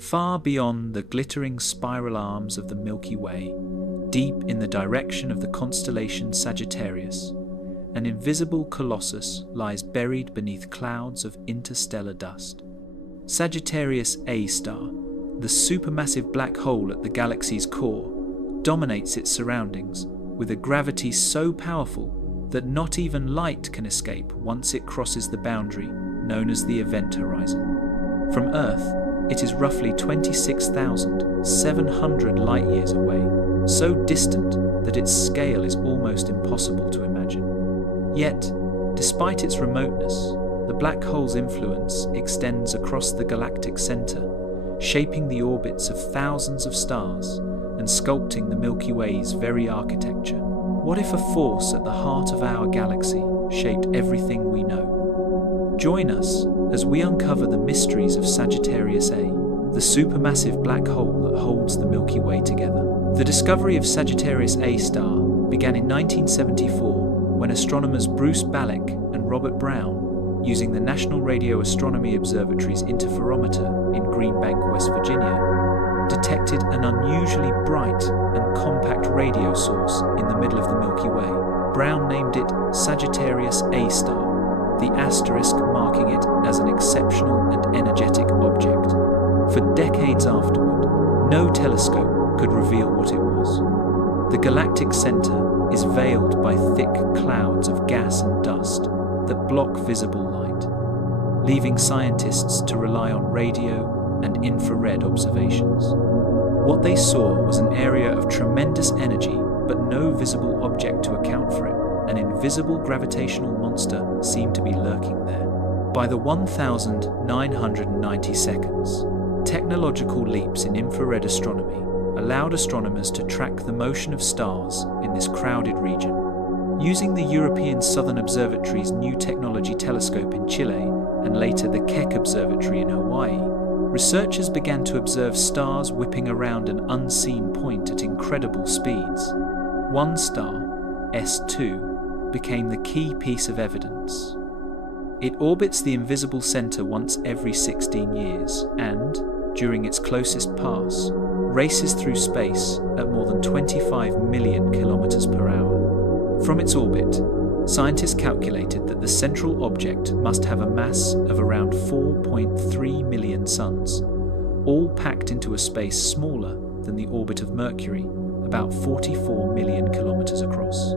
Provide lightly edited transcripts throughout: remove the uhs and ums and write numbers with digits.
Far beyond the glittering spiral arms of the Milky Way, deep in the direction of the constellation Sagittarius, an invisible colossus lies buried beneath clouds of interstellar dust. Sagittarius A-star, the supermassive black hole at the galaxy's core, dominates its surroundings with a gravity so powerful that not even light can escape once it crosses the boundary known as the event horizon. From Earth, it is roughly 26,700 light-years away, so distant that its scale is almost impossible to imagine. Yet, despite its remoteness, the black hole's influence extends across the galactic center, shaping the orbits of thousands of stars and sculpting the Milky Way's very architecture. What if a force at the heart of our galaxy shaped everything we know? Join us as we uncover the mysteries of Sagittarius A, the supermassive black hole that holds the Milky Way together. The discovery of Sagittarius A-star began in 1974 when astronomers Bruce Ballack and Robert Brown, using the National Radio Astronomy Observatory's interferometer in Green Bank, West Virginia, detected an unusually bright and compact radio source in the middle of the Milky Way. Brown named it Sagittarius A-star, the asterisk marking it as an exceptional and energetic object. For decades afterward, no telescope could reveal what it was. The galactic center is veiled by thick clouds of gas and dust that block visible light, leaving scientists to rely on radio and infrared observations. What they saw was an area of tremendous energy, but no visible object to account for it. An invisible gravitational monster seemed to be lurking there. By the 1990 seconds, technological leaps in infrared astronomy allowed astronomers to track the motion of stars in this crowded region. Using the European Southern Observatory's New Technology Telescope in Chile and later the Keck Observatory in Hawaii, researchers began to observe stars whipping around an unseen point at incredible speeds. One star, S2, became the key piece of evidence. It orbits the invisible center once every 16 years and, during its closest pass, races through space at more than 25 million kilometers per hour. From its orbit, scientists calculated that the central object must have a mass of around 4.3 million suns, all packed into a space smaller than the orbit of Mercury, about 44 million kilometers across.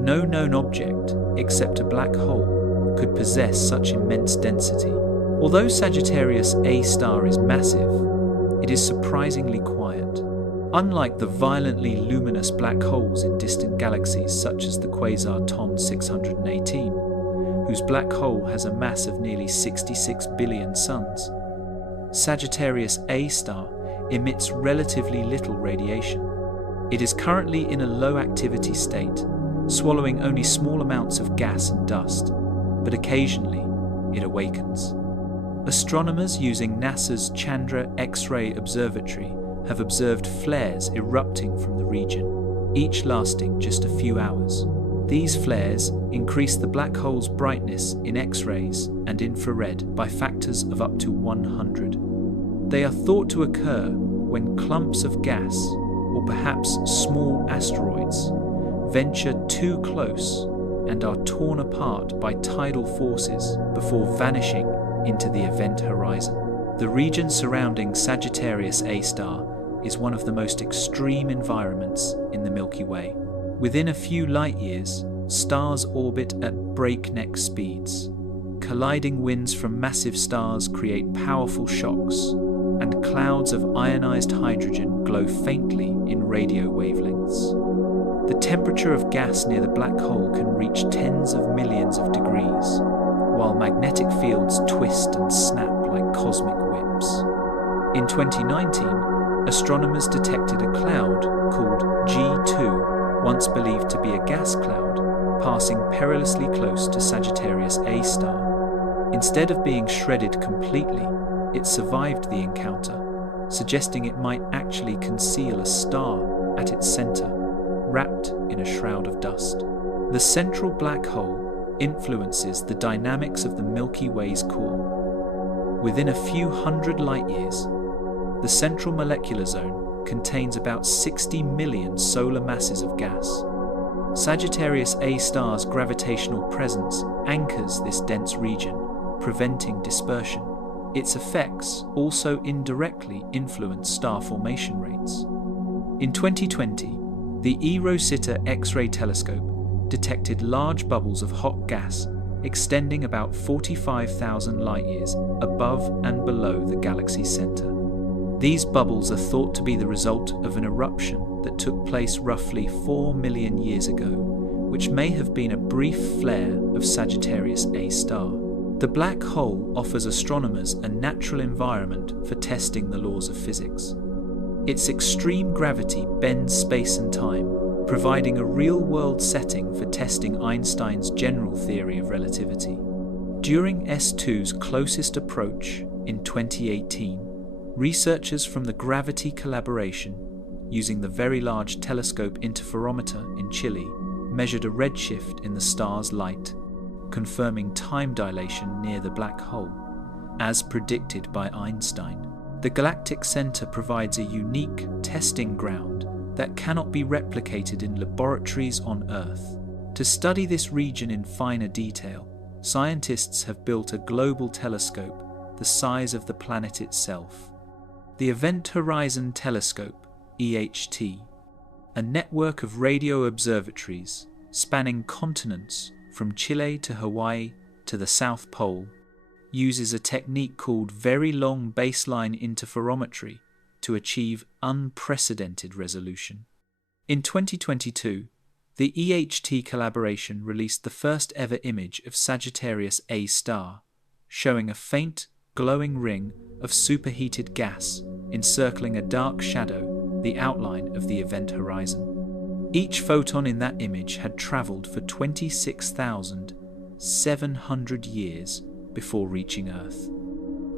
No known object, except a black hole, could possess such immense density. Although Sagittarius A-star is massive, it is surprisingly quiet. Unlike the violently luminous black holes in distant galaxies such as the quasar TON 618, whose black hole has a mass of nearly 66 billion suns, Sagittarius A-star emits relatively little radiation. It is currently in a low-activity state, swallowing only small amounts of gas and dust, but occasionally it awakens. Astronomers using NASA's Chandra X-ray Observatory have observed flares erupting from the region, each lasting just a few hours. These flares increase the black hole's brightness in X-rays and infrared by factors of up to 100. They are thought to occur when clumps of gas, or perhaps small asteroids, venture too close and are torn apart by tidal forces before vanishing into the event horizon. The region surrounding Sagittarius A-star is one of the most extreme environments in the Milky Way. Within a few light years, stars orbit at breakneck speeds. Colliding winds from massive stars create powerful shocks, and clouds of ionized hydrogen glow faintly in radio wavelengths. The temperature of gas near the black hole can reach tens of millions of degrees, while magnetic fields twist and snap like cosmic whips. In 2019, astronomers detected a cloud called G2, once believed to be a gas cloud, passing perilously close to Sagittarius A-star. Instead of being shredded completely, it survived the encounter, suggesting it might actually conceal a star at its center, wrapped in a shroud of dust. The central black hole influences the dynamics of the Milky Way's core. Within a few hundred light years, The central molecular zone contains about 60 million solar masses of gas. Sagittarius A-star's gravitational presence anchors this dense region, preventing dispersion. Its effects also indirectly influence star formation rates. In 2020, the E-Rosetta X-ray telescope detected large bubbles of hot gas extending about 45,000 light-years above and below the galaxy's center. These bubbles are thought to be the result of an eruption that took place roughly 4 million years ago, which may have been a brief flare of Sagittarius A-star. The black hole offers astronomers a natural environment for testing the laws of physics. Its extreme gravity bends space and time, providing a real-world setting for testing Einstein's general theory of relativity. During S2's closest approach in 2018, researchers from the Gravity Collaboration, using the Very Large Telescope Interferometer in Chile, measured a redshift in the star's light, confirming time dilation near the black hole, as predicted by Einstein. The galactic center provides a unique testing ground that cannot be replicated in laboratories on Earth. To study this region in finer detail, scientists have built a global telescope the size of the planet itself. The Event Horizon Telescope, EHT, a network of radio observatories spanning continents from Chile to Hawaii to the South Pole, uses a technique called very long baseline interferometry to achieve unprecedented resolution. In 2022, the EHT collaboration released the first ever image of Sagittarius A-star, showing a faint, glowing ring of superheated gas encircling a dark shadow, the outline of the event horizon. Each photon in that image had traveled for 26,700 years before reaching Earth.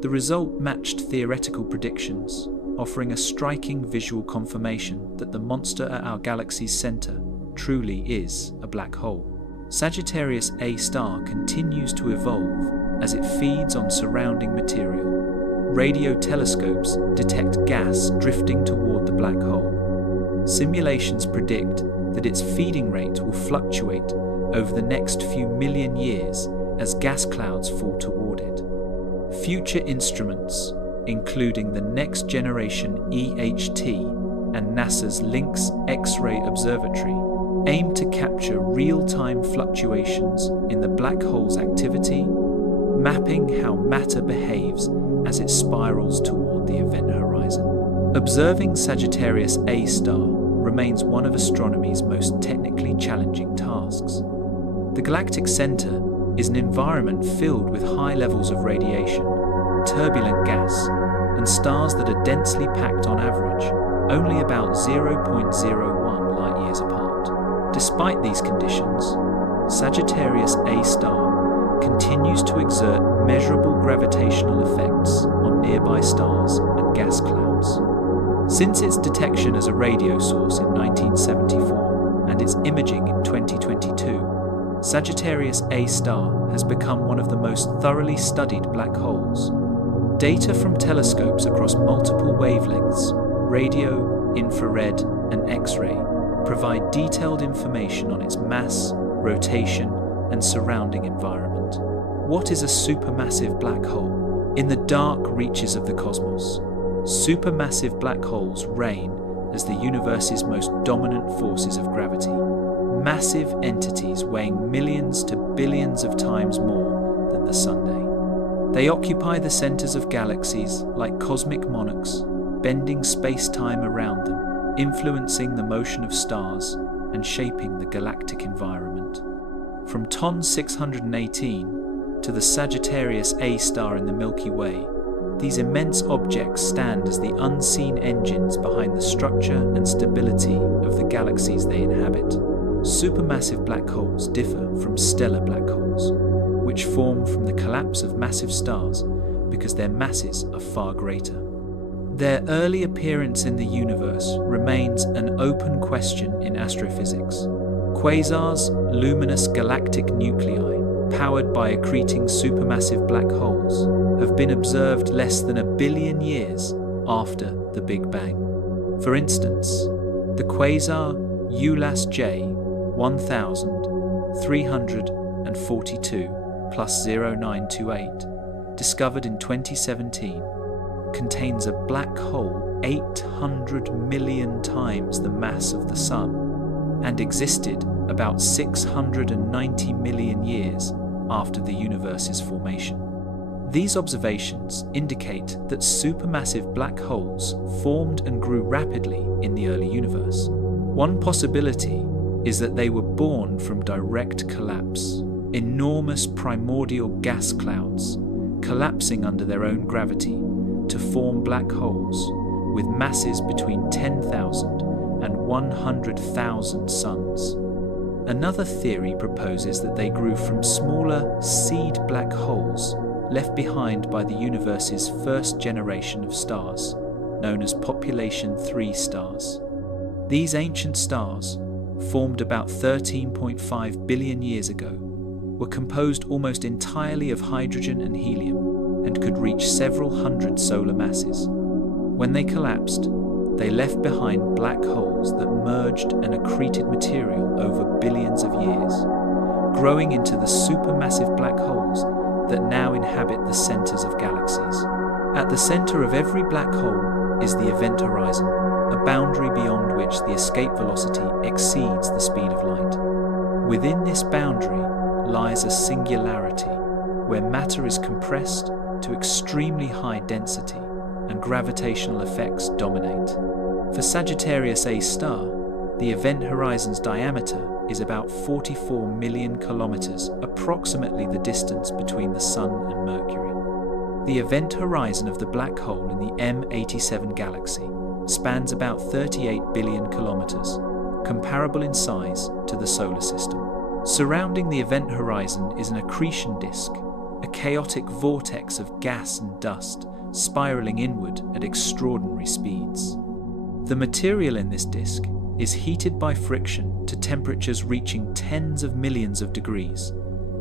The result matched theoretical predictions, offering a striking visual confirmation that the monster at our galaxy's center truly is a black hole. Sagittarius A-star continues to evolve as it feeds on surrounding material. Radio telescopes detect gas drifting toward the black hole. Simulations predict that its feeding rate will fluctuate over the next few million years as gas clouds fall toward it. Future instruments, including the next generation EHT and NASA's Lynx X-ray Observatory, aim to capture real-time fluctuations in the black hole's activity, mapping how matter behaves as it spirals toward the event horizon. Observing Sagittarius A-star remains one of astronomy's most technically challenging tasks. The galactic center is an environment filled with high levels of radiation, turbulent gas, and stars that are densely packed on average, only about 0.01 light-years apart. Despite these conditions, Sagittarius A-star continues to exert measurable gravitational effects on nearby stars and gas clouds. Since its detection as a radio source in 1974 and its imaging in 2022, Sagittarius A-star has become one of the most thoroughly studied black holes. Data from telescopes across multiple wavelengths, radio, infrared, and X-ray, provide detailed information on its mass, rotation, and surrounding environment. What is a supermassive black hole? In the dark reaches of the cosmos, supermassive black holes reign as the universe's most dominant forces of gravity. Massive entities weighing millions to billions of times more than the Sunday. They occupy the centers of galaxies like cosmic monarchs, bending space-time around them, influencing the motion of stars and shaping the galactic environment. From TON 618 to the Sagittarius A-star in the Milky Way, these immense objects stand as the unseen engines behind the structure and stability of the galaxies they inhabit. Supermassive black holes differ from stellar black holes, which form from the collapse of massive stars because their masses are far greater. Their early appearance in the universe remains an open question in astrophysics. Quasars, luminous galactic nuclei, powered by accreting supermassive black holes, have been observed less than 1 billion years after the Big Bang. For instance, the quasar J 1342 plus 0928, discovered in 2017, contains a black hole 800 million times the mass of the Sun and existed about 690 million years after the universe's formation. These observations indicate that supermassive black holes formed and grew rapidly in the early universe. One possibility is that they were born from direct collapse, enormous primordial gas clouds collapsing under their own gravity to form black holes with masses between 10,000 and 100,000 suns. Another theory proposes that they grew from smaller seed black holes left behind by the universe's first generation of stars, known as population 3 stars. These ancient stars, formed about 13.5 billion years ago, were composed almost entirely of hydrogen and helium and could reach several hundred solar masses. When they collapsed, they left behind black holes that merged and accreted material over billions of years, growing into the supermassive black holes that now inhabit the centers of galaxies. At the center of every black hole is the event horizon, a boundary beyond which the escape velocity exceeds the speed of light. Within this boundary lies a singularity, where matter is compressed to extremely high density and gravitational effects dominate. For Sagittarius A-star, the event horizon's diameter is about 44 million kilometers, approximately the distance between the Sun and Mercury. The event horizon of the black hole in the M87 galaxy spans about 38 billion kilometers, comparable in size to the solar system. Surrounding the event horizon is an accretion disk, a chaotic vortex of gas and dust spiraling inward at extraordinary speeds. The material in this disk is heated by friction to temperatures reaching tens of millions of degrees,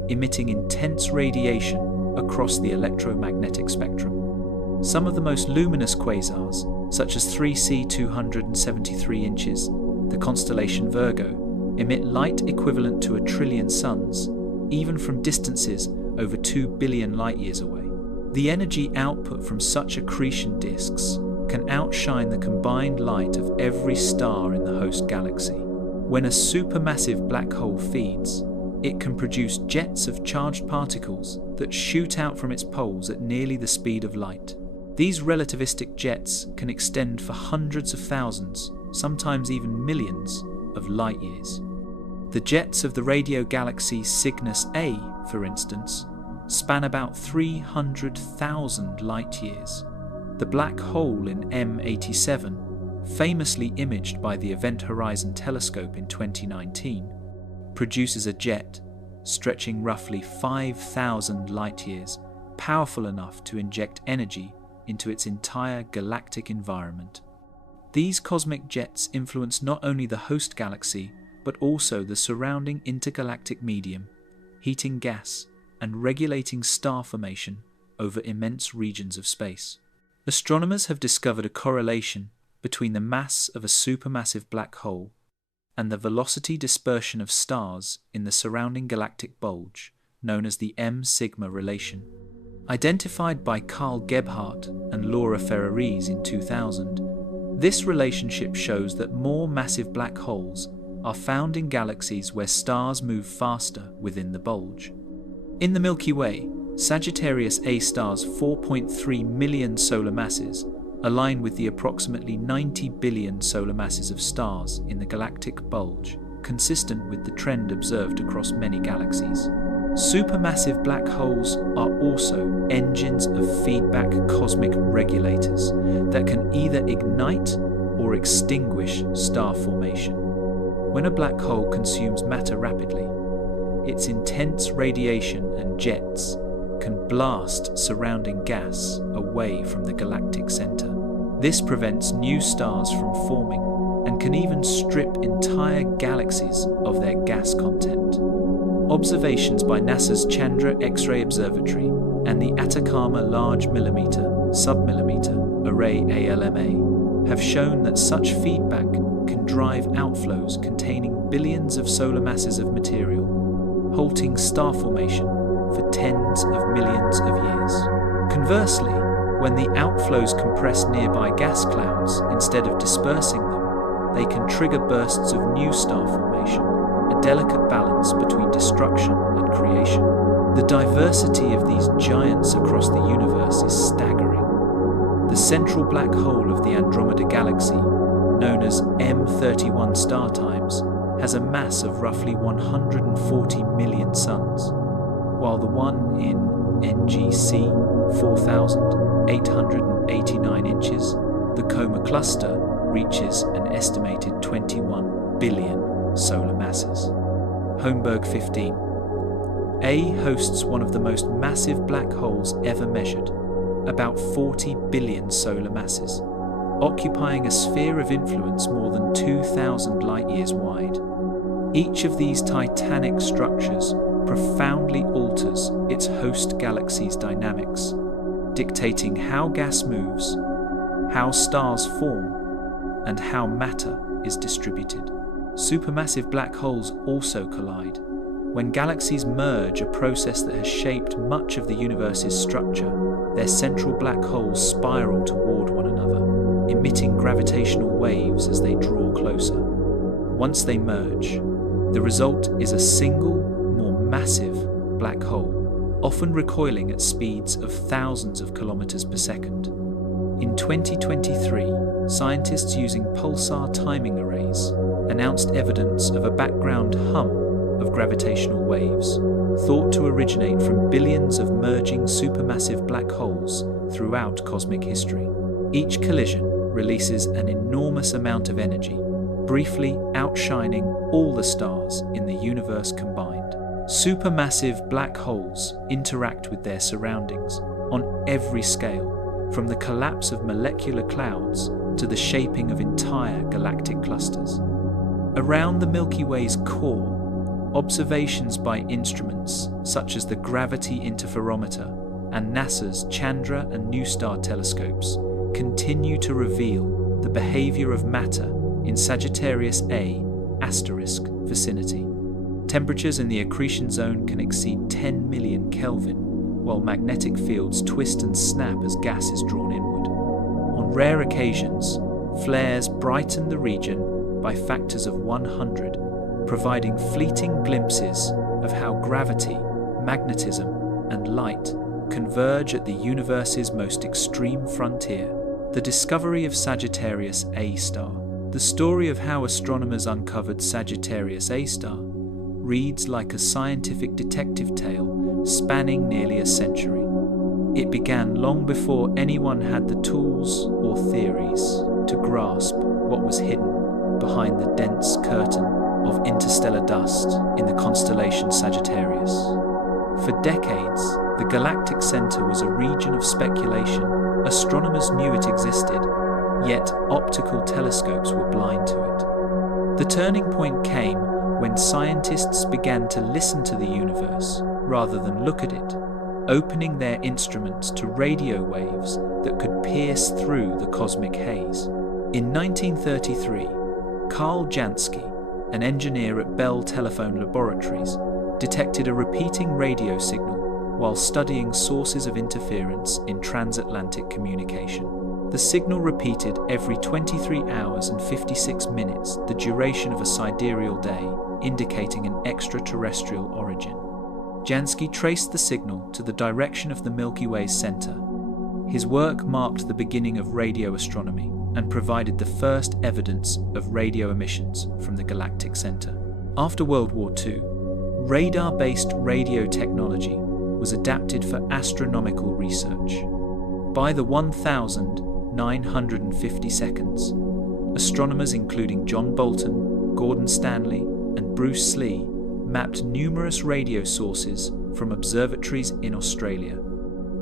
emitting intense radiation across the electromagnetic spectrum. Some of the most luminous quasars, such as 3C 273 inches, the constellation Virgo, emit light equivalent to 1 trillion suns, even from distances over 2 billion light-years away. The energy output from such accretion disks can outshine the combined light of every star in the host galaxy. When a supermassive black hole feeds, it can produce jets of charged particles that shoot out from its poles at nearly the speed of light. These relativistic jets can extend for hundreds of thousands, sometimes even millions, of light years. The jets of the radio galaxy Cygnus A, for instance, span about 300,000 light years. The black hole in M87, famously imaged by the Event Horizon Telescope in 2019, produces a jet stretching roughly 5,000 light-years, powerful enough to inject energy into its entire galactic environment. These cosmic jets influence not only the host galaxy, but also the surrounding intergalactic medium, heating gas and regulating star formation over immense regions of space. Astronomers have discovered a correlation between the mass of a supermassive black hole and the velocity dispersion of stars in the surrounding galactic bulge, known as the M-sigma relation. Identified by Carl Gebhardt and Laura Ferraris in 2000, this relationship shows that more massive black holes are found in galaxies where stars move faster within the bulge. In the Milky Way, Sagittarius A-star's 4.3 million solar masses align with the approximately 90 billion solar masses of stars in the galactic bulge, consistent with the trend observed across many galaxies. Supermassive black holes are also engines of feedback cosmic regulators that can either ignite or extinguish star formation. When a black hole consumes matter rapidly, its intense radiation and jets can blast surrounding gas away from the galactic center. This prevents new stars from forming and can even strip entire galaxies of their gas content. Observations by NASA's Chandra X-ray Observatory and the Atacama Large Millimeter, Submillimeter array ALMA, have shown that such feedback can drive outflows containing billions of solar masses of material, halting star formation for tens of millions of years. Conversely, when the outflows compress nearby gas clouds instead of dispersing them, they can trigger bursts of new star formation, a delicate balance between destruction and creation. The diversity of these giants across the universe is staggering. The central black hole of the Andromeda Galaxy, known as M31 star times, has a mass of roughly 140 million suns, while the one in NGC 4,889 inches, the Coma cluster, reaches an estimated 21 billion solar masses. Holmberg 15. A hosts one of the most massive black holes ever measured, about 40 billion solar masses, occupying a sphere of influence more than 2,000 light-years wide. Each of these titanic structures profoundly alters its host galaxy's dynamics, dictating how gas moves, how stars form, and how matter is distributed. Supermassive black holes also collide. When galaxies merge, a process that has shaped much of the universe's structure, their central black holes spiral toward one another, emitting gravitational waves as they draw closer. Once they merge, the result is a single, more massive black hole, often recoiling at speeds of thousands of kilometers per second. In 2023, scientists using pulsar timing arrays announced evidence of a background hum of gravitational waves, thought to originate from billions of merging supermassive black holes throughout cosmic history. Each collision releases an enormous amount of energy, briefly outshining all the stars in the universe combined. Supermassive black holes interact with their surroundings on every scale, from the collapse of molecular clouds to the shaping of entire galactic clusters. Around the Milky Way's core, observations by instruments such as the Gravity Interferometer and NASA's Chandra and New Star telescopes continue to reveal the behavior of matter in Sagittarius A-star vicinity. Temperatures in the accretion zone can exceed 10 million Kelvin, while magnetic fields twist and snap as gas is drawn inward. On rare occasions, flares brighten the region by factors of 100, providing fleeting glimpses of how gravity, magnetism, and light converge at the universe's most extreme frontier. The discovery of Sagittarius A-star, the story of how astronomers uncovered Sagittarius A-star, reads like a scientific detective tale spanning nearly a century. It began long before anyone had the tools or theories to grasp what was hidden behind the dense curtain of interstellar dust in the constellation Sagittarius. For decades, the galactic center was a region of speculation. Astronomers knew it existed, yet optical telescopes were blind to it. The turning point came when scientists began to listen to the universe rather than look at it, opening their instruments to radio waves that could pierce through the cosmic haze. In 1933, Carl Jansky, an engineer at Bell Telephone Laboratories, detected a repeating radio signal while studying sources of interference in transatlantic communication. The signal repeated every 23 hours and 56 minutes, the duration of a sidereal day, indicating an extraterrestrial origin. Jansky traced the signal to the direction of the Milky Way's center. His work marked the beginning of radio astronomy and provided the first evidence of radio emissions from the galactic center. After World War II, radar-based radio technology was adapted for astronomical research. By the 1950 seconds, astronomers including John Bolton, Gordon Stanley, and Bruce Slee mapped numerous radio sources from observatories in Australia.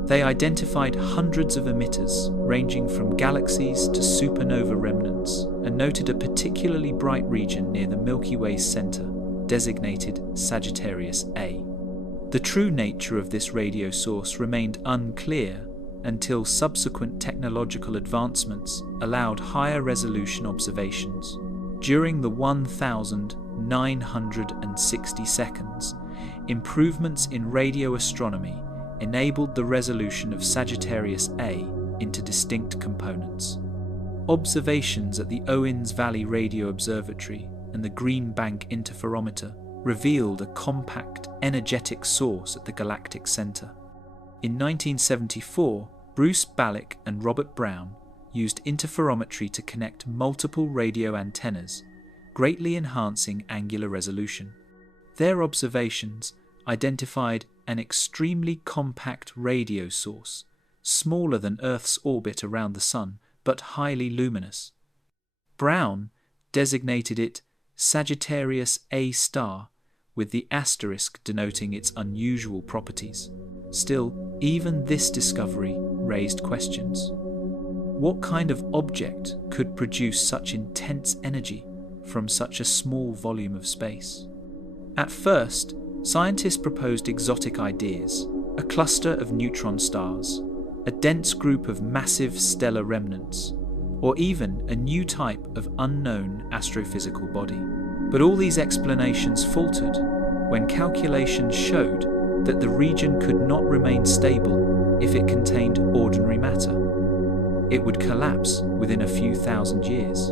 They identified hundreds of emitters ranging from galaxies to supernova remnants and noted a particularly bright region near the Milky Way's center, designated Sagittarius A. The true nature of this radio source remained unclear until subsequent technological advancements allowed higher resolution observations. During the 1960 seconds, improvements in radio astronomy enabled the resolution of Sagittarius A into distinct components. Observations at the Owens Valley Radio Observatory and the Green Bank Interferometer revealed a compact, energetic source at the galactic center. In 1974, Bruce Ballack and Robert Brown used interferometry to connect multiple radio antennas, greatly enhancing angular resolution. Their observations identified an extremely compact radio source, smaller than Earth's orbit around the Sun, but highly luminous. Brown designated it Sagittarius A-star, with the asterisk denoting its unusual properties. Still, even this discovery raised questions. What kind of object could produce such intense energy from such a small volume of space? At first, scientists proposed exotic ideas: a cluster of neutron stars, a dense group of massive stellar remnants, or even a new type of unknown astrophysical body. But all these explanations faltered when calculations showed that the region could not remain stable if it contained ordinary matter. It would collapse within a few thousand years.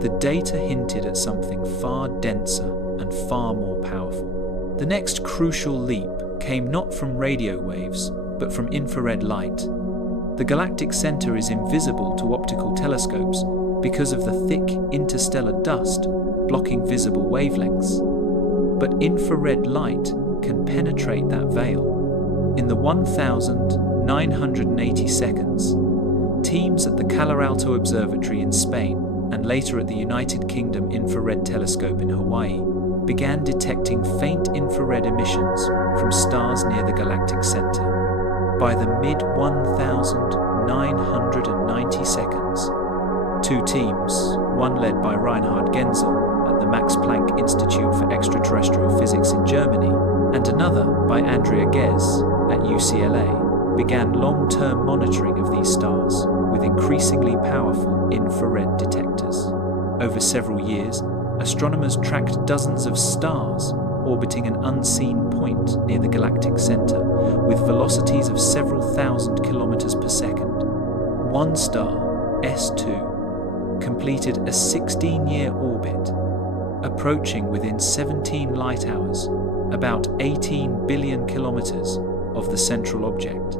The data hinted at something far denser and far more powerful. The next crucial leap came not from radio waves, but from infrared light. The galactic center is invisible to optical telescopes because of the thick interstellar dust blocking visible wavelengths. But infrared light can penetrate that veil. In the 1980 seconds, teams at the Calar Alto Observatory in Spain and later at the United Kingdom Infrared Telescope in Hawaii began detecting faint infrared emissions from stars near the galactic center. By the mid-1990 seconds, two teams, one led by Reinhard Genzel at the Max Planck Institute for Extraterrestrial Physics in Germany, and another by Andrea Ghez at UCLA, began long-term monitoring of these stars with increasingly powerful infrared detectors. Over several years, astronomers tracked dozens of stars orbiting an unseen point near the galactic center with velocities of several thousand kilometers per second. One star, S2, completed a 16-year orbit, approaching within 17 light hours, about 18 billion kilometers, of the central object.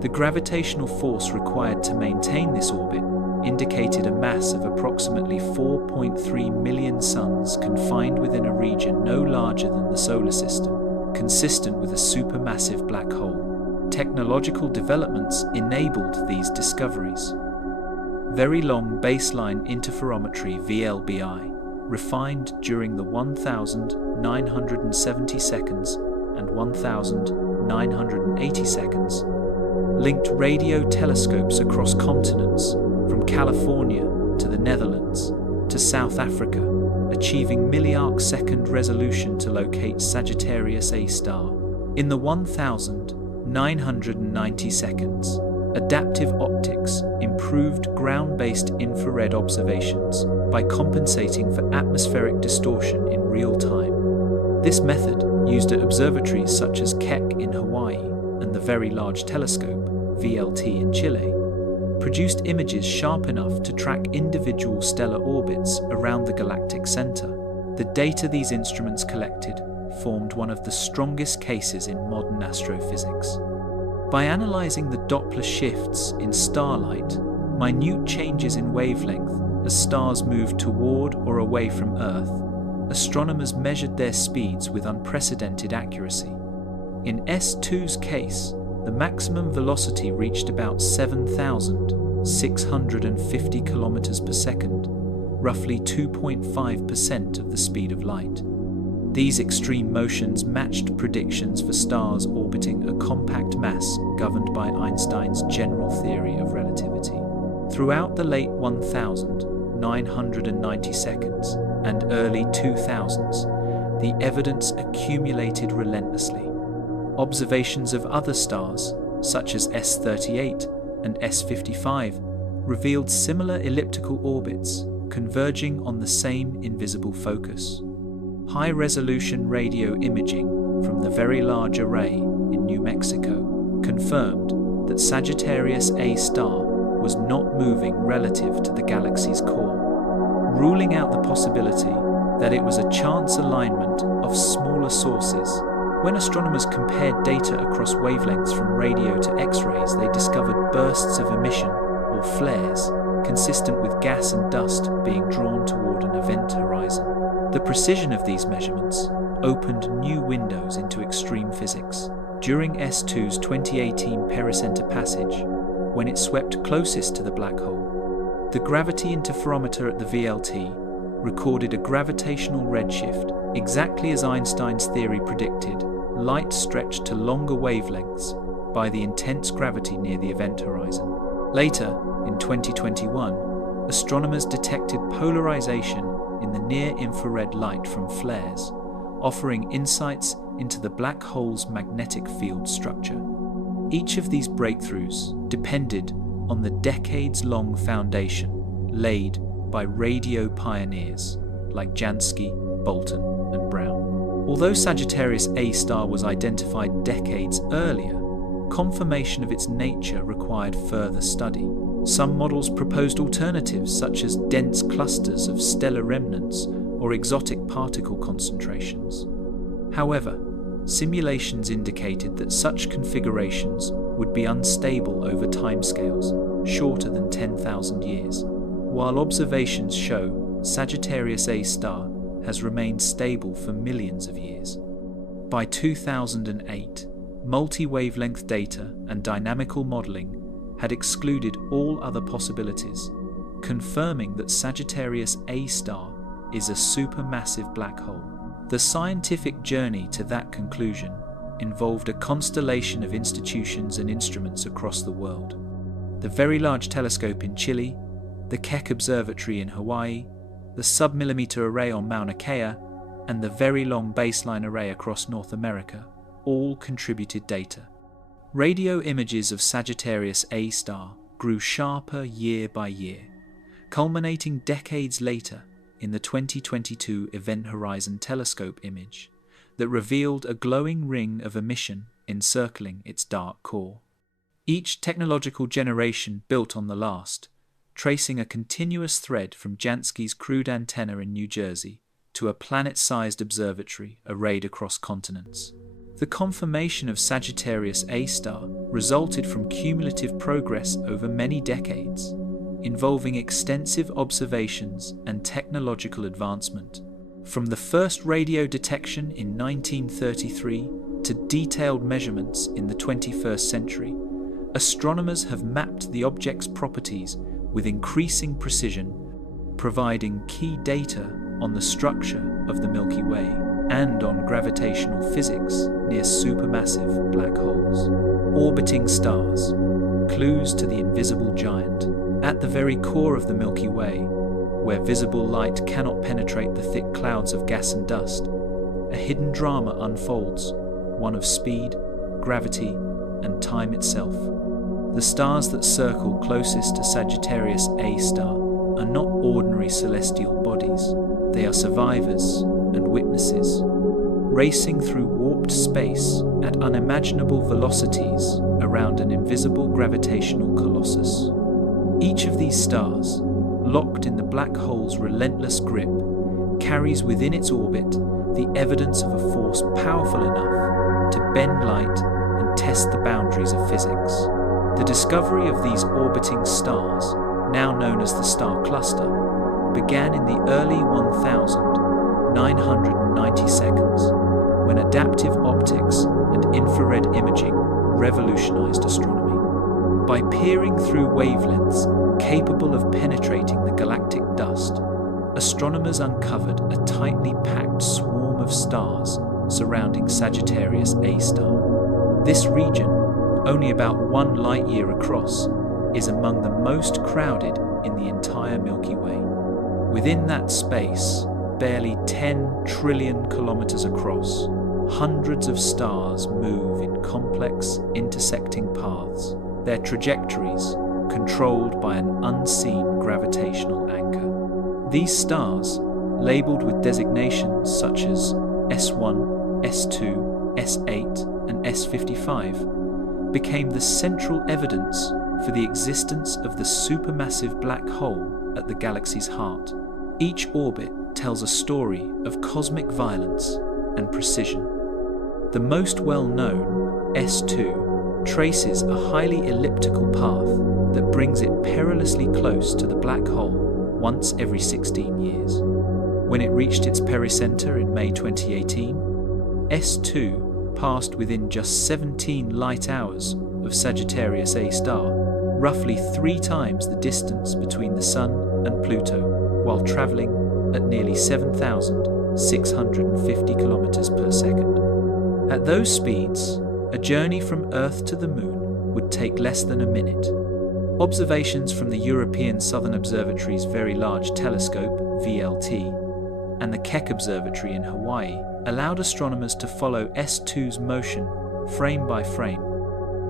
The gravitational force required to maintain this orbit indicated a mass of approximately 4.3 million suns confined within a region no larger than the solar system, consistent with a supermassive black hole. Technological developments enabled these discoveries. Very long baseline interferometry (VLBI), refined during the 1970 seconds and 1980 seconds, linked radio telescopes across continents, from California to the Netherlands to South Africa, achieving milliarc-second resolution to locate Sagittarius A-star. In the 1990 seconds, adaptive optics improved ground-based infrared observations by compensating for atmospheric distortion in real time. This method, used at observatories such as Keck in Hawaii and the Very Large Telescope, VLT in Chile, produced images sharp enough to track individual stellar orbits around the galactic center. The data these instruments collected formed one of the strongest cases in modern astrophysics. By analyzing the Doppler shifts in starlight, minute changes in wavelength as stars moved toward or away from Earth, astronomers measured their speeds with unprecedented accuracy. In S2's case, the maximum velocity reached about 7,650 kilometers per second, roughly 2.5% of the speed of light. These extreme motions matched predictions for stars orbiting a compact mass governed by Einstein's general theory of relativity. Throughout the late 1990 seconds and early 2000s, the evidence accumulated relentlessly. Observations of other stars, such as S38 and S55 revealed similar elliptical orbits converging on the same invisible focus. High-resolution radio imaging from the Very Large Array in New Mexico confirmed that Sagittarius A-star was not moving relative to the galaxy's core, ruling out the possibility that it was a chance alignment of smaller sources. When astronomers compared data across wavelengths from radio to X-rays, they discovered bursts of emission, or flares, consistent with gas and dust being drawn toward an event horizon. The precision of these measurements opened new windows into extreme physics. During S2's 2018 pericenter passage, when it swept closest to the black hole, the gravity interferometer at the VLT recorded a gravitational redshift, exactly as Einstein's theory predicted. Light stretched to longer wavelengths by the intense gravity near the event horizon. Later, in 2021, astronomers detected polarization in the near-infrared light from flares, offering insights into the black hole's magnetic field structure. Each of these breakthroughs depended on the decades-long foundation laid by radio pioneers like Jansky, Bolton, and Brown. Although Sagittarius A-star was identified decades earlier, confirmation of its nature required further study. Some models proposed alternatives such as dense clusters of stellar remnants or exotic particle concentrations. However, simulations indicated that such configurations would be unstable over timescales shorter than 10,000 years, while observations show Sagittarius A-star has remained stable for millions of years. By 2008, multi-wavelength data and dynamical modeling had excluded all other possibilities, confirming that Sagittarius A-star is a supermassive black hole. The scientific journey to that conclusion involved a constellation of institutions and instruments across the world. The Very Large Telescope in Chile, the Keck Observatory in Hawaii, the Submillimeter Array on Mauna Kea, and the Very Long Baseline Array across North America all contributed data. Radio images of Sagittarius A-star grew sharper year by year, culminating decades later in the 2022 Event Horizon Telescope image that revealed a glowing ring of emission encircling its dark core. Each technological generation built on the last, tracing a continuous thread from Jansky's crude antenna in New Jersey to a planet-sized observatory arrayed across continents. The confirmation of Sagittarius A-star resulted from cumulative progress over many decades, involving extensive observations and technological advancement. From the first radio detection in 1933 to detailed measurements in the 21st century, astronomers have mapped the object's properties with increasing precision, providing key data on the structure of the Milky Way and on gravitational physics near supermassive black holes. Orbiting stars, clues to the invisible giant. At the very core of the Milky Way, where visible light cannot penetrate the thick clouds of gas and dust, a hidden drama unfolds, one of speed, gravity, and time itself. The stars that circle closest to Sagittarius A-star are not ordinary celestial bodies. They are survivors and witnesses, racing through warped space at unimaginable velocities around an invisible gravitational colossus. Each of these stars, locked in the black hole's relentless grip, carries within its orbit the evidence of a force powerful enough to bend light and test the boundaries of physics. The discovery of these orbiting stars, now known as the star cluster, began in the early 1992 when adaptive optics and infrared imaging revolutionized astronomy. By peering through wavelengths capable of penetrating the galactic dust, astronomers uncovered a tightly packed swarm of stars surrounding Sagittarius A-star. This region, only about 1 light-year across, is among the most crowded in the entire Milky Way. Within that space, barely 10 trillion kilometers across, hundreds of stars move in complex, intersecting paths, their trajectories controlled by an unseen gravitational anchor. These stars, labeled with designations such as S1, S2, S8, and S55, became the central evidence for the existence of the supermassive black hole at the galaxy's heart. Each orbit tells a story of cosmic violence and precision. The most well-known, S2, traces a highly elliptical path that brings it perilously close to the black hole once every 16 years. When it reached its pericenter in May 2018, S2 passed within just 17 light hours of Sagittarius A-star, roughly 3 times the distance between the Sun and Pluto, while traveling at nearly 7,650 kilometers per second. At those speeds, a journey from Earth to the Moon would take less than a minute. Observations from the European Southern Observatory's Very Large Telescope, VLT, and the Keck Observatory in Hawaii allowed astronomers to follow S2's motion frame by frame,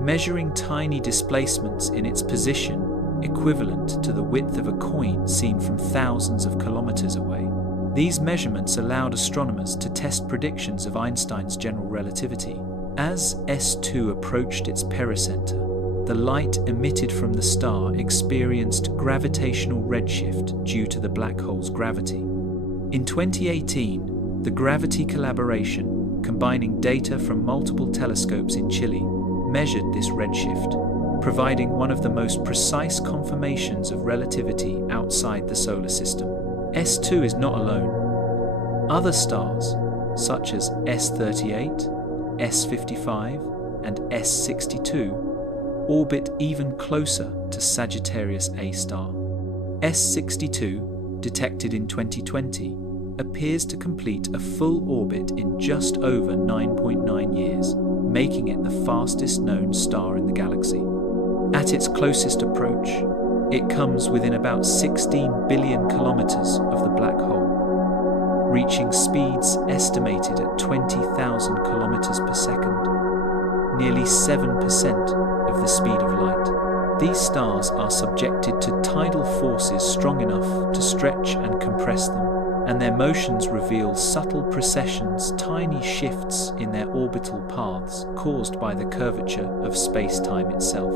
measuring tiny displacements in its position equivalent to the width of a coin seen from thousands of kilometers away. These measurements allowed astronomers to test predictions of Einstein's general relativity. As S2 approached its pericenter, the light emitted from the star experienced gravitational redshift due to the black hole's gravity. In 2018, the Gravity Collaboration, combining data from multiple telescopes in Chile, measured this redshift, providing one of the most precise confirmations of relativity outside the solar system. S2 is not alone. Other stars, such as S38, S55, and S62, orbit even closer to Sagittarius A-star. S62, detected in 2020, appears to complete a full orbit in just over 9.9 years, making it the fastest known star in the galaxy. At its closest approach, it comes within about 16 billion kilometers of the black hole, reaching speeds estimated at 20,000 kilometers per second, nearly 7% of the speed of light. These stars are subjected to tidal forces strong enough to stretch and compress them, and their motions reveal subtle precessions, tiny shifts in their orbital paths caused by the curvature of space-time itself.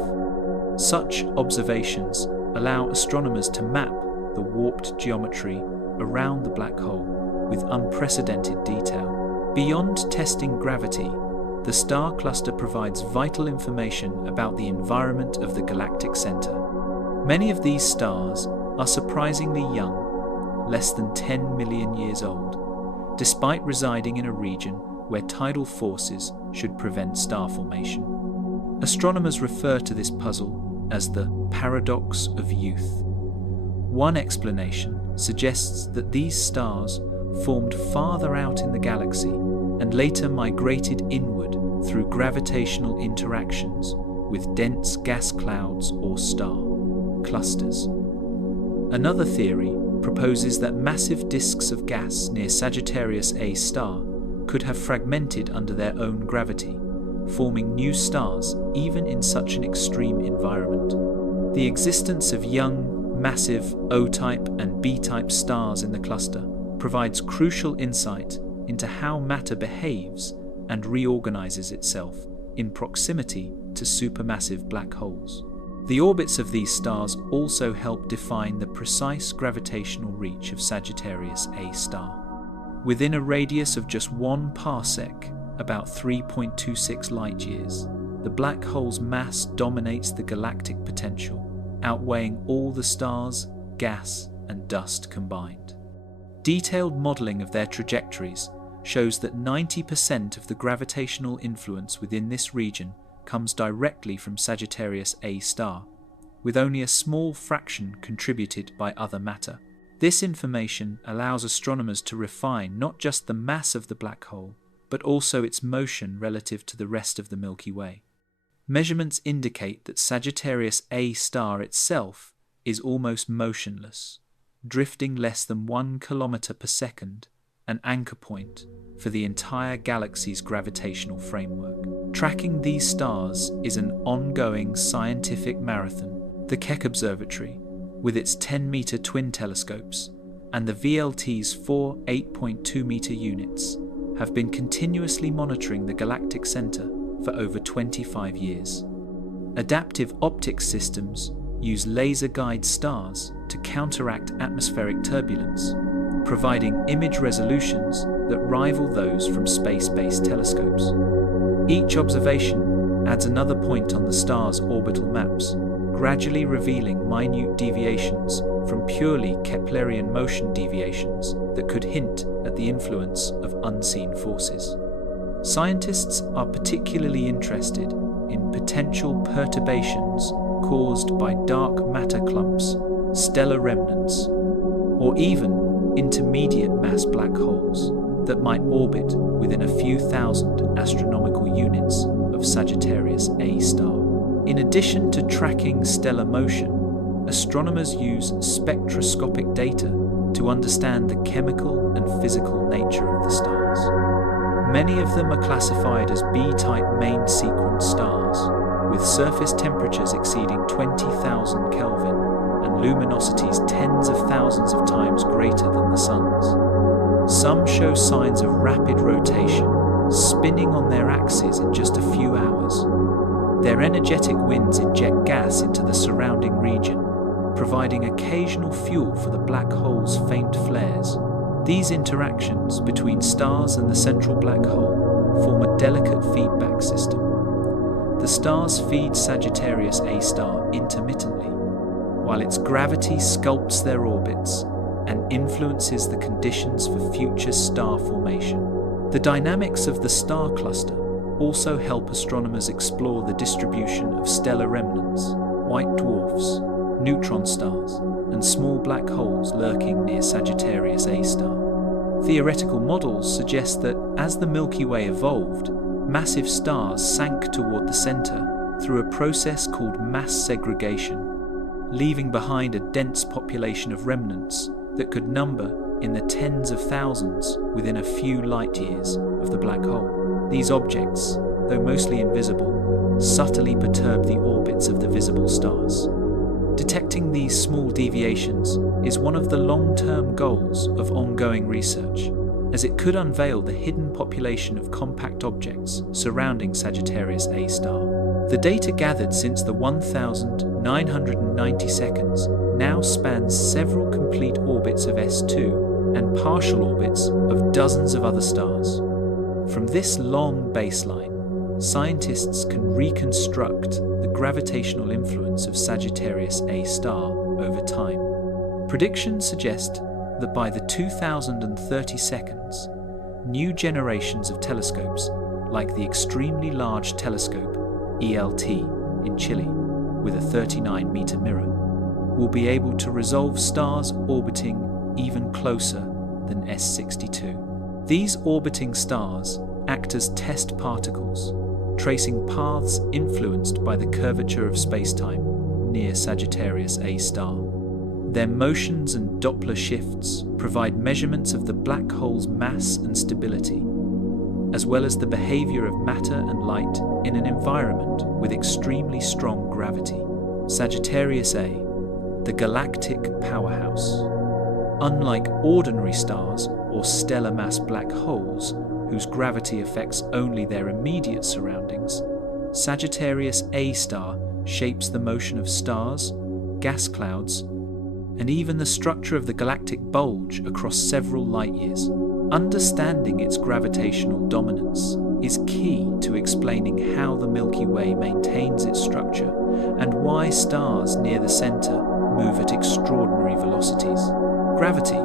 Such observations allow astronomers to map the warped geometry around the black hole with unprecedented detail. Beyond testing gravity, the star cluster provides vital information about the environment of the galactic center. Many of these stars are surprisingly young, less than 10 million years old, despite residing in a region where tidal forces should prevent star formation. Astronomers refer to this puzzle as the paradox of youth. One explanation suggests that these stars formed farther out in the galaxy and later migrated inward through gravitational interactions with dense gas clouds or star clusters. Another theory proposes that massive disks of gas near Sagittarius A-star could have fragmented under their own gravity, forming new stars even in such an extreme environment. The existence of young, massive O-type and B-type stars in the cluster provides crucial insight into how matter behaves and reorganizes itself in proximity to supermassive black holes. The orbits of these stars also help define the precise gravitational reach of Sagittarius A-star. Within a radius of just 1 parsec, about 3.26 light-years, the black hole's mass dominates the galactic potential, outweighing all the stars, gas, and dust combined. Detailed modeling of their trajectories shows that 90% of the gravitational influence within this region comes directly from Sagittarius A-star, with only a small fraction contributed by other matter. This information allows astronomers to refine not just the mass of the black hole, but also its motion relative to the rest of the Milky Way. Measurements indicate that Sagittarius A-star itself is almost motionless, drifting less than 1 kilometer per second an anchor point for the entire galaxy's gravitational framework. Tracking these stars is an ongoing scientific marathon. The Keck Observatory, with its 10-meter twin telescopes, and the VLT's 4 8.2-meter units, have been continuously monitoring the galactic center for over 25 years. Adaptive optics systems use laser-guide stars to counteract atmospheric turbulence, providing image resolutions that rival those from space-based telescopes. Each observation adds another point on the star's orbital maps, gradually revealing minute deviations from purely Keplerian motion deviations that could hint at the influence of unseen forces. Scientists are particularly interested in potential perturbations caused by dark matter clumps, stellar remnants, or even intermediate mass black holes that might orbit within a few thousand astronomical units of Sagittarius A-star. In addition to tracking stellar motion, astronomers use spectroscopic data to understand the chemical and physical nature of the stars. Many of them are classified as B-type main sequence stars, with surface temperatures exceeding 20,000 Kelvin and luminosities tens of thousands of times greater than the Sun's. Some show signs of rapid rotation, spinning on their axes in just a few hours. Their energetic winds inject gas into the surrounding region, providing occasional fuel for the black hole's faint flares. These interactions between stars and the central black hole form a delicate feedback system. The stars feed Sagittarius A-star intermittently, while its gravity sculpts their orbits and influences the conditions for future star formation. The dynamics of the star cluster also help astronomers explore the distribution of stellar remnants, white dwarfs, neutron stars, and small black holes lurking near Sagittarius A-star. Theoretical models suggest that as the Milky Way evolved, massive stars sank toward the center through a process called mass segregation, leaving behind a dense population of remnants that could number in the tens of thousands within a few light years of the black hole. These objects, though mostly invisible, subtly perturb the orbits of the visible stars. Detecting these small deviations is one of the long-term goals of ongoing research, as it could unveil the hidden population of compact objects surrounding Sagittarius A-star. The data gathered since the 1,990 seconds now spans several complete orbits of S2 and partial orbits of dozens of other stars. From this long baseline, scientists can reconstruct the gravitational influence of Sagittarius A-star over time. Predictions suggest that by the 2030 seconds, new generations of telescopes, like the extremely large telescope ELT in Chile, with a 39-meter mirror, will be able to resolve stars orbiting even closer than S62. These orbiting stars act as test particles, tracing paths influenced by the curvature of spacetime near Sagittarius A-star. Their motions and Doppler shifts provide measurements of the black hole's mass and stability, as well as the behavior of matter and light in an environment with extremely strong gravity. Sagittarius A, the galactic powerhouse. Unlike ordinary stars or stellar mass black holes, whose gravity affects only their immediate surroundings, Sagittarius A-star shapes the motion of stars, gas clouds, and even the structure of the galactic bulge across several light years. Understanding its gravitational dominance is key to explaining how the Milky Way maintains its structure and why stars near the center move at extraordinary velocities. Gravity,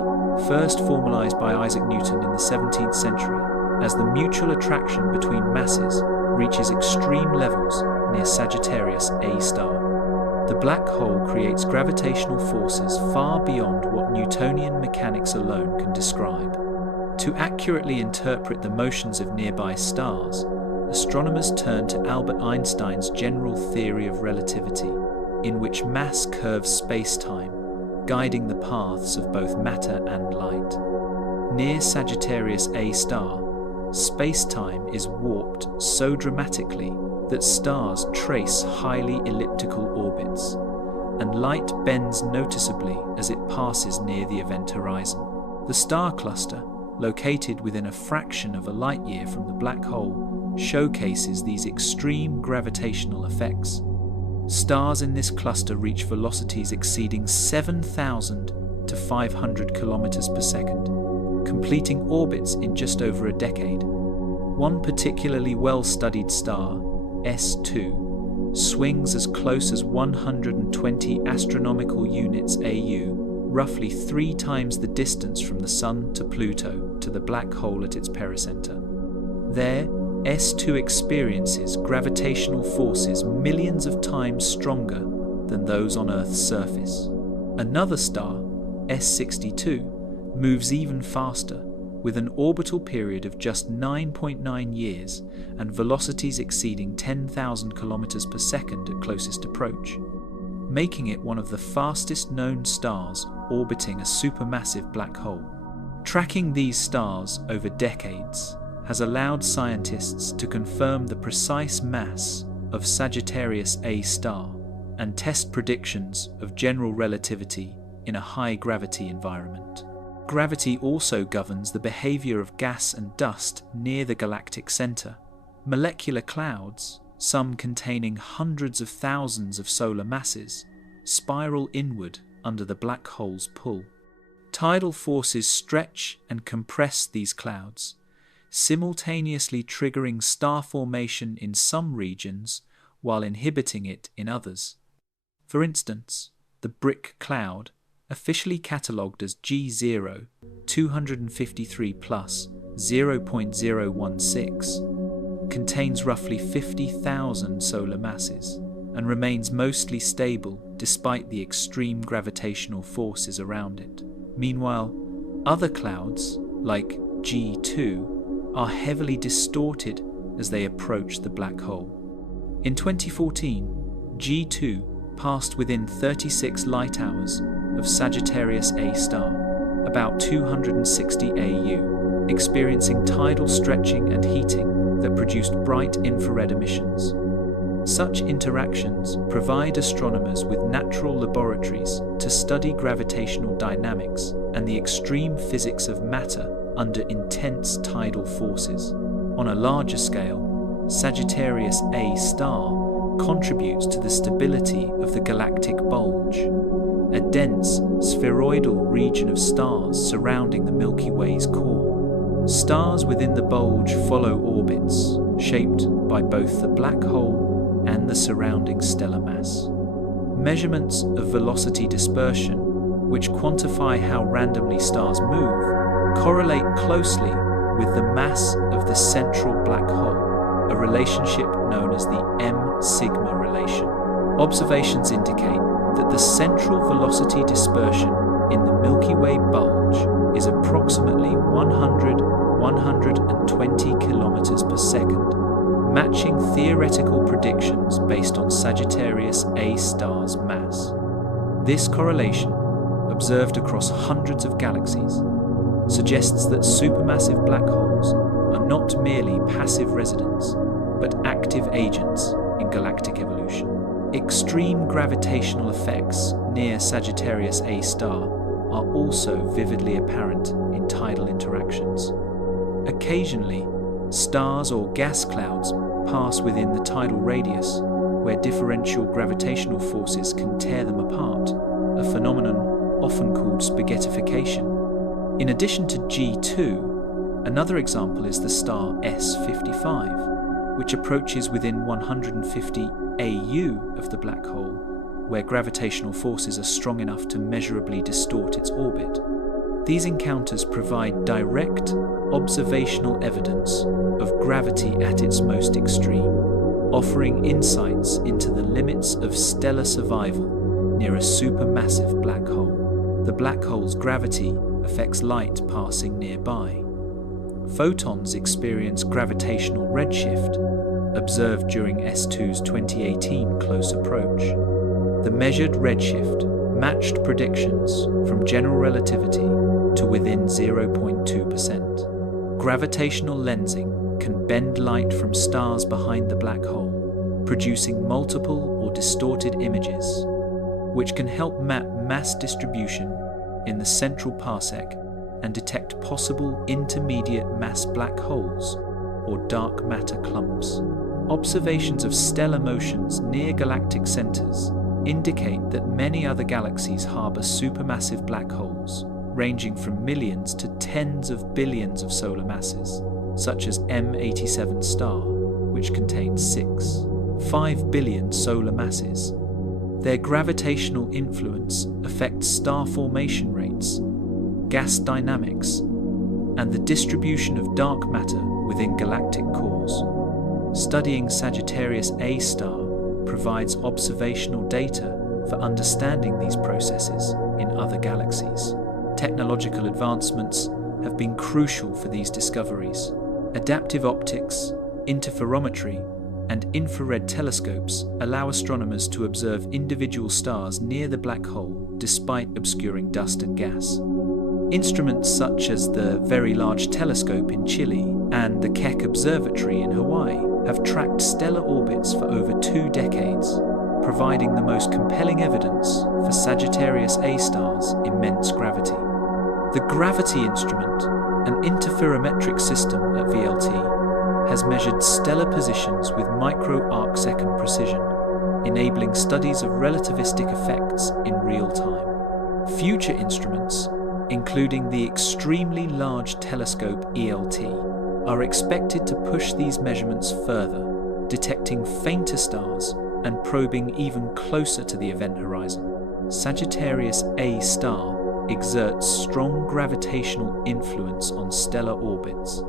first formalized by Isaac Newton in the 17th century, as the mutual attraction between masses reaches extreme levels near Sagittarius A-star. The black hole creates gravitational forces far beyond what Newtonian mechanics alone can describe. To accurately interpret the motions of nearby stars, astronomers turn to Albert Einstein's general theory of relativity, in which mass curves space-time, guiding the paths of both matter and light. Near Sagittarius A-star, space-time is warped so dramatically that stars trace highly elliptical orbits, and light bends noticeably as it passes near the event horizon. The star cluster, located within a fraction of a light-year from the black hole, showcases these extreme gravitational effects. Stars in this cluster reach velocities exceeding 7,000 to 500 kilometers per second, completing orbits in just over a decade. One particularly well-studied star, S2, swings as close as 120 astronomical units AU, roughly 3 times the distance from the Sun to Pluto to the black hole at its pericenter. There, S2 experiences gravitational forces millions of times stronger than those on Earth's surface. Another star, S62, moves even faster, with an orbital period of just 9.9 years and velocities exceeding 10,000 kilometers per second at closest approach, making it one of the fastest known stars orbiting a supermassive black hole. Tracking these stars over decades has allowed scientists to confirm the precise mass of Sagittarius A-star and test predictions of general relativity in a high-gravity environment. Gravity also governs the behavior of gas and dust near the galactic center. Molecular clouds, some containing hundreds of thousands of solar masses, spiral inward under the black hole's pull. Tidal forces stretch and compress these clouds, simultaneously triggering star formation in some regions while inhibiting it in others. For instance, the Brick Cloud, officially catalogued as G0 253 plus 0.016, contains roughly 50,000 solar masses and remains mostly stable despite the extreme gravitational forces around it. Meanwhile, other clouds, like G2, are heavily distorted as they approach the black hole. In 2014, G2 passed within 36 light-hours of Sagittarius A-star, about 260 AU, experiencing tidal stretching and heating that produced bright infrared emissions. Such interactions provide astronomers with natural laboratories to study gravitational dynamics and the extreme physics of matter under intense tidal forces. On a larger scale, Sagittarius A-star contributes to the stability of the galactic bulge, a dense, spheroidal region of stars surrounding the Milky Way's core. Stars within the bulge follow orbits shaped by both the black hole and the surrounding stellar mass. Measurements of velocity dispersion, which quantify how randomly stars move, correlate closely with the mass of the central black hole, a relationship known as the M-sigma relation. Observations indicate that the central velocity dispersion in the Milky Way bulge is approximately 100-120 kilometers per second, matching theoretical predictions based on Sagittarius A-star's mass. This correlation, observed across hundreds of galaxies, suggests that supermassive black holes are not merely passive residents, but active agents in galactic evolution. Extreme gravitational effects near Sagittarius A-star are also vividly apparent in tidal interactions. Occasionally, stars or gas clouds pass within the tidal radius, where differential gravitational forces can tear them apart, a phenomenon often called spaghettification. In addition to G2, another example is the star S55, which approaches within 150 AU of the black hole, where gravitational forces are strong enough to measurably distort its orbit. These encounters provide direct, observational evidence of gravity at its most extreme, offering insights into the limits of stellar survival near a supermassive black hole. The black hole's gravity affects light passing nearby. Photons experience gravitational redshift, observed during S2's 2018 close approach. The measured redshift matched predictions from general relativity to within 0.2%. Gravitational lensing can bend light from stars behind the black hole, producing multiple or distorted images, which can help map mass distribution in the central parsec and detect possible intermediate mass black holes or dark matter clumps. Observations of stellar motions near galactic centers indicate that many other galaxies harbor supermassive black holes, ranging from millions to tens of billions of solar masses, such as M87 which contains 5 billion solar masses. Their gravitational influence affects star formation rates, gas dynamics, and the distribution of dark matter within galactic cores. Studying Sagittarius A-star provides observational data for understanding these processes in other galaxies. Technological advancements have been crucial for these discoveries. Adaptive optics, interferometry, and infrared telescopes allow astronomers to observe individual stars near the black hole despite obscuring dust and gas. Instruments such as the Very Large Telescope in Chile and the Keck Observatory in Hawaii have tracked stellar orbits for over 2 decades, providing the most compelling evidence for Sagittarius A-star's immense gravity. The Gravity Instrument, an interferometric system at VLT, has measured stellar positions with micro-arcsecond precision, enabling studies of relativistic effects in real time. Future instruments, including the extremely large telescope ELT, are expected to push these measurements further, detecting fainter stars and probing even closer to the event horizon. Sagittarius A-star exerts strong gravitational influence on stellar orbits,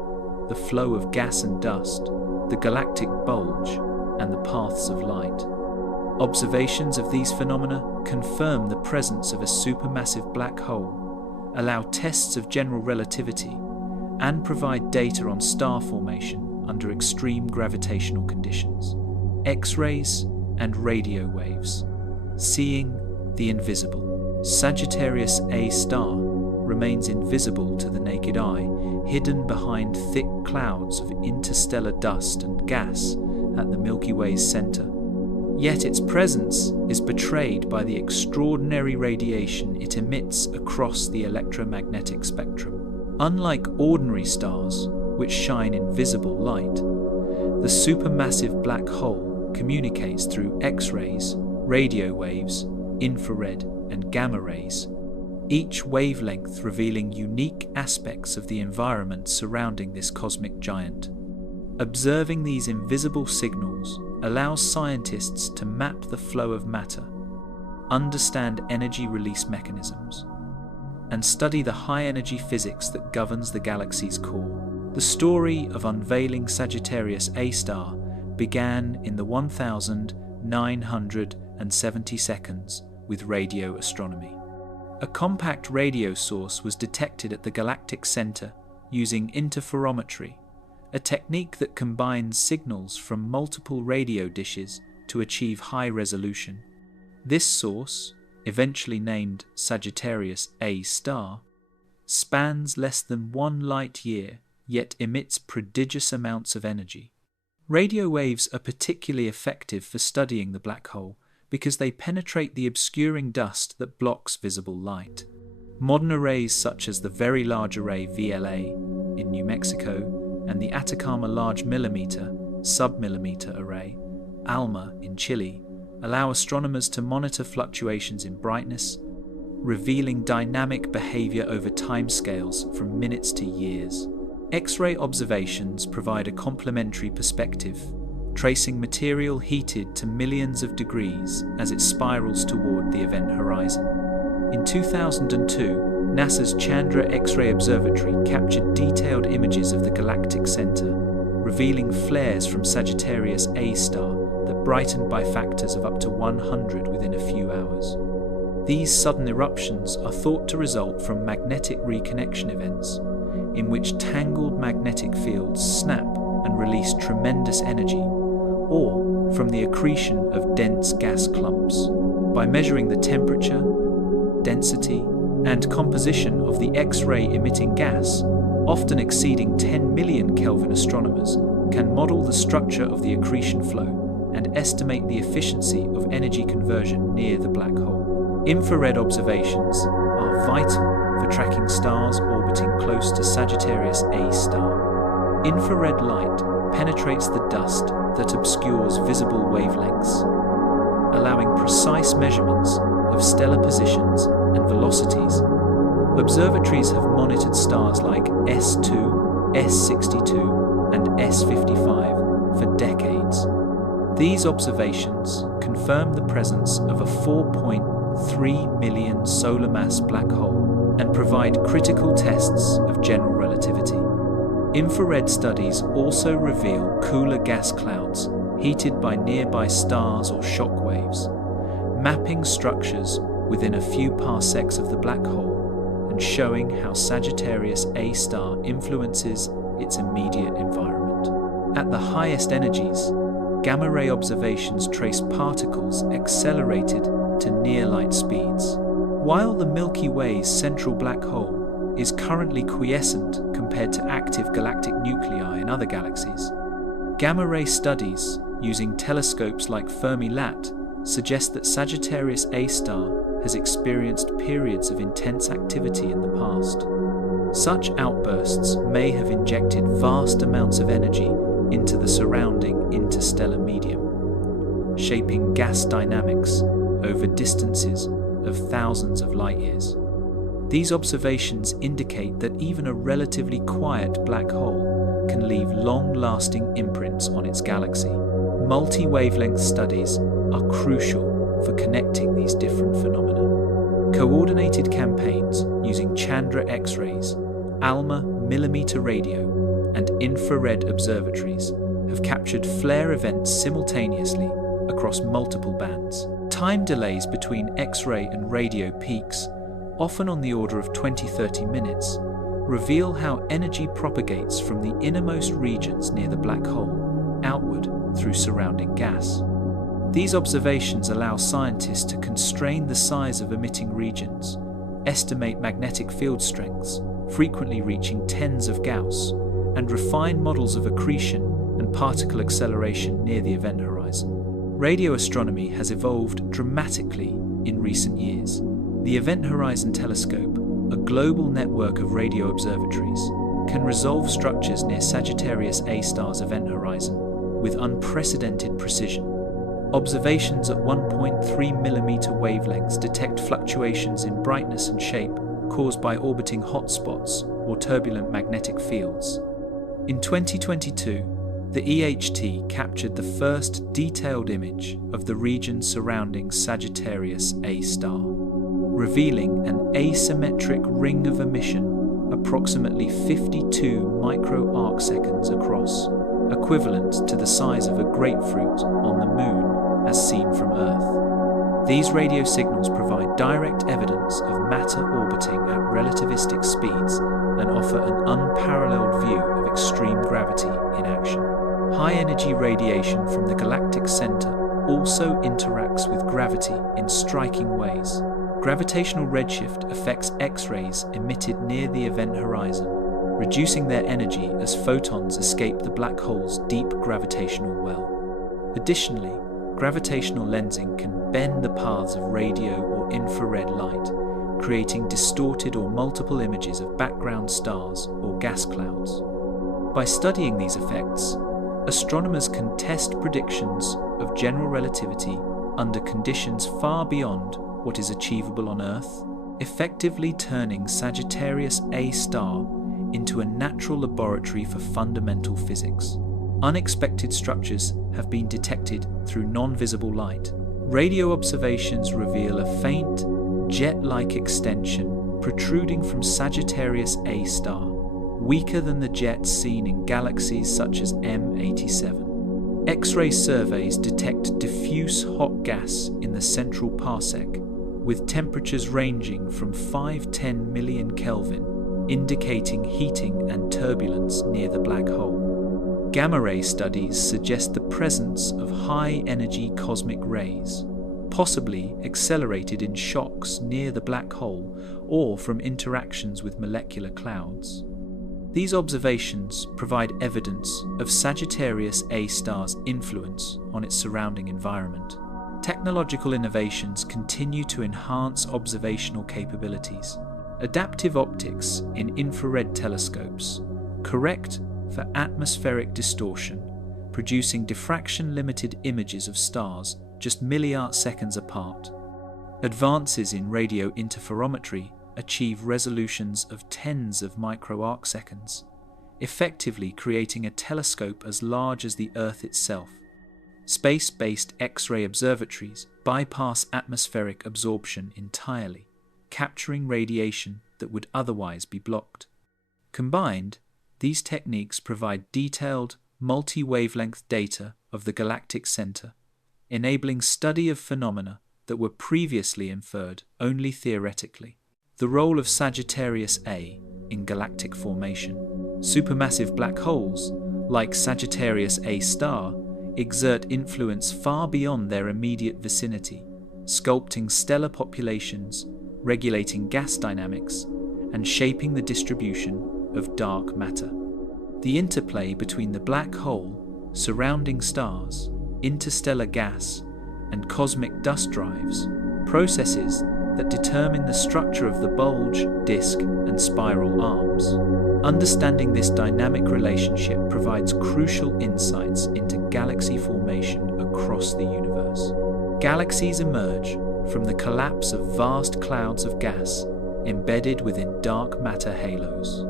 the flow of gas and dust, the galactic bulge, and the paths of light. Observations of these phenomena confirm the presence of a supermassive black hole, allow tests of general relativity, and provide data on star formation under extreme gravitational conditions. X-rays and radio waves. Seeing the invisible. Sagittarius A-star remains invisible to the naked eye, hidden behind thick clouds of interstellar dust and gas at the Milky Way's center. Yet its presence is betrayed by the extraordinary radiation it emits across the electromagnetic spectrum. Unlike ordinary stars, which shine in visible light, the supermassive black hole communicates through X-rays, radio waves, infrared, and gamma rays, each wavelength revealing unique aspects of the environment surrounding this cosmic giant. Observing these invisible signals allows scientists to map the flow of matter, understand energy release mechanisms, and study the high-energy physics that governs the galaxy's core. The story of unveiling Sagittarius A-star began in the 1970 seconds with radio astronomy. A compact radio source was detected at the galactic center using interferometry, a technique that combines signals from multiple radio dishes to achieve high resolution. This source, eventually named Sagittarius A-star, spans less than 1 light year, yet emits prodigious amounts of energy. Radio waves are particularly effective for studying the black hole because they penetrate the obscuring dust that blocks visible light. Modern arrays such as the Very Large Array VLA in New Mexico and the Atacama Large Millimeter, Submillimeter Array, ALMA in Chile, allow astronomers to monitor fluctuations in brightness, revealing dynamic behavior over timescales from minutes to years. X-ray observations provide a complementary perspective, tracing material heated to millions of degrees as it spirals toward the event horizon. In 2002, NASA's Chandra X-ray Observatory captured detailed images of the galactic center, revealing flares from Sagittarius A-star that brightened by factors of up to 100 within a few hours. These sudden eruptions are thought to result from magnetic reconnection events, in which tangled magnetic fields snap and release tremendous energy, or from the accretion of dense gas clumps. By measuring the temperature, density, and composition of the X-ray emitting gas, often exceeding 10 million Kelvin. Astronomers can model the structure of the accretion flow and estimate the efficiency of energy conversion near the black hole. Infrared observations are vital for tracking stars orbiting close to Sagittarius A-star. Infrared light penetrates the dust that obscures visible wavelengths, allowing precise measurements of stellar positions and velocities. Observatories have monitored stars like S2, S62, and S55 for decades. These observations confirm the presence of a 4.3 million solar mass black hole and provide critical tests of general relativity. Infrared studies also reveal cooler gas clouds heated by nearby stars or shock waves, mapping structures within a few parsecs of the black hole and showing how Sagittarius A-star influences its immediate environment. At the highest energies, gamma-ray observations trace particles accelerated to near-light speeds. While the Milky Way's central black hole is currently quiescent compared to active galactic nuclei in other galaxies, gamma-ray studies using telescopes like Fermi-Lat suggest that Sagittarius A-star has experienced periods of intense activity in the past. Such outbursts may have injected vast amounts of energy into the surrounding interstellar medium, shaping gas dynamics over distances of thousands of light-years. These observations indicate that even a relatively quiet black hole can leave long-lasting imprints on its galaxy. Multi-wavelength studies are crucial for connecting these different phenomena. Coordinated campaigns using Chandra X-rays, ALMA millimeter radio, and infrared observatories have captured flare events simultaneously across multiple bands. Time delays between X-ray and radio peaks, often on the order of 20-30 minutes, reveal how energy propagates from the innermost regions near the black hole outward through surrounding gas. These observations allow scientists to constrain the size of emitting regions, estimate magnetic field strengths, frequently reaching tens of Gauss, and refine models of accretion and particle acceleration near the event horizon. Radio astronomy has evolved dramatically in recent years. The Event Horizon Telescope, a global network of radio observatories, can resolve structures near Sagittarius A-star's event horizon with unprecedented precision. Observations at 1.3 millimeter wavelengths detect fluctuations in brightness and shape caused by orbiting hotspots or turbulent magnetic fields. In 2022, the EHT captured the first detailed image of the region surrounding Sagittarius A-star, revealing an asymmetric ring of emission approximately 52 micro-arcseconds across, equivalent to the size of a grapefruit on the Moon as seen from Earth. These radio signals provide direct evidence of matter orbiting at relativistic speeds and offer an unparalleled view of extreme gravity in action. High-energy radiation from the galactic center also interacts with gravity in striking ways. Gravitational redshift affects X-rays emitted near the event horizon, reducing their energy as photons escape the black hole's deep gravitational well. Additionally, gravitational lensing can bend the paths of radio or infrared light, creating distorted or multiple images of background stars or gas clouds. By studying these effects, astronomers can test predictions of general relativity under conditions far beyond what is achievable on Earth, effectively turning Sagittarius A-star into a natural laboratory for fundamental physics. Unexpected structures have been detected through non-visible light. Radio observations reveal a faint, jet-like extension protruding from Sagittarius A-star, weaker than the jets seen in galaxies such as M87. X-ray surveys detect diffuse hot gas in the central parsec, with temperatures ranging from 5-10 million Kelvin, indicating heating and turbulence near the black hole. Gamma-ray studies suggest the presence of high-energy cosmic rays, possibly accelerated in shocks near the black hole or from interactions with molecular clouds. These observations provide evidence of Sagittarius A-star's influence on its surrounding environment. Technological innovations continue to enhance observational capabilities. Adaptive optics in infrared telescopes correct for atmospheric distortion, producing diffraction-limited images of stars just milliarc-seconds apart. Advances in radio interferometry achieve resolutions of tens of microarc-seconds, effectively creating a telescope as large as the Earth itself. Space-based X-ray observatories bypass atmospheric absorption entirely, capturing radiation that would otherwise be blocked. Combined, these techniques provide detailed, multi-wavelength data of the galactic center, enabling study of phenomena that were previously inferred only theoretically. The role of Sagittarius A in galactic formation. Supermassive black holes, like Sagittarius A-star, exert influence far beyond their immediate vicinity, sculpting stellar populations, regulating gas dynamics, and shaping the distribution of dark matter. The interplay between the black hole, surrounding stars, interstellar gas, and cosmic dust drives, processes that determine the structure of the bulge, disk, and spiral arms. Understanding this dynamic relationship provides crucial insights into galaxy formation across the universe. Galaxies emerge from the collapse of vast clouds of gas embedded within dark matter halos.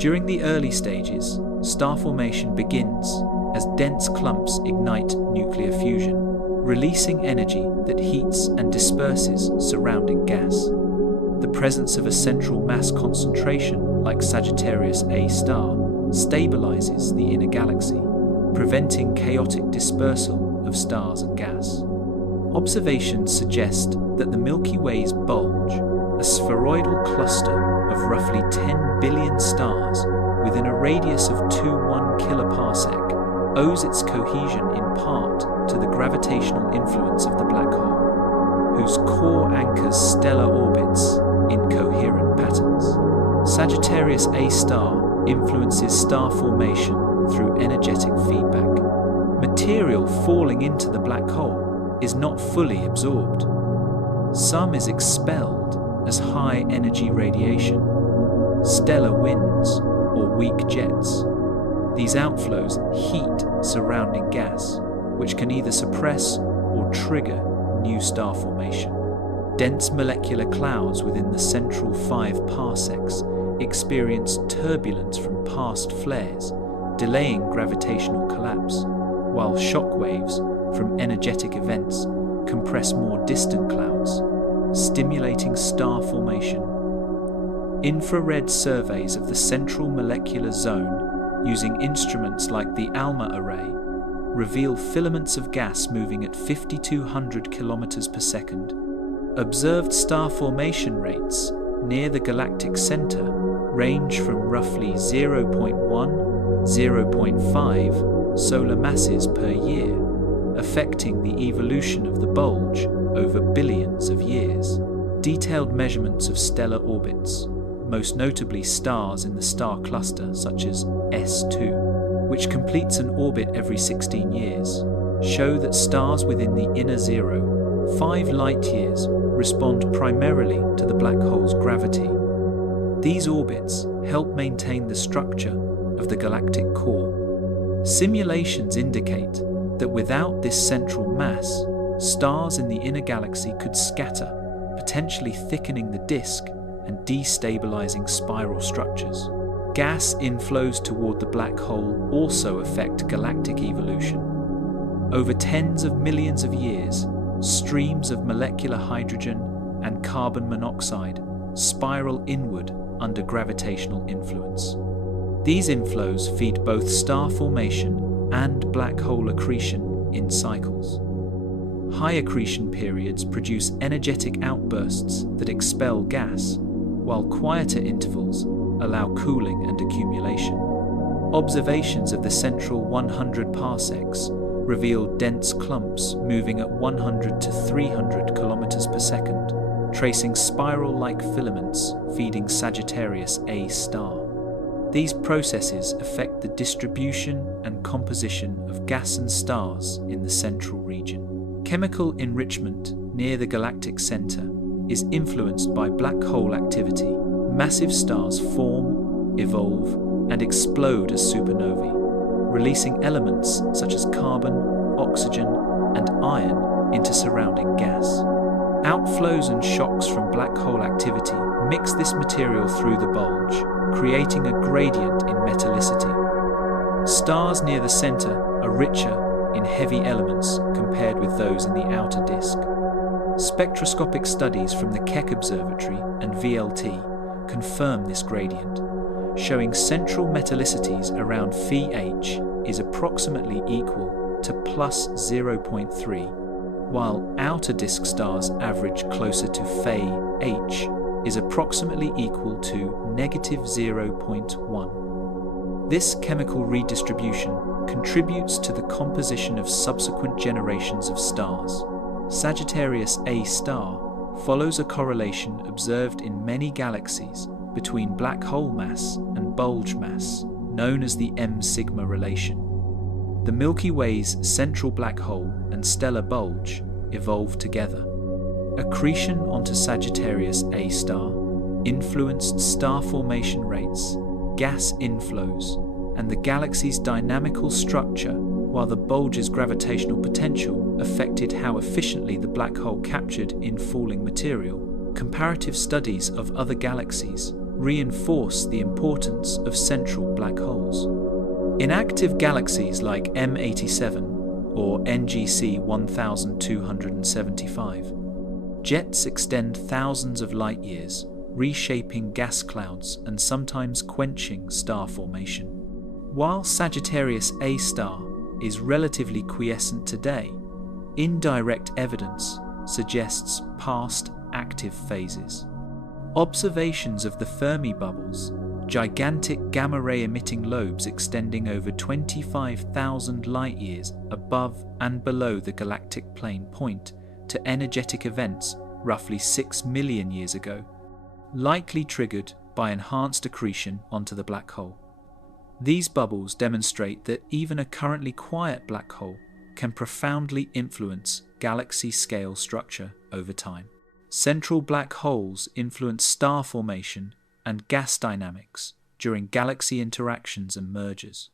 During the early stages, star formation begins as dense clumps ignite nuclear fusion, releasing energy that heats and disperses surrounding gas. The presence of a central mass concentration like Sagittarius A-star stabilizes the inner galaxy, preventing chaotic dispersal of stars and gas. Observations suggest that the Milky Way's bulge, a spheroidal cluster of roughly 10 billion stars within a radius of 21 kiloparsec, owes its cohesion in part to the gravitational influence of the black hole, whose core anchors stellar orbits in coherent patterns. Sagittarius A-star influences star formation through energetic feedback. Material falling into the black hole is not fully absorbed. Some is expelled as high-energy radiation, stellar winds, or weak jets. These outflows heat surrounding gas, which can either suppress or trigger new star formation. Dense molecular clouds within the central 5 parsecs experience turbulence from past flares, delaying gravitational collapse, while shock waves from energetic events compress more distant clouds, stimulating star formation. Infrared surveys of the central molecular zone using instruments like the ALMA array reveal filaments of gas moving at 5,200 kilometers per second. Observed star formation rates near the galactic center range from roughly 0.1–0.5 solar masses per year, affecting the evolution of the bulge over billions of years. Detailed measurements of stellar orbits, most notably stars in the star cluster such as S2, which completes an orbit every 16 years, show that stars within the inner 5 light-years respond primarily to the black hole's gravity. These orbits help maintain the structure of the galactic core. Simulations indicate that without this central mass, stars in the inner galaxy could scatter, potentially thickening the disk and destabilizing spiral structures. Gas inflows toward the black hole also affect galactic evolution. Over tens of millions of years, streams of molecular hydrogen and carbon monoxide spiral inward under gravitational influence. These inflows feed both star formation and black hole accretion in cycles. High accretion periods produce energetic outbursts that expel gas, while quieter intervals allow cooling and accumulation. Observations of the central 100 parsecs revealed dense clumps moving at 100 to 300 kilometers per second, tracing spiral-like filaments feeding Sagittarius A-star. These processes affect the distribution and composition of gas and stars in the central region. Chemical enrichment near the galactic center is influenced by black hole activity. Massive stars form, evolve, and explode as supernovae, releasing elements such as carbon, oxygen, and iron into surrounding gas. Outflows and shocks from black hole activity mix this material through the bulge, creating a gradient in metallicity. Stars near the center are richer in heavy elements compared with those in the outer disk. Spectroscopic studies from the Keck Observatory and VLT confirm this gradient, showing central metallicities around Phi-H is approximately equal to plus 0.3, while outer disk stars average closer to Phi-H is approximately equal to negative 0.1. This chemical redistribution contributes to the composition of subsequent generations of stars. Sagittarius A-star follows a correlation observed in many galaxies between black hole mass and bulge mass, known as the M-sigma relation. The Milky Way's central black hole and stellar bulge evolved together. Accretion onto Sagittarius A-star influenced star formation rates, gas inflows, and the galaxy's dynamical structure, while the bulge's gravitational potential affected how efficiently the black hole captured in falling material. Comparative studies of other galaxies reinforce the importance of central black holes. In active galaxies like M87 or NGC 1275, jets extend thousands of light years, reshaping gas clouds and sometimes quenching star formation. While Sagittarius A-star is relatively quiescent today, indirect evidence suggests past active phases. Observations of the Fermi bubbles, gigantic gamma-ray emitting lobes extending over 25,000 light-years above and below the galactic plane, point to energetic events roughly 6 million years ago, likely triggered by enhanced accretion onto the black hole. These bubbles demonstrate that even a currently quiet black hole can profoundly influence galaxy-scale structure over time. Central black holes influence star formation and gas dynamics during galaxy interactions and mergers.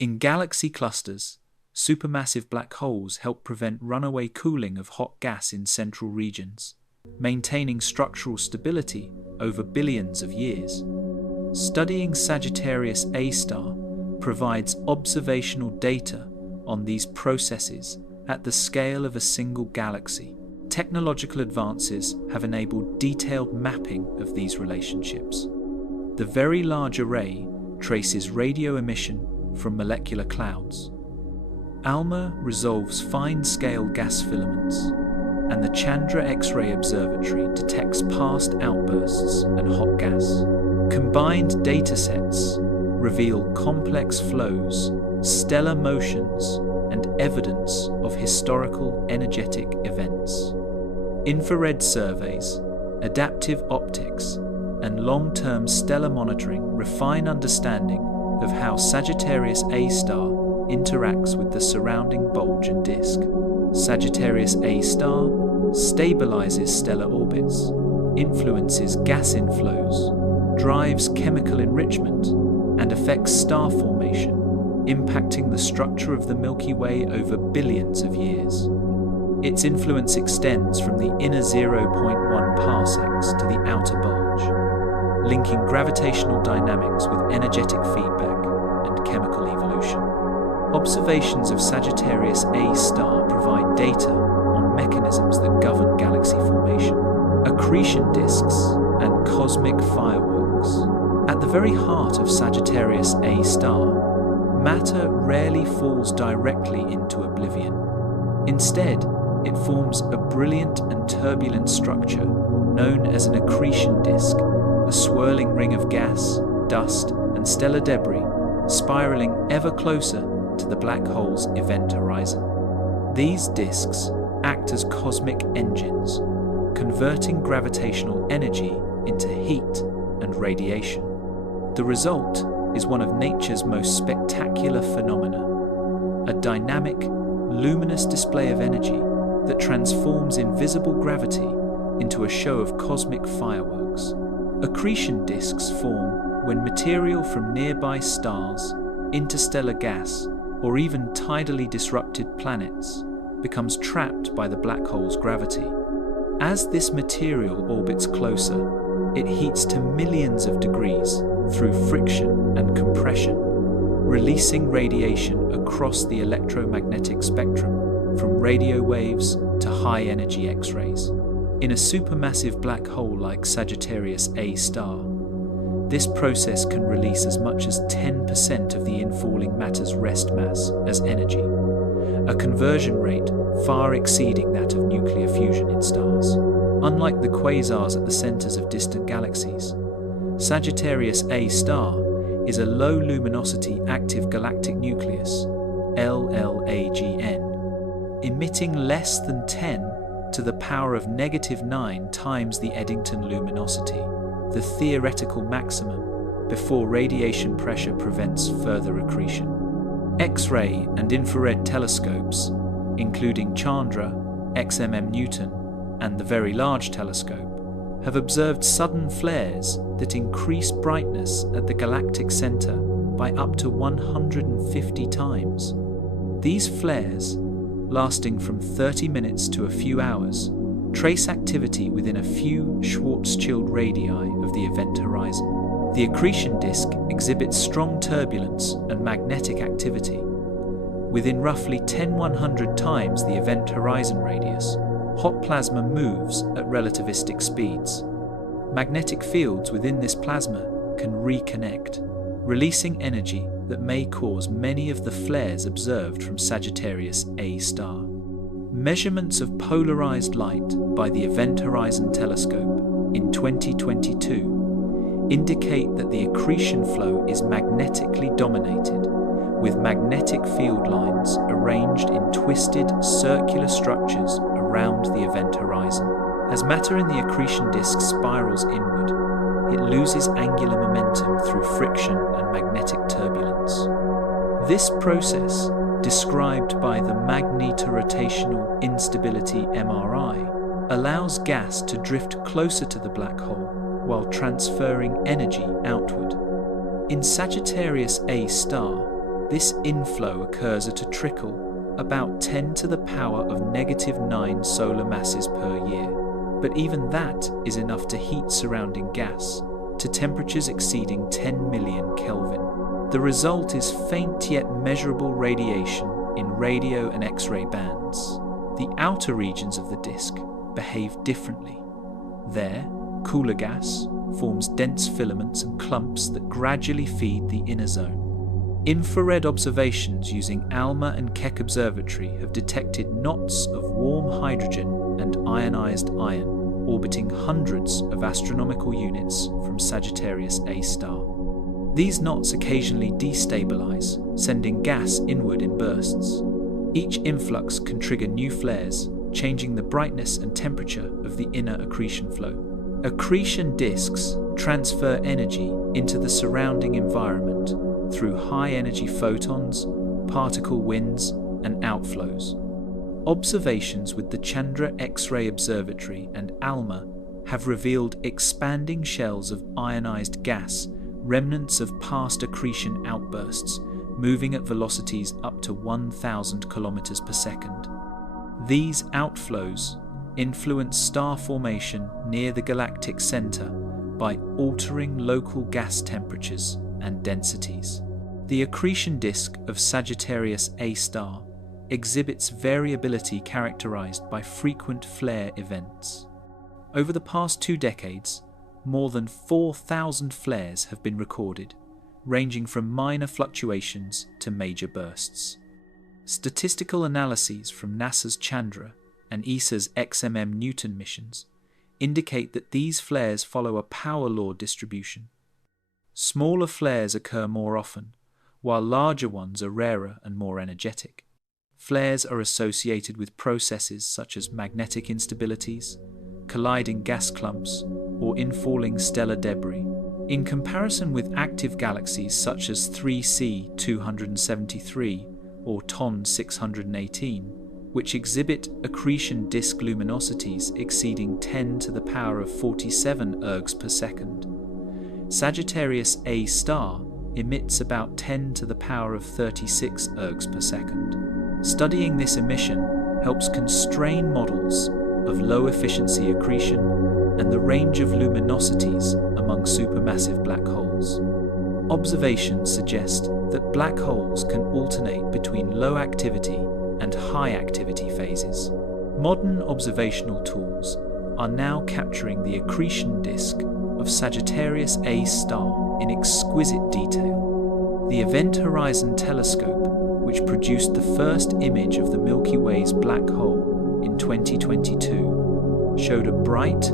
In galaxy clusters, supermassive black holes help prevent runaway cooling of hot gas in central regions, maintaining structural stability over billions of years. Studying Sagittarius A-star provides observational data on these processes at the scale of a single galaxy. Technological advances have enabled detailed mapping of these relationships. The Very Large Array traces radio emission from molecular clouds. ALMA resolves fine-scale gas filaments, and the Chandra X-ray Observatory detects past outbursts and hot gas. Combined datasets reveal complex flows, stellar motions, and evidence of historical energetic events. Infrared surveys, adaptive optics, and long-term stellar monitoring refine understanding of how Sagittarius A-star interacts with the surrounding bulge and disk. Sagittarius A-star stabilizes stellar orbits, influences gas inflows, drives chemical enrichment, and affects star formation, impacting the structure of the Milky Way over billions of years. Its influence extends from the inner 0.1 parsecs to the outer bulge, linking gravitational dynamics with energetic feedback and chemical evolution. Observations of Sagittarius A-star provide data on mechanisms that govern galaxy formation, accretion disks, and cosmic fireworks. At the very heart of Sagittarius A-star, matter rarely falls directly into oblivion. Instead, it forms a brilliant and turbulent structure known as an accretion disk, a swirling ring of gas, dust, and stellar debris, spiraling ever closer to the black hole's event horizon. These disks act as cosmic engines, converting gravitational energy into heat and radiation. The result is one of nature's most spectacular phenomena, a dynamic, luminous display of energy that transforms invisible gravity into a show of cosmic fireworks. Accretion disks form when material from nearby stars, interstellar gas, or even tidally disrupted planets becomes trapped by the black hole's gravity. As this material orbits closer, it heats to millions of degrees through friction and compression, releasing radiation across the electromagnetic spectrum, from radio waves to high-energy X-rays. In a supermassive black hole like Sagittarius A-star, this process can release as much as 10% of the infalling matter's rest mass as energy, a conversion rate far exceeding that of nuclear fusion in stars. Unlike the quasars at the centers of distant galaxies, Sagittarius A-star is a low-luminosity active galactic nucleus, LLAGN, emitting less than 10 to the power of -9 times the Eddington luminosity, the theoretical maximum, before radiation pressure prevents further accretion. X-ray and infrared telescopes, including Chandra, XMM Newton, and the Very Large Telescope, have observed sudden flares that increase brightness at the galactic center by up to 150 times. These flares, lasting from 30 minutes to a few hours, trace activity within a few Schwarzschild radii of the event horizon. The accretion disk exhibits strong turbulence and magnetic activity. Within roughly 10-100 times the event horizon radius, hot plasma moves at relativistic speeds. Magnetic fields within this plasma can reconnect, releasing energy that may cause many of the flares observed from Sagittarius A-star. Measurements of polarized light by the Event Horizon Telescope in 2022 indicate that the accretion flow is magnetically dominated, with magnetic field lines arranged in twisted circular structures around the event horizon. As matter in the accretion disk spirals inward, it loses angular momentum through friction and magnetic turbulence. This process, described by the magnetorotational instability MRI, allows gas to drift closer to the black hole while transferring energy outward. In Sagittarius A-star, this inflow occurs at a trickle about 10 to the power of -9 solar masses per year, but even that is enough to heat surrounding gas to temperatures exceeding 10 million Kelvin. The result is faint yet measurable radiation in radio and X-ray bands. The outer regions of the disk behave differently. There, cooler gas forms dense filaments and clumps that gradually feed the inner zone. Infrared observations using ALMA and Keck Observatory have detected knots of warm hydrogen and ionized iron orbiting hundreds of astronomical units from Sagittarius A-star. These knots occasionally destabilize, sending gas inward in bursts. Each influx can trigger new flares, changing the brightness and temperature of the inner accretion flow. Accretion disks transfer energy into the surrounding environment through high-energy photons, particle winds, and outflows. Observations with the Chandra X-ray Observatory and ALMA have revealed expanding shells of ionized gas, remnants of past accretion outbursts, moving at velocities up to 1,000 kilometers per second. These outflows influence star formation near the galactic center by altering local gas temperatures and densities. The accretion disk of Sagittarius A-star exhibits variability characterized by frequent flare events. Over the past 2 decades, more than 4,000 flares have been recorded, ranging from minor fluctuations to major bursts. Statistical analyses from NASA's Chandra and ESA's XMM Newton missions indicate that these flares follow a power law distribution. Smaller flares occur more often, while larger ones are rarer and more energetic. Flares are associated with processes such as magnetic instabilities, colliding gas clumps, or infalling stellar debris. In comparison with active galaxies such as 3C 273 or TON 618, which exhibit accretion disk luminosities exceeding 10 to the power of 47 ergs per second, Sagittarius A-star emits about 10 to the power of 36 ergs per second. Studying this emission helps constrain models of low-efficiency accretion and the range of luminosities among supermassive black holes. Observations suggest that black holes can alternate between low-activity and high-activity phases. Modern observational tools are now capturing the accretion disk of Sagittarius A-star in exquisite detail. The Event Horizon Telescope, which produced the first image of the Milky Way's black hole in 2022, showed a bright,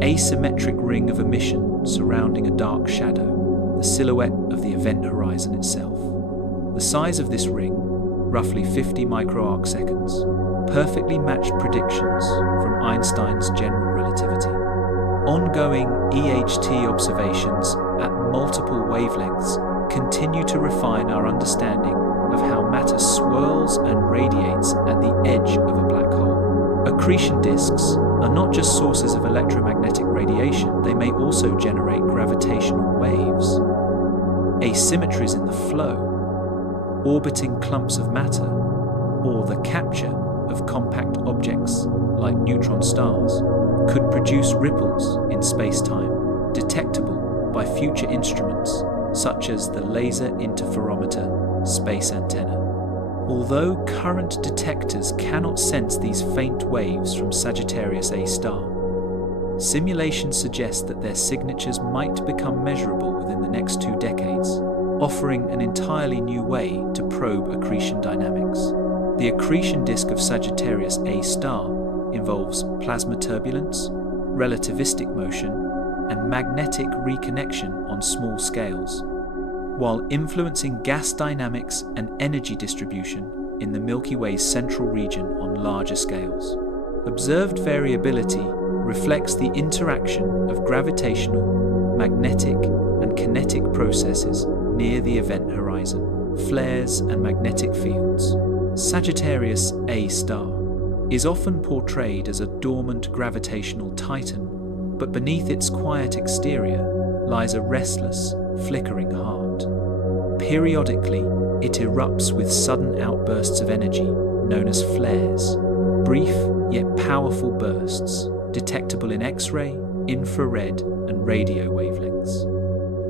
asymmetric ring of emission surrounding a dark shadow, the silhouette of the event horizon itself. The size of this ring, roughly 50 microarcseconds, perfectly matched predictions from Einstein's general relativity. Ongoing EHT observations at multiple wavelengths continue to refine our understanding of how matter swirls and radiates at the edge of a black hole. Accretion disks are not just sources of electromagnetic radiation, they may also generate gravitational waves. Asymmetries in the flow, orbiting clumps of matter, or the capture of compact objects like neutron stars could produce ripples in space-time detectable by future instruments such as the Laser Interferometer space antenna. Although current detectors cannot sense these faint waves from Sagittarius A-star, simulations suggest that their signatures might become measurable within the next 2 decades, offering an entirely new way to probe accretion dynamics. The accretion disk of Sagittarius A-star involves plasma turbulence, relativistic motion, and magnetic reconnection on small scales, while influencing gas dynamics and energy distribution in the Milky Way's central region on larger scales. Observed variability reflects the interaction of gravitational, magnetic, and kinetic processes near the event horizon, flares and magnetic fields. Sagittarius A-star is often portrayed as a dormant gravitational titan, but beneath its quiet exterior lies a restless, flickering heart. Periodically, it erupts with sudden outbursts of energy, known as flares, brief yet powerful bursts, detectable in X-ray, infrared, and radio wavelengths.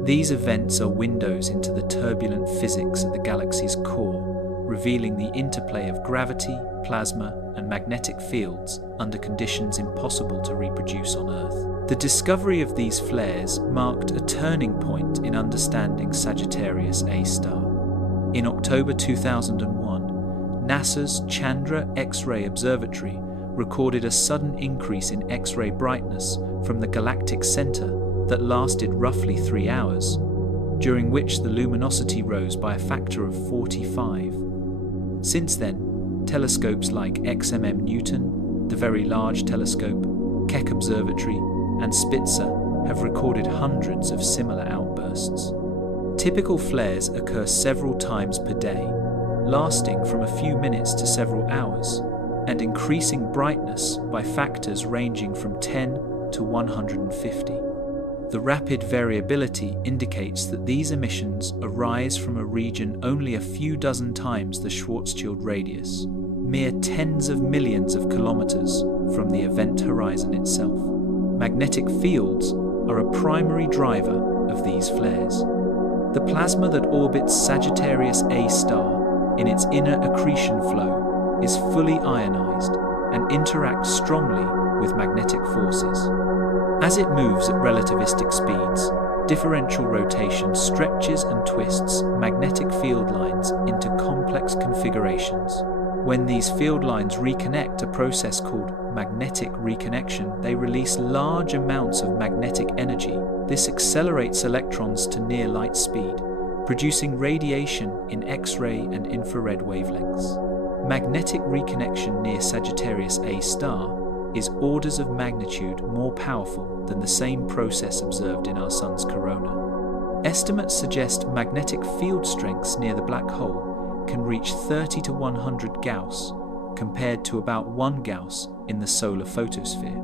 These events are windows into the turbulent physics at the galaxy's core, revealing the interplay of gravity, plasma, and magnetic fields under conditions impossible to reproduce on Earth. The discovery of these flares marked a turning point in understanding Sagittarius A-star. In October 2001, NASA's Chandra X-ray Observatory recorded a sudden increase in X-ray brightness from the galactic center that lasted roughly 3 hours, during which the luminosity rose by a factor of 45. Since then, telescopes like XMM Newton, the Very Large Telescope, Keck Observatory, and Spitzer have recorded hundreds of similar outbursts. Typical flares occur several times per day, lasting from a few minutes to several hours, and increasing brightness by factors ranging from 10 to 150. The rapid variability indicates that these emissions arise from a region only a few dozen times the Schwarzschild radius, mere tens of millions of kilometers from the event horizon itself. Magnetic fields are a primary driver of these flares. The plasma that orbits Sagittarius A-star in its inner accretion flow is fully ionized and interacts strongly with magnetic forces. As it moves at relativistic speeds, differential rotation stretches and twists magnetic field lines into complex configurations. When these field lines reconnect, a process called magnetic reconnection, they release large amounts of magnetic energy. This accelerates electrons to near light speed, producing radiation in X-ray and infrared wavelengths. Magnetic reconnection near Sagittarius A-star is orders of magnitude more powerful than the same process observed in our Sun's corona. Estimates suggest magnetic field strengths near the black hole can reach 30 to 100 Gauss, compared to about 1 Gauss in the solar photosphere.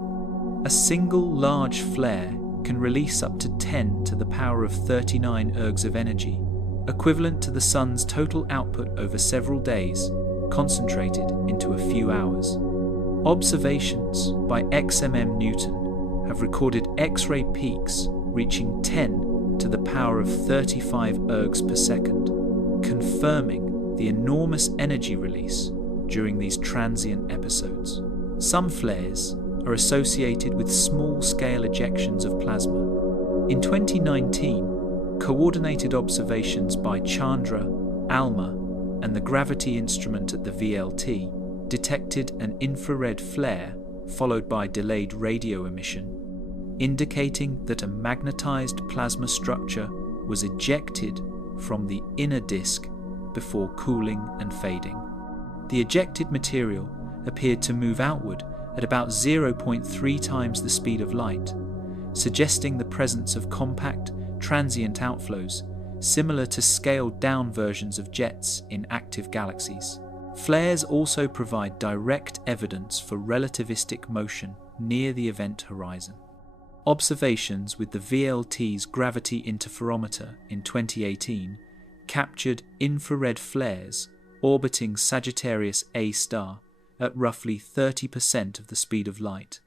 A single large flare can release up to 10 to the power of 39 ergs of energy, equivalent to the Sun's total output over several days, concentrated into a few hours. Observations by XMM Newton have recorded X-ray peaks reaching 10 to the power of 35 ergs per second, confirming the enormous energy release during these transient episodes. Some flares are associated with small-scale ejections of plasma. In 2019, coordinated observations by Chandra, ALMA, and the gravity instrument at the VLT detected an infrared flare followed by delayed radio emission, indicating that a magnetized plasma structure was ejected from the inner disk before cooling and fading. The ejected material appeared to move outward at about 0.3 times the speed of light, suggesting the presence of compact, transient outflows similar to scaled-down versions of jets in active galaxies. Flares also provide direct evidence for relativistic motion near the event horizon. Observations with the VLT's gravity interferometer in 2018 captured infrared flares orbiting Sagittarius A-star at roughly 30% of the speed of light,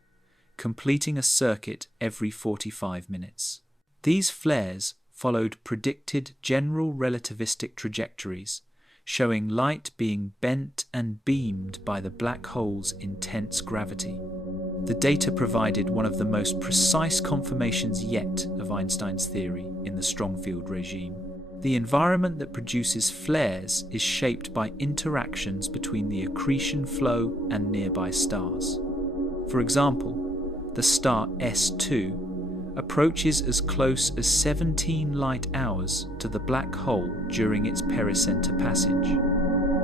completing a circuit every 45 minutes. These flares followed predicted general relativistic trajectories, showing light being bent and beamed by the black hole's intense gravity. The data provided one of the most precise confirmations yet of Einstein's theory in the strong field regime. The environment that produces flares is shaped by interactions between the accretion flow and nearby stars. For example, the star S2 approaches as close as 17 light hours to the black hole during its pericenter passage.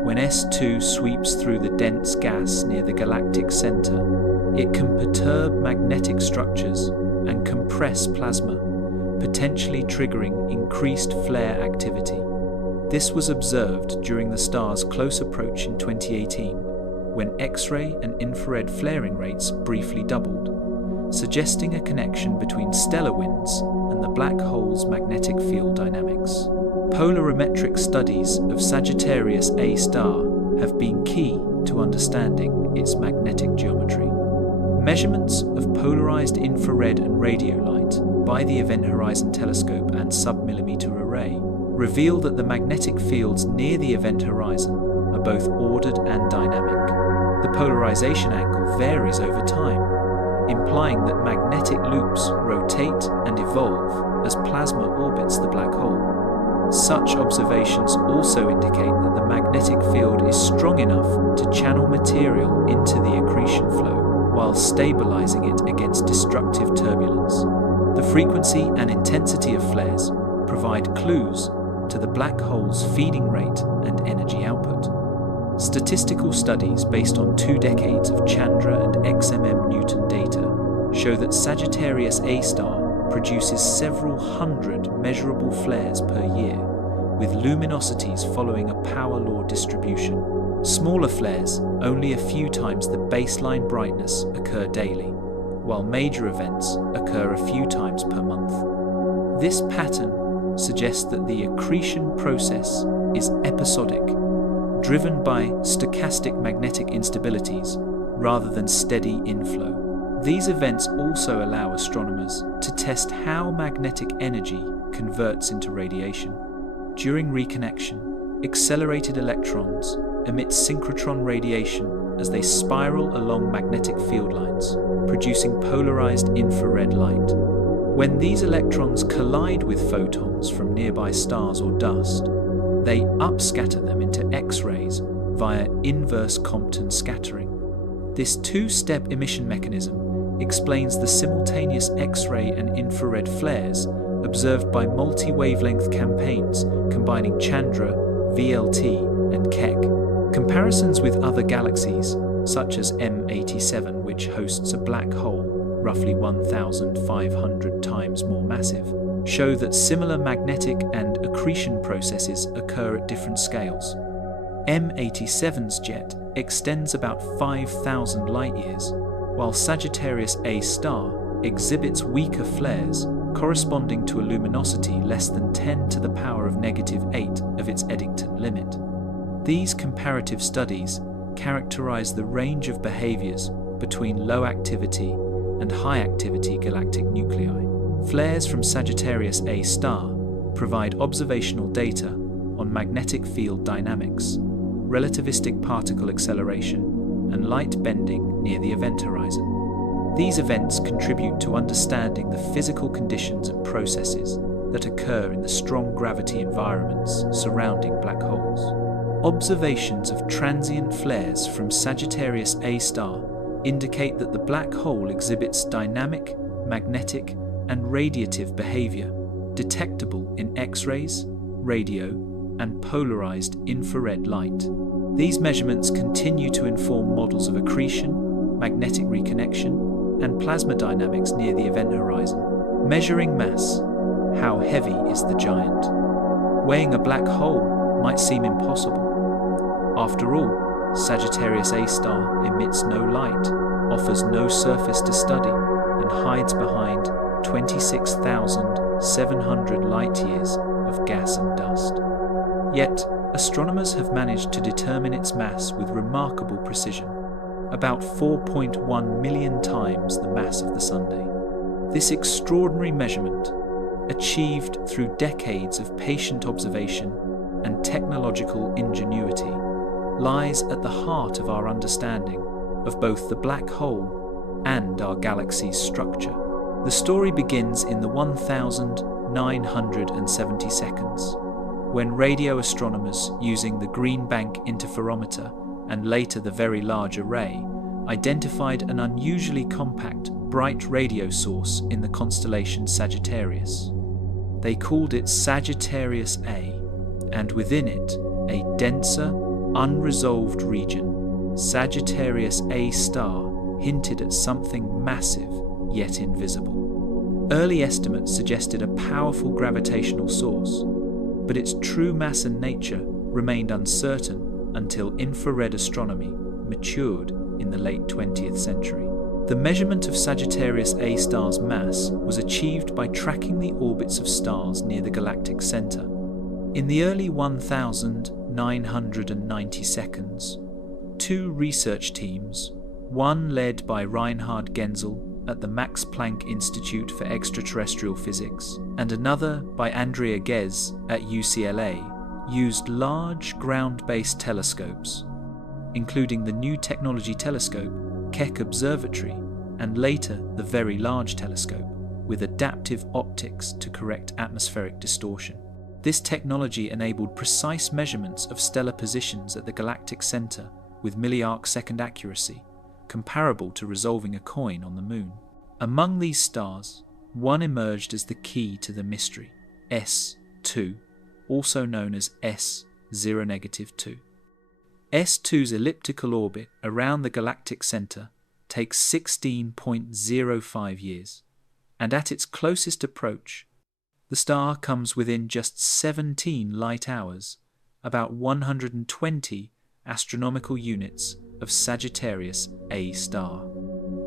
When S2 sweeps through the dense gas near the galactic center, it can perturb magnetic structures and compress plasma, potentially triggering increased flare activity. This was observed during the star's close approach in 2018, when X-ray and infrared flaring rates briefly doubled, suggesting a connection between stellar winds and the black hole's magnetic field dynamics. Polarimetric studies of Sagittarius A-star have been key to understanding its magnetic geometry. Measurements of polarized infrared and radio light by the Event Horizon Telescope and submillimeter array reveal that the magnetic fields near the event horizon are both ordered and dynamic. The polarization angle varies over time, implying that magnetic loops rotate and evolve as plasma orbits the black hole. Such observations also indicate that the magnetic field is strong enough to channel material into the accretion flow while stabilizing it against destructive turbulence. The frequency and intensity of flares provide clues to the black hole's feeding rate and energy output. Statistical studies based on 2 decades of Chandra and XMM Newton data show that Sagittarius A-star produces several hundred measurable flares per year, with luminosities following a power law distribution. Smaller flares, only a few times the baseline brightness, occur daily, while major events occur a few times per month. This pattern suggests that the accretion process is episodic, driven by stochastic magnetic instabilities rather than steady inflow. These events also allow astronomers to test how magnetic energy converts into radiation. During reconnection, accelerated electrons emit synchrotron radiation as they spiral along magnetic field lines, producing polarized infrared light. When these electrons collide with photons from nearby stars or dust, they upscatter them into X-rays via inverse Compton scattering. This 2-step emission mechanism explains the simultaneous X-ray and infrared flares observed by multi-wavelength campaigns combining Chandra, VLT, and Keck. Comparisons with other galaxies, such as M87, which hosts a black hole roughly 1,500 times more massive, show that similar magnetic and accretion processes occur at different scales. M87's jet extends about 5,000 light-years, while Sagittarius A-star exhibits weaker flares corresponding to a luminosity less than 10 to the power of -8 of its Eddington limit. These comparative studies characterize the range of behaviors between low-activity and high-activity galactic nuclei. Flares from Sagittarius A-star provide observational data on magnetic field dynamics, relativistic particle acceleration, and light bending near the event horizon. These events contribute to understanding the physical conditions and processes that occur in the strong gravity environments surrounding black holes. Observations of transient flares from Sagittarius A-star indicate that the black hole exhibits dynamic, magnetic, and radiative behavior detectable in X-rays, radio, and polarized infrared light. These measurements continue to inform models of accretion, magnetic reconnection, and plasma dynamics near the event horizon. Measuring mass. How heavy is the giant? Weighing a black hole might seem impossible. After all, Sagittarius A-star emits no light, offers no surface to study, and hides behind 26,700 light-years of gas and dust. Yet, astronomers have managed to determine its mass with remarkable precision, about 4.1 million times the mass of the Sunday. This extraordinary measurement, achieved through decades of patient observation and technological ingenuity, lies at the heart of our understanding of both the black hole and our galaxy's structure. The story begins in the 1970 seconds, when radio astronomers using the Green Bank interferometer and later the Very Large Array identified an unusually compact, bright radio source in the constellation Sagittarius. They called it Sagittarius A, and within it, a denser, unresolved region, Sagittarius A-star, hinted at something massive yet invisible. Early estimates suggested a powerful gravitational source, but its true mass and nature remained uncertain until infrared astronomy matured in the late 20th century. The measurement of Sagittarius A-star's mass was achieved by tracking the orbits of stars near the galactic center. In the early 1990 seconds, two research teams, one led by Reinhard Genzel at the Max Planck Institute for Extraterrestrial Physics, and another by Andrea Ghez at UCLA, used large ground-based telescopes, including the New Technology Telescope, Keck Observatory, and later the Very Large Telescope, with adaptive optics to correct atmospheric distortion. This technology enabled precise measurements of stellar positions at the galactic center with milli-arc-second accuracy, comparable to resolving a coin on the moon. Among these stars, one emerged as the key to the mystery, S2, also known as S0-2. S2's elliptical orbit around the galactic center takes 16.05 years, and at its closest approach, the star comes within just 17 light hours, about 120 astronomical units of Sagittarius A-star.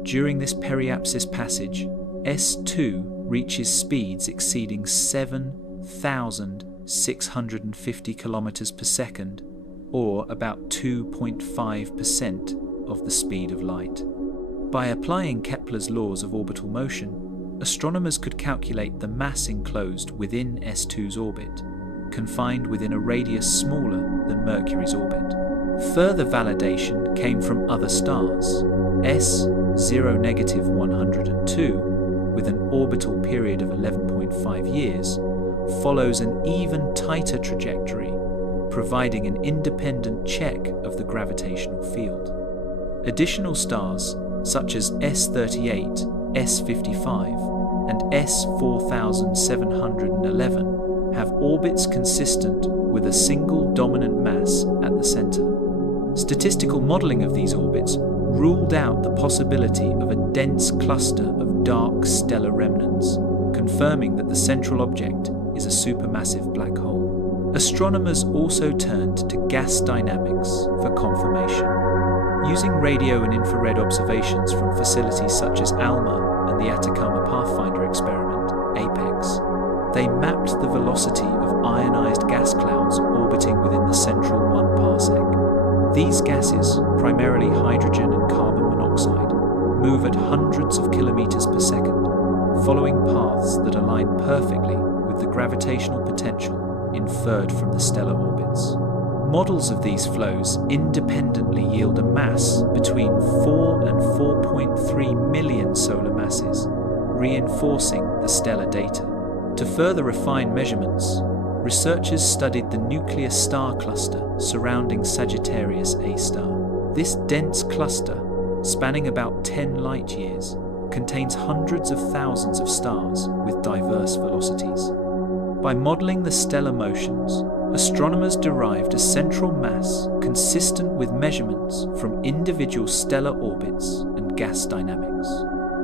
During this periapsis passage, S2 reaches speeds exceeding 7,650 kilometers per second, or about 2.5% of the speed of light. By applying Kepler's laws of orbital motion, astronomers could calculate the mass enclosed within S2's orbit, confined within a radius smaller than Mercury's orbit. Further validation came from other stars. S0-102, with an orbital period of 11.5 years, follows an even tighter trajectory, providing an independent check of the gravitational field. Additional stars, such as S38, S55, and S4711 have orbits consistent with a single dominant mass at the center. Statistical modeling of these orbits ruled out the possibility of a dense cluster of dark stellar remnants, confirming that the central object is a supermassive black hole. Astronomers also turned to gas dynamics for confirmation. Using radio and infrared observations from facilities such as ALMA and the Atacama Pathfinder experiment, APEX, they mapped the velocity of ionized gas clouds orbiting within the central 1 parsec. These gases, primarily hydrogen and carbon monoxide, move at hundreds of kilometers per second, following paths that align perfectly with the gravitational potential inferred from the stellar orbits. Models of these flows independently yield a mass between 4 and 4.3 million solar masses, reinforcing the stellar data. To further refine measurements, researchers studied the nuclear star cluster surrounding Sagittarius A-star. This dense cluster, spanning about 10 light-years, contains hundreds of thousands of stars with diverse velocities. By modeling the stellar motions, astronomers derived a central mass consistent with measurements from individual stellar orbits and gas dynamics.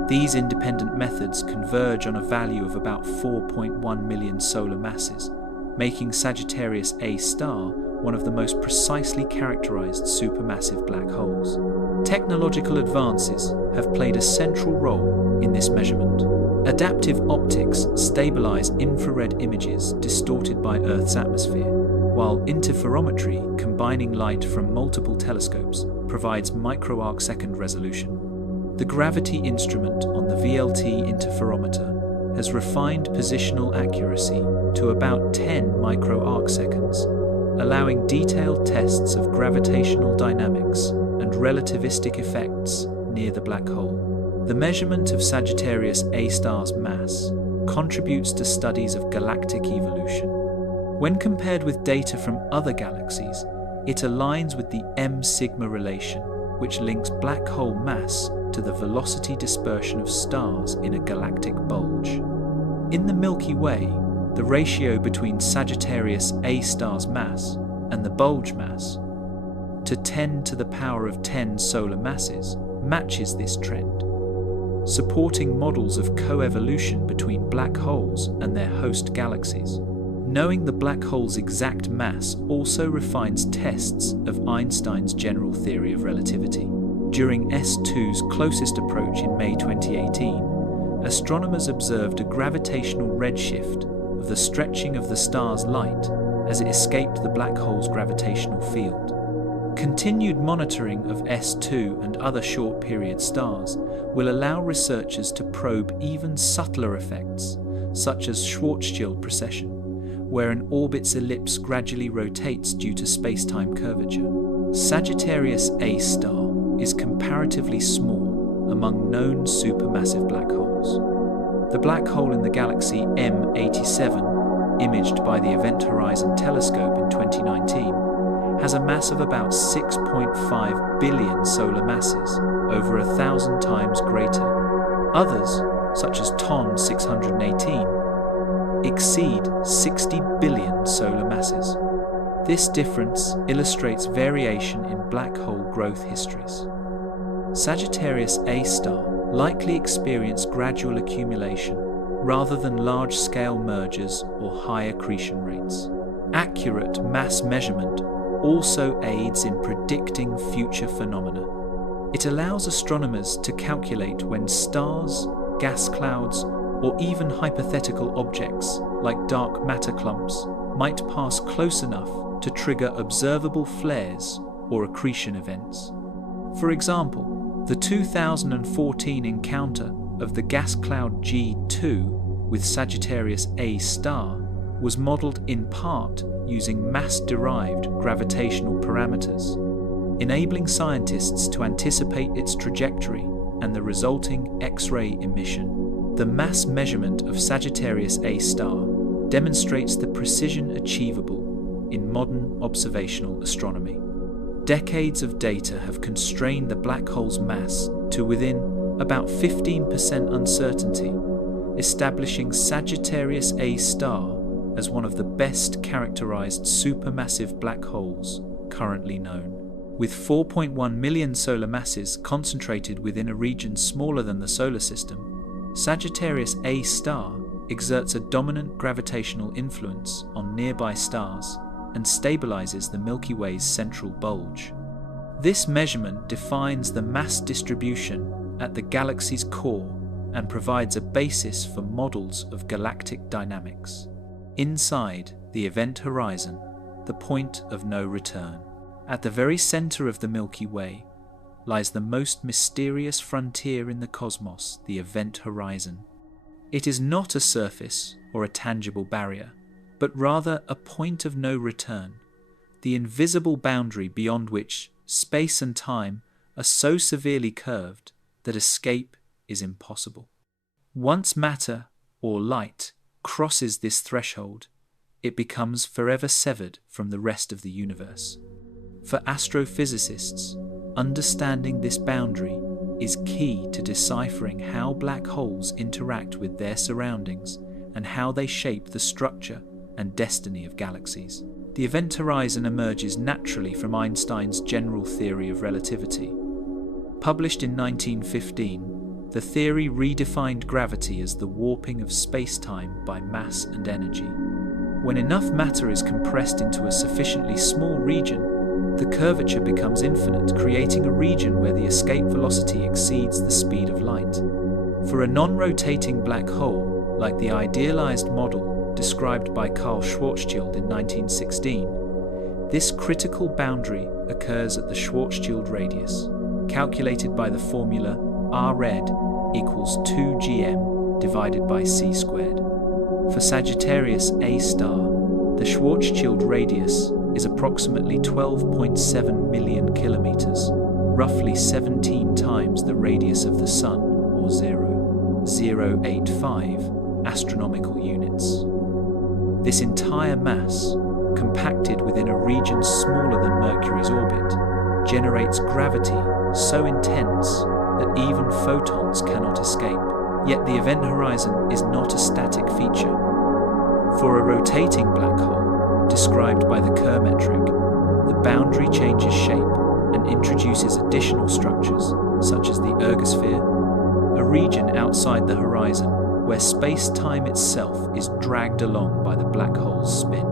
These independent methods converge on a value of about 4.1 million solar masses, making Sagittarius A-star one of the most precisely characterized supermassive black holes. Technological advances have played a central role in this measurement. Adaptive optics stabilize infrared images distorted by Earth's atmosphere, while interferometry, combining light from multiple telescopes, provides micro-arcsecond resolution. The gravity instrument on the VLT interferometer has refined positional accuracy to about 10 micro-arcseconds, allowing detailed tests of gravitational dynamics and relativistic effects near the black hole. The measurement of Sagittarius A-star's mass contributes to studies of galactic evolution. When compared with data from other galaxies, it aligns with the M-sigma relation, which links black hole mass to the velocity dispersion of stars in a galactic bulge. In the Milky Way, the ratio between Sagittarius A-star's mass and the bulge mass to 10 to the power of 10 solar masses matches this trend, supporting models of coevolution between black holes and their host galaxies. Knowing the black hole's exact mass also refines tests of Einstein's general theory of relativity. During S2's closest approach in May 2018, astronomers observed a gravitational redshift of the stretching of the star's light as it escaped the black hole's gravitational field. Continued monitoring of S2 and other short-period stars will allow researchers to probe even subtler effects, such as Schwarzschild precession, where an orbit's ellipse gradually rotates due to space-time curvature. Sagittarius A-star is comparatively small among known supermassive black holes. The black hole in the galaxy M87, imaged by the Event Horizon Telescope in 2019, has a mass of about 6.5 billion solar masses, over 1,000 times greater. Others, such as TON 618, exceed 60 billion solar masses. This difference illustrates variation in black hole growth histories. Sagittarius A-star likely experienced gradual accumulation rather than large-scale mergers or high accretion rates. Accurate mass measurement also aids in predicting future phenomena. It allows astronomers to calculate when stars, gas clouds, or even hypothetical objects like dark matter clumps might pass close enough to trigger observable flares or accretion events. For example, the 2014 encounter of the gas cloud G2 with Sagittarius A-star was modeled in part using mass-derived gravitational parameters, enabling scientists to anticipate its trajectory and the resulting X-ray emission. The mass measurement of Sagittarius A-star demonstrates the precision achievable in modern observational astronomy. Decades of data have constrained the black hole's mass to within about 15% uncertainty, establishing Sagittarius A-star as one of the best characterized supermassive black holes currently known. With 4.1 million solar masses concentrated within a region smaller than the solar system, Sagittarius A-star exerts a dominant gravitational influence on nearby stars and stabilizes the Milky Way's central bulge. This measurement defines the mass distribution at the galaxy's core and provides a basis for models of galactic dynamics. Inside the event horizon, the point of no return. At the very center of the Milky Way lies the most mysterious frontier in the cosmos, the event horizon. It is not a surface or a tangible barrier, but rather a point of no return, the invisible boundary beyond which space and time are so severely curved that escape is impossible. Once matter, or light, crosses this threshold, it becomes forever severed from the rest of the universe. For astrophysicists, understanding this boundary is key to deciphering how black holes interact with their surroundings and how they shape the structure and destiny of galaxies. The event horizon emerges naturally from Einstein's general theory of relativity. Published in 1915, the theory redefined gravity as the warping of space-time by mass and energy. When enough matter is compressed into a sufficiently small region, the curvature becomes infinite, creating a region where the escape velocity exceeds the speed of light. For a non-rotating black hole, like the idealized model described by Carl Schwarzschild in 1916, this critical boundary occurs at the Schwarzschild radius, calculated by the formula R-red equals 2gm divided by c squared. For Sagittarius A-star, the Schwarzschild radius is approximately 12.7 million kilometers, roughly 17 times the radius of the Sun, or 0.085 astronomical units. This entire mass, compacted within a region smaller than Mercury's orbit, generates gravity so intense that even photons cannot escape. Yet the event horizon is not a static feature. For a rotating black hole, described by the Kerr metric, the boundary changes shape and introduces additional structures, such as the ergosphere, a region outside the horizon where space-time itself is dragged along by the black hole's spin.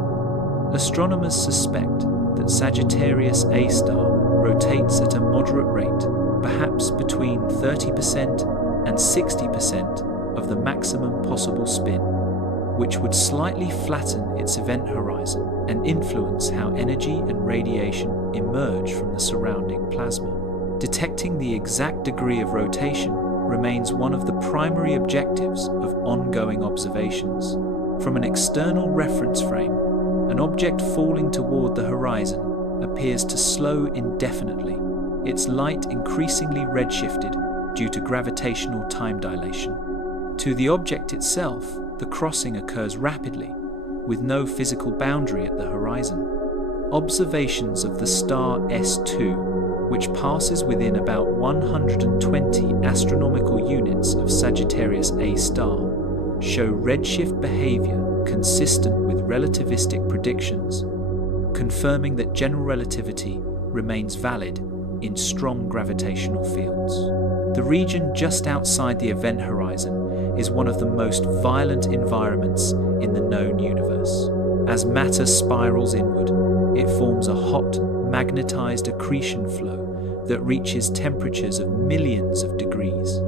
Astronomers suspect that Sagittarius A-star rotates at a moderate rate, perhaps between 30% and 60% of the maximum possible spin, which would slightly flatten its event horizon and influence how energy and radiation emerge from the surrounding plasma. Detecting the exact degree of rotation remains one of the primary objectives of ongoing observations. From an external reference frame, an object falling toward the horizon appears to slow indefinitely, its light increasingly redshifted due to gravitational time dilation. To the object itself, the crossing occurs rapidly, with no physical boundary at the horizon. Observations of the star S2, which passes within about 120 astronomical units of Sagittarius A-star, show redshift behavior consistent with relativistic predictions, confirming that general relativity remains valid in strong gravitational fields. The region just outside the event horizon is one of the most violent environments in the known universe. As matter spirals inward, it forms a hot, magnetized accretion flow that reaches temperatures of millions of degrees.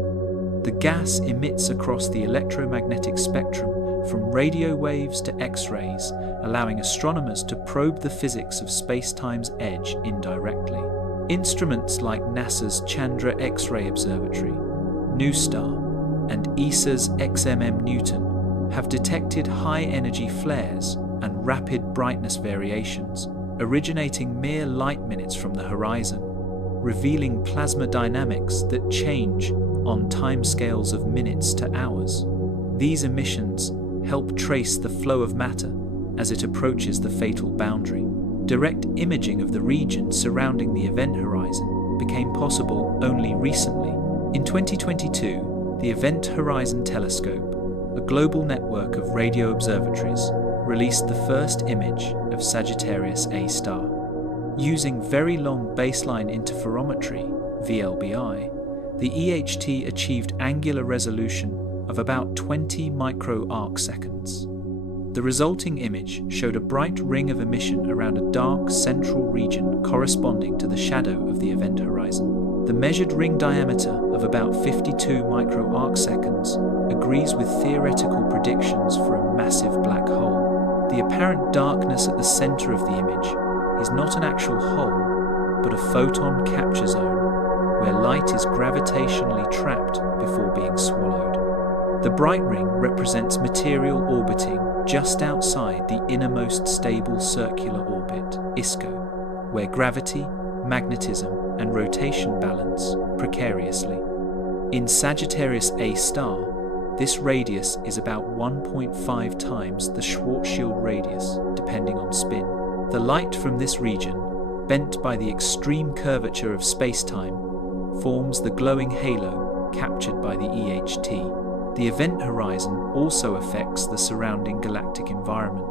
The gas emits across the electromagnetic spectrum from radio waves to X-rays, allowing astronomers to probe the physics of space-time's edge indirectly. Instruments like NASA's Chandra X-ray Observatory, NuSTAR, and ESA's XMM Newton have detected high-energy flares and rapid brightness variations, originating mere light minutes from the horizon, revealing plasma dynamics that change on timescales of minutes to hours. These emissions help trace the flow of matter as it approaches the fatal boundary. Direct imaging of the region surrounding the event horizon became possible only recently. In 2022, the Event Horizon Telescope, a global network of radio observatories released the first image of Sagittarius A-star. Using very long baseline interferometry, VLBI, the EHT achieved angular resolution of about 20 micro-arcseconds. The resulting image showed a bright ring of emission around a dark central region corresponding to the shadow of the event horizon. The measured ring diameter of about 52 micro-arcseconds agrees with theoretical predictions for a massive black hole. The apparent darkness at the center of the image is not an actual hole, but a photon capture zone where light is gravitationally trapped before being swallowed. The bright ring represents material orbiting just outside the innermost stable circular orbit, ISCO, where gravity, magnetism, and rotation balance precariously. In Sagittarius A-star, this radius is about 1.5 times the Schwarzschild radius, depending on spin. The light from this region, bent by the extreme curvature of space-time, forms the glowing halo captured by the EHT. The event horizon also affects the surrounding galactic environment.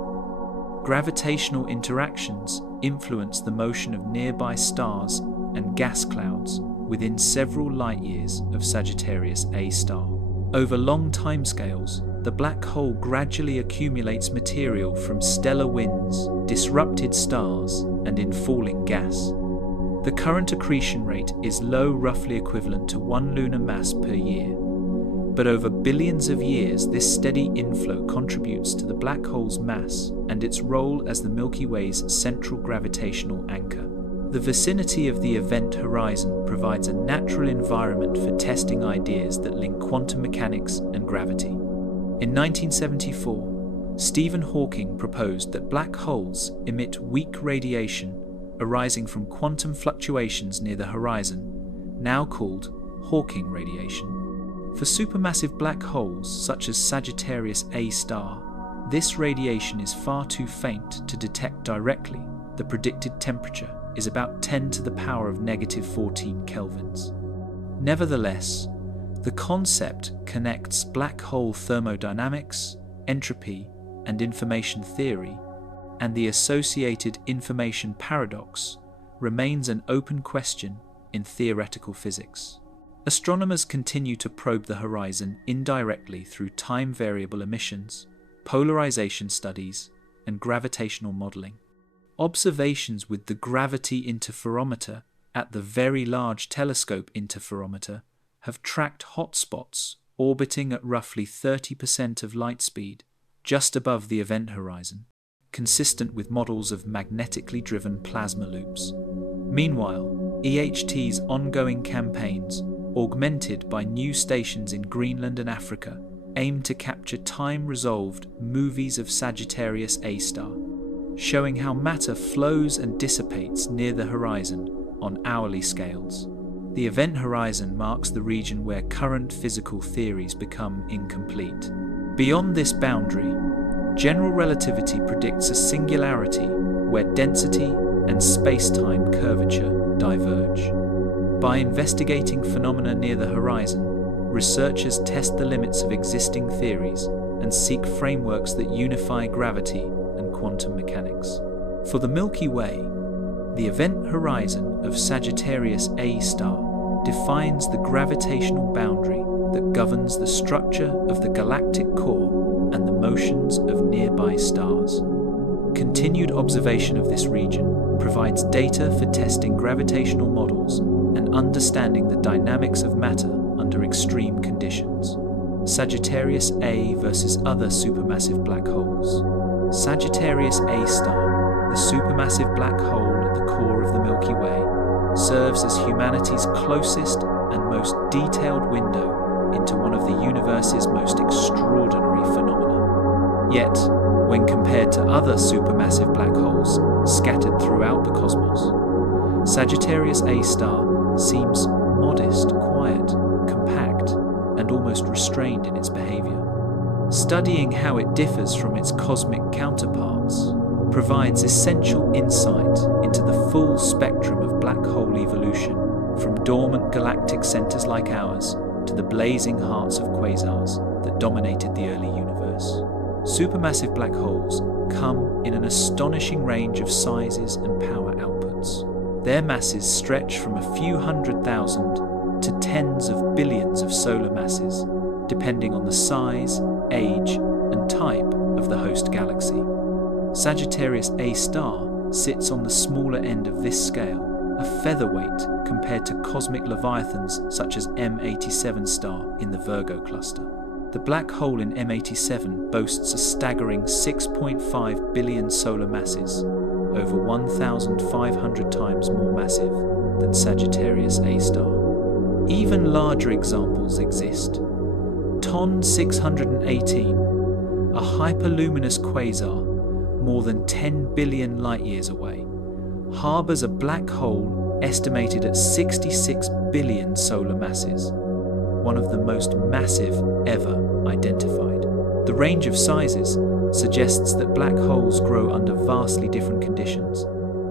Gravitational interactions influence the motion of nearby stars and gas clouds within several light-years of Sagittarius A-star. Over long timescales, the black hole gradually accumulates material from stellar winds, disrupted stars, and in falling gas. The current accretion rate is low, roughly equivalent to 1 lunar mass per year. But over billions of years, this steady inflow contributes to the black hole's mass and its role as the Milky Way's central gravitational anchor. The vicinity of the event horizon provides a natural environment for testing ideas that link quantum mechanics and gravity. In 1974, Stephen Hawking proposed that black holes emit weak radiation arising from quantum fluctuations near the horizon, now called Hawking radiation. For supermassive black holes such as Sagittarius A-star, this radiation is far too faint to detect directly. The predicted temperature is about 10 to the power of negative 14 kelvins. Nevertheless, the concept connects black hole thermodynamics, entropy, and information theory, and the associated information paradox remains an open question in theoretical physics. Astronomers continue to probe the horizon indirectly through time-variable emissions, polarization studies, and gravitational modeling. Observations with the gravity interferometer at the Very Large Telescope Interferometer have tracked hotspots orbiting at roughly 30% of light speed, just above the event horizon, consistent with models of magnetically driven plasma loops. Meanwhile, EHT's ongoing campaigns, augmented by new stations in Greenland and Africa, aim to capture time-resolved movies of Sagittarius A-star, showing how matter flows and dissipates near the horizon on hourly scales. The event horizon marks the region where current physical theories become incomplete. Beyond this boundary, general relativity predicts a singularity where density and space-time curvature diverge. By investigating phenomena near the horizon, researchers test the limits of existing theories and seek frameworks that unify gravity and quantum mechanics. For the Milky Way, the event horizon of Sagittarius A-star defines the gravitational boundary that governs the structure of the galactic core and the motions of nearby stars. Continued observation of this region provides data for testing gravitational models and understanding the dynamics of matter under extreme conditions. Sagittarius A versus other supermassive black holes. Sagittarius A-star, the supermassive black hole at the core of the Milky Way, serves as humanity's closest and most detailed window into one of the universe's most extraordinary phenomena. Yet, when compared to other supermassive black holes scattered throughout the cosmos, Sagittarius A-star seems modest, quiet, compact, and almost restrained in its behavior. Studying how it differs from its cosmic counterparts provides essential insight into the full spectrum of black hole evolution, from dormant galactic centers like ours to the blazing hearts of quasars, that dominated the early universe. Supermassive black holes come in an astonishing range of sizes and power outputs. Their masses stretch from a few 100,000 to tens of billions of solar masses, depending on the size, age, and type of the host galaxy. Sagittarius A-star sits on the smaller end of this scale, a featherweight compared to cosmic leviathans such as M87 star in the Virgo cluster. The black hole in M87 boasts a staggering 6.5 billion solar masses, over 1,500 times more massive than Sagittarius A-star. Even larger examples exist. TON 618, a hyperluminous quasar more than 10 billion light-years away, harbors a black hole estimated at 66 billion solar masses, one of the most massive ever identified. The range of sizes suggests that black holes grow under vastly different conditions,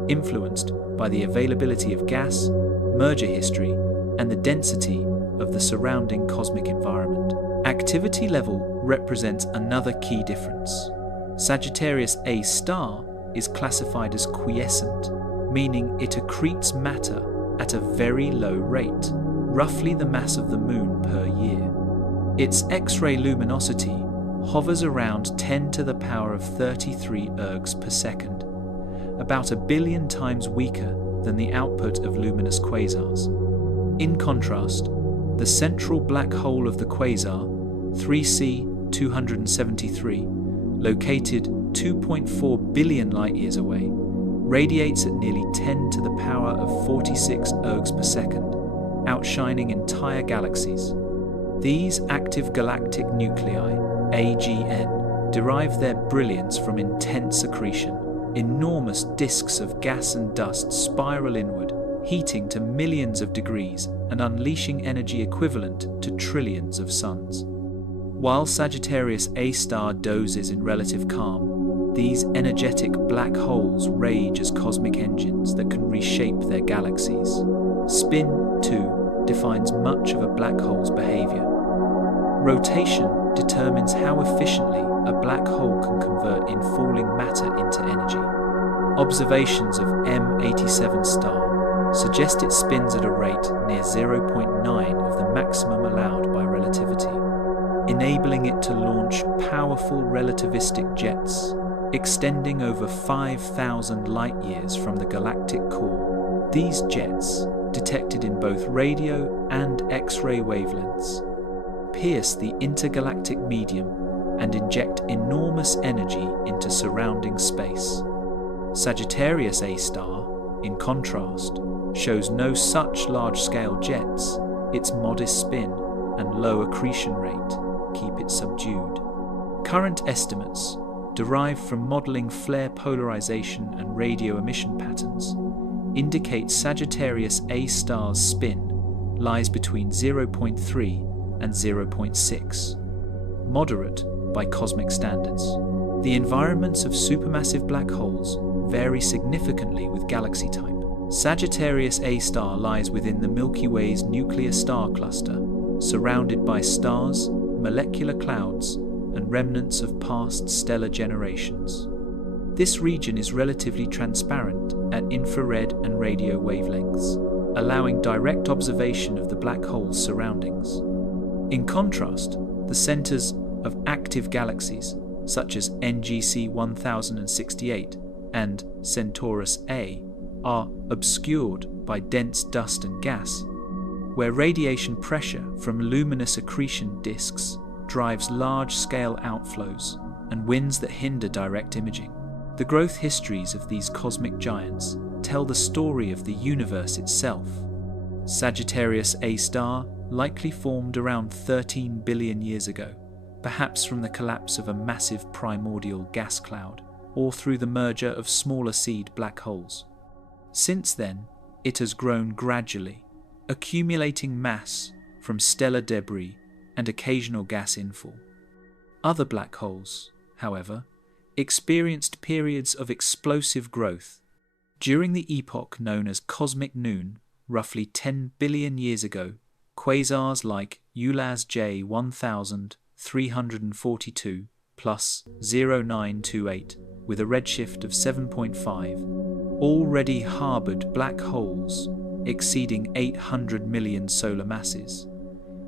influenced by the availability of gas, merger history, and the density of the surrounding cosmic environment. Activity level represents another key difference. Sagittarius A-star is classified as quiescent, meaning it accretes matter at a very low rate, roughly the mass of the Moon per year. Its X-ray luminosity hovers around 10 to the power of 33 ergs per second, about 1 billion times weaker than the output of luminous quasars. In contrast, the central black hole of the quasar, 3C 273, located 2.4 billion light-years away, radiates at nearly 10 to the power of 46 ergs per second, outshining entire galaxies. These active galactic nuclei, AGN, derive their brilliance from intense accretion. Enormous disks of gas and dust spiral inward, heating to millions of degrees and unleashing energy equivalent to trillions of suns. While Sagittarius A-star dozes in relative calm, these energetic black holes rage as cosmic engines that can reshape their galaxies. Spin, too, defines much of a black hole's behavior. Rotation determines how efficiently a black hole can convert infalling matter into energy. Observations of M87 star suggest it spins at a rate near 0.9 of the maximum allowed by relativity, enabling it to launch powerful relativistic jets extending over 5,000 light-years from the galactic core. These jets, detected in both radio and X-ray wavelengths, pierce the intergalactic medium and inject enormous energy into surrounding space. Sagittarius A-star, in contrast, shows no such large-scale jets. Its modest spin and low accretion rate keep it subdued. Current estimates, derived from modeling flare polarization and radio emission patterns, indicate Sagittarius A-star's spin lies between 0.3 and 0.6, moderate by cosmic standards. The environments of supermassive black holes vary significantly with galaxy type. Sagittarius A-star lies within the Milky Way's nuclear star cluster, surrounded by stars, molecular clouds, and remnants of past stellar generations. This region is relatively transparent at infrared and radio wavelengths, allowing direct observation of the black hole's surroundings. In contrast, the centers of active galaxies, such as NGC 1068 and Centaurus A, are obscured by dense dust and gas, where radiation pressure from luminous accretion disks drives large-scale outflows and winds that hinder direct imaging. The growth histories of these cosmic giants tell the story of the universe itself. Sagittarius A-star likely formed around 13 billion years ago, perhaps from the collapse of a massive primordial gas cloud, or through the merger of smaller seed black holes. Since then, it has grown gradually, accumulating mass from stellar debris and occasional gas infall. Other black holes, however, experienced periods of explosive growth. During the epoch known as cosmic noon, roughly 10 billion years ago, quasars like ULAS J 1000, 342 plus 0928 with a redshift of 7.5 already harbored black holes exceeding 800 million solar masses,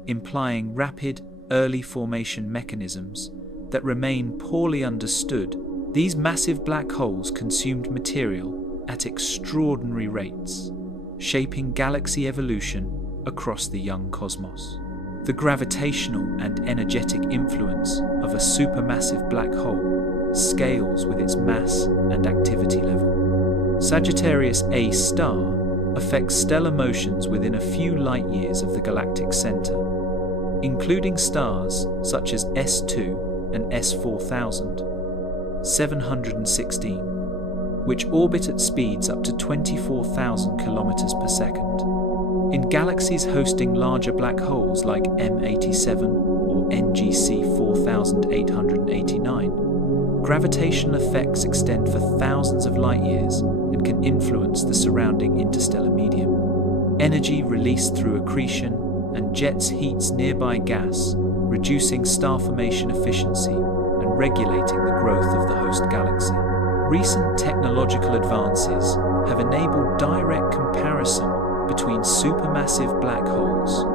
implying rapid early formation mechanisms that remain poorly understood. These massive black holes consumed material at extraordinary rates, shaping galaxy evolution across the young cosmos. The gravitational and energetic influence of a supermassive black hole scales with its mass and activity level. Sagittarius A-star affects stellar motions within a few light years of the galactic center, including stars such as S2 and S4000, 716, which orbit at speeds up to 24,000 kilometers per second. In galaxies hosting larger black holes like M87 or NGC 4889, gravitational effects extend for thousands of light years and can influence the surrounding interstellar medium. Energy released through accretion and jets heats nearby gas, reducing star formation efficiency and regulating the growth of the host galaxy. Recent technological advances have enabled direct comparison between supermassive black holes.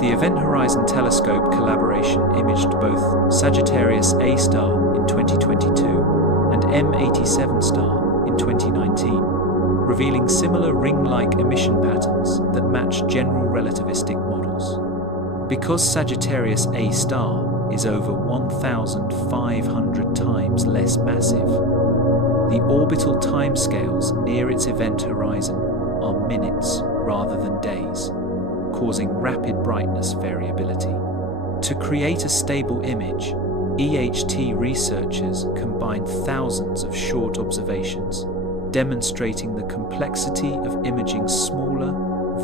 The Event Horizon Telescope collaboration imaged both Sagittarius A-star in 2022 and M87 star in 2019, revealing similar ring-like emission patterns that match general relativistic models. Because Sagittarius A-star is over 1,500 times less massive, the orbital timescales near its event horizon are minutes rather than days, causing rapid brightness variability. To create a stable image, EHT researchers combined thousands of short observations, demonstrating the complexity of imaging smaller,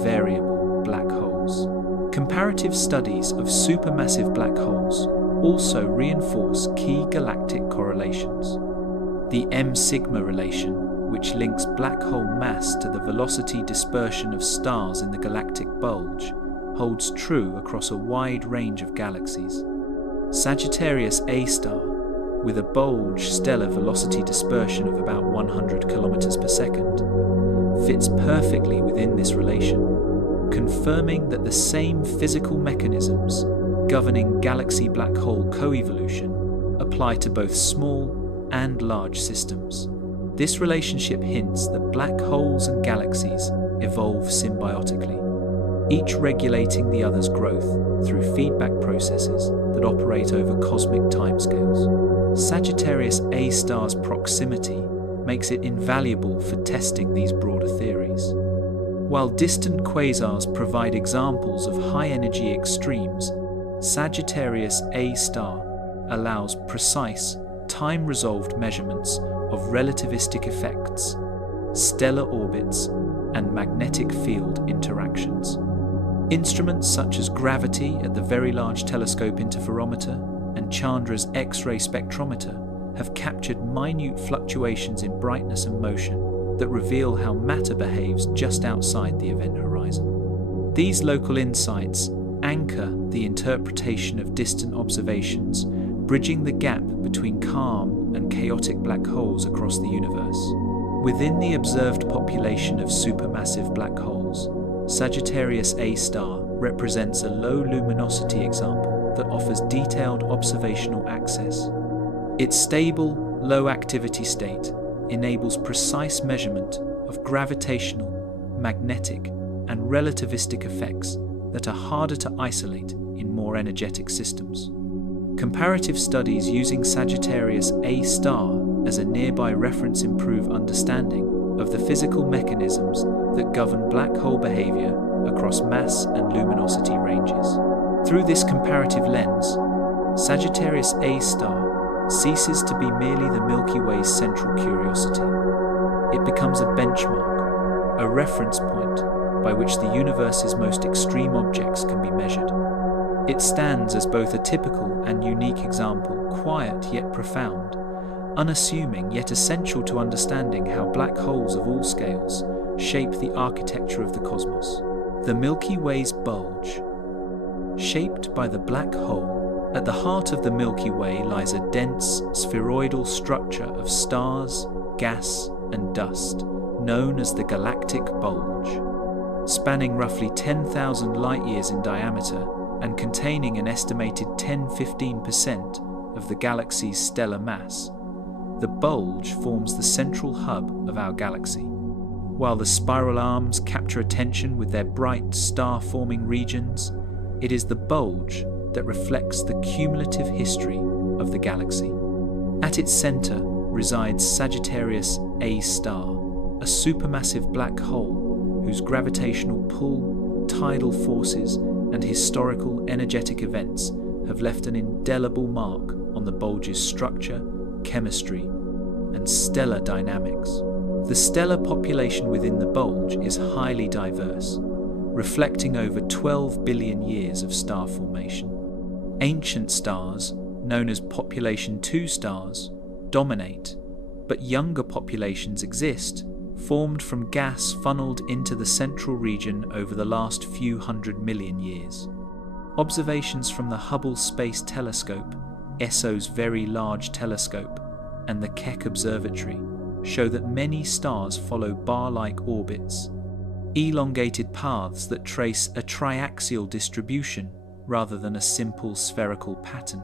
variable black holes. Comparative studies of supermassive black holes also reinforce key galactic correlations. The M-sigma relation, which links black hole mass to the velocity dispersion of stars in the galactic bulge, holds true across a wide range of galaxies. Sagittarius A-star, with a bulge stellar velocity dispersion of about 100 kilometers per second, fits perfectly within this relation, confirming that the same physical mechanisms governing galaxy black hole coevolution apply to both small and large systems. This relationship hints that black holes and galaxies evolve symbiotically, each regulating the other's growth through feedback processes that operate over cosmic timescales. Sagittarius A-star's proximity makes it invaluable for testing these broader theories. While distant quasars provide examples of high-energy extremes, Sagittarius A-star allows precise, time-resolved measurements of relativistic effects, stellar orbits, and magnetic field interactions. Instruments such as gravity at the Very Large Telescope Interferometer and Chandra's X-ray spectrometer have captured minute fluctuations in brightness and motion that reveal how matter behaves just outside the event horizon. These local insights anchor the interpretation of distant observations, bridging the gap between calm and chaotic black holes across the universe. Within the observed population of supermassive black holes, Sagittarius A-star represents a low luminosity example that offers detailed observational access. Its stable, low activity state enables precise measurement of gravitational, magnetic, and relativistic effects that are harder to isolate in more energetic systems. Comparative studies using Sagittarius A-star as a nearby reference improve understanding of the physical mechanisms that govern black hole behavior across mass and luminosity ranges. Through this comparative lens, Sagittarius A-star ceases to be merely the Milky Way's central curiosity. It becomes a benchmark, a reference point by which the universe's most extreme objects can be measured. It stands as both a typical and unique example, quiet yet profound, unassuming yet essential to understanding how black holes of all scales shape the architecture of the cosmos. The Milky Way's bulge, shaped by the black hole At the heart of the Milky Way lies a dense, spheroidal structure of stars, gas, and dust, known as the galactic bulge. Spanning roughly 10,000 light-years in diameter and containing an estimated 10–15% of the galaxy's stellar mass, the bulge forms the central hub of our galaxy. While the spiral arms capture attention with their bright star-forming regions, it is the bulge that reflects the cumulative history of the galaxy. At its center resides Sagittarius A-star, a supermassive black hole whose gravitational pull, tidal forces, and historical energetic events have left an indelible mark on the bulge's structure, chemistry, and stellar dynamics. The stellar population within the bulge is highly diverse, reflecting over 12 billion years of star formation. Ancient stars, known as population 2 stars, dominate, but younger populations exist, formed from gas funneled into the central region over the last few 100 million years. Observations from the Hubble Space Telescope, ESO's Very Large Telescope, and the Keck Observatory show that many stars follow bar-like orbits, elongated paths that trace a triaxial distribution rather than a simple spherical pattern.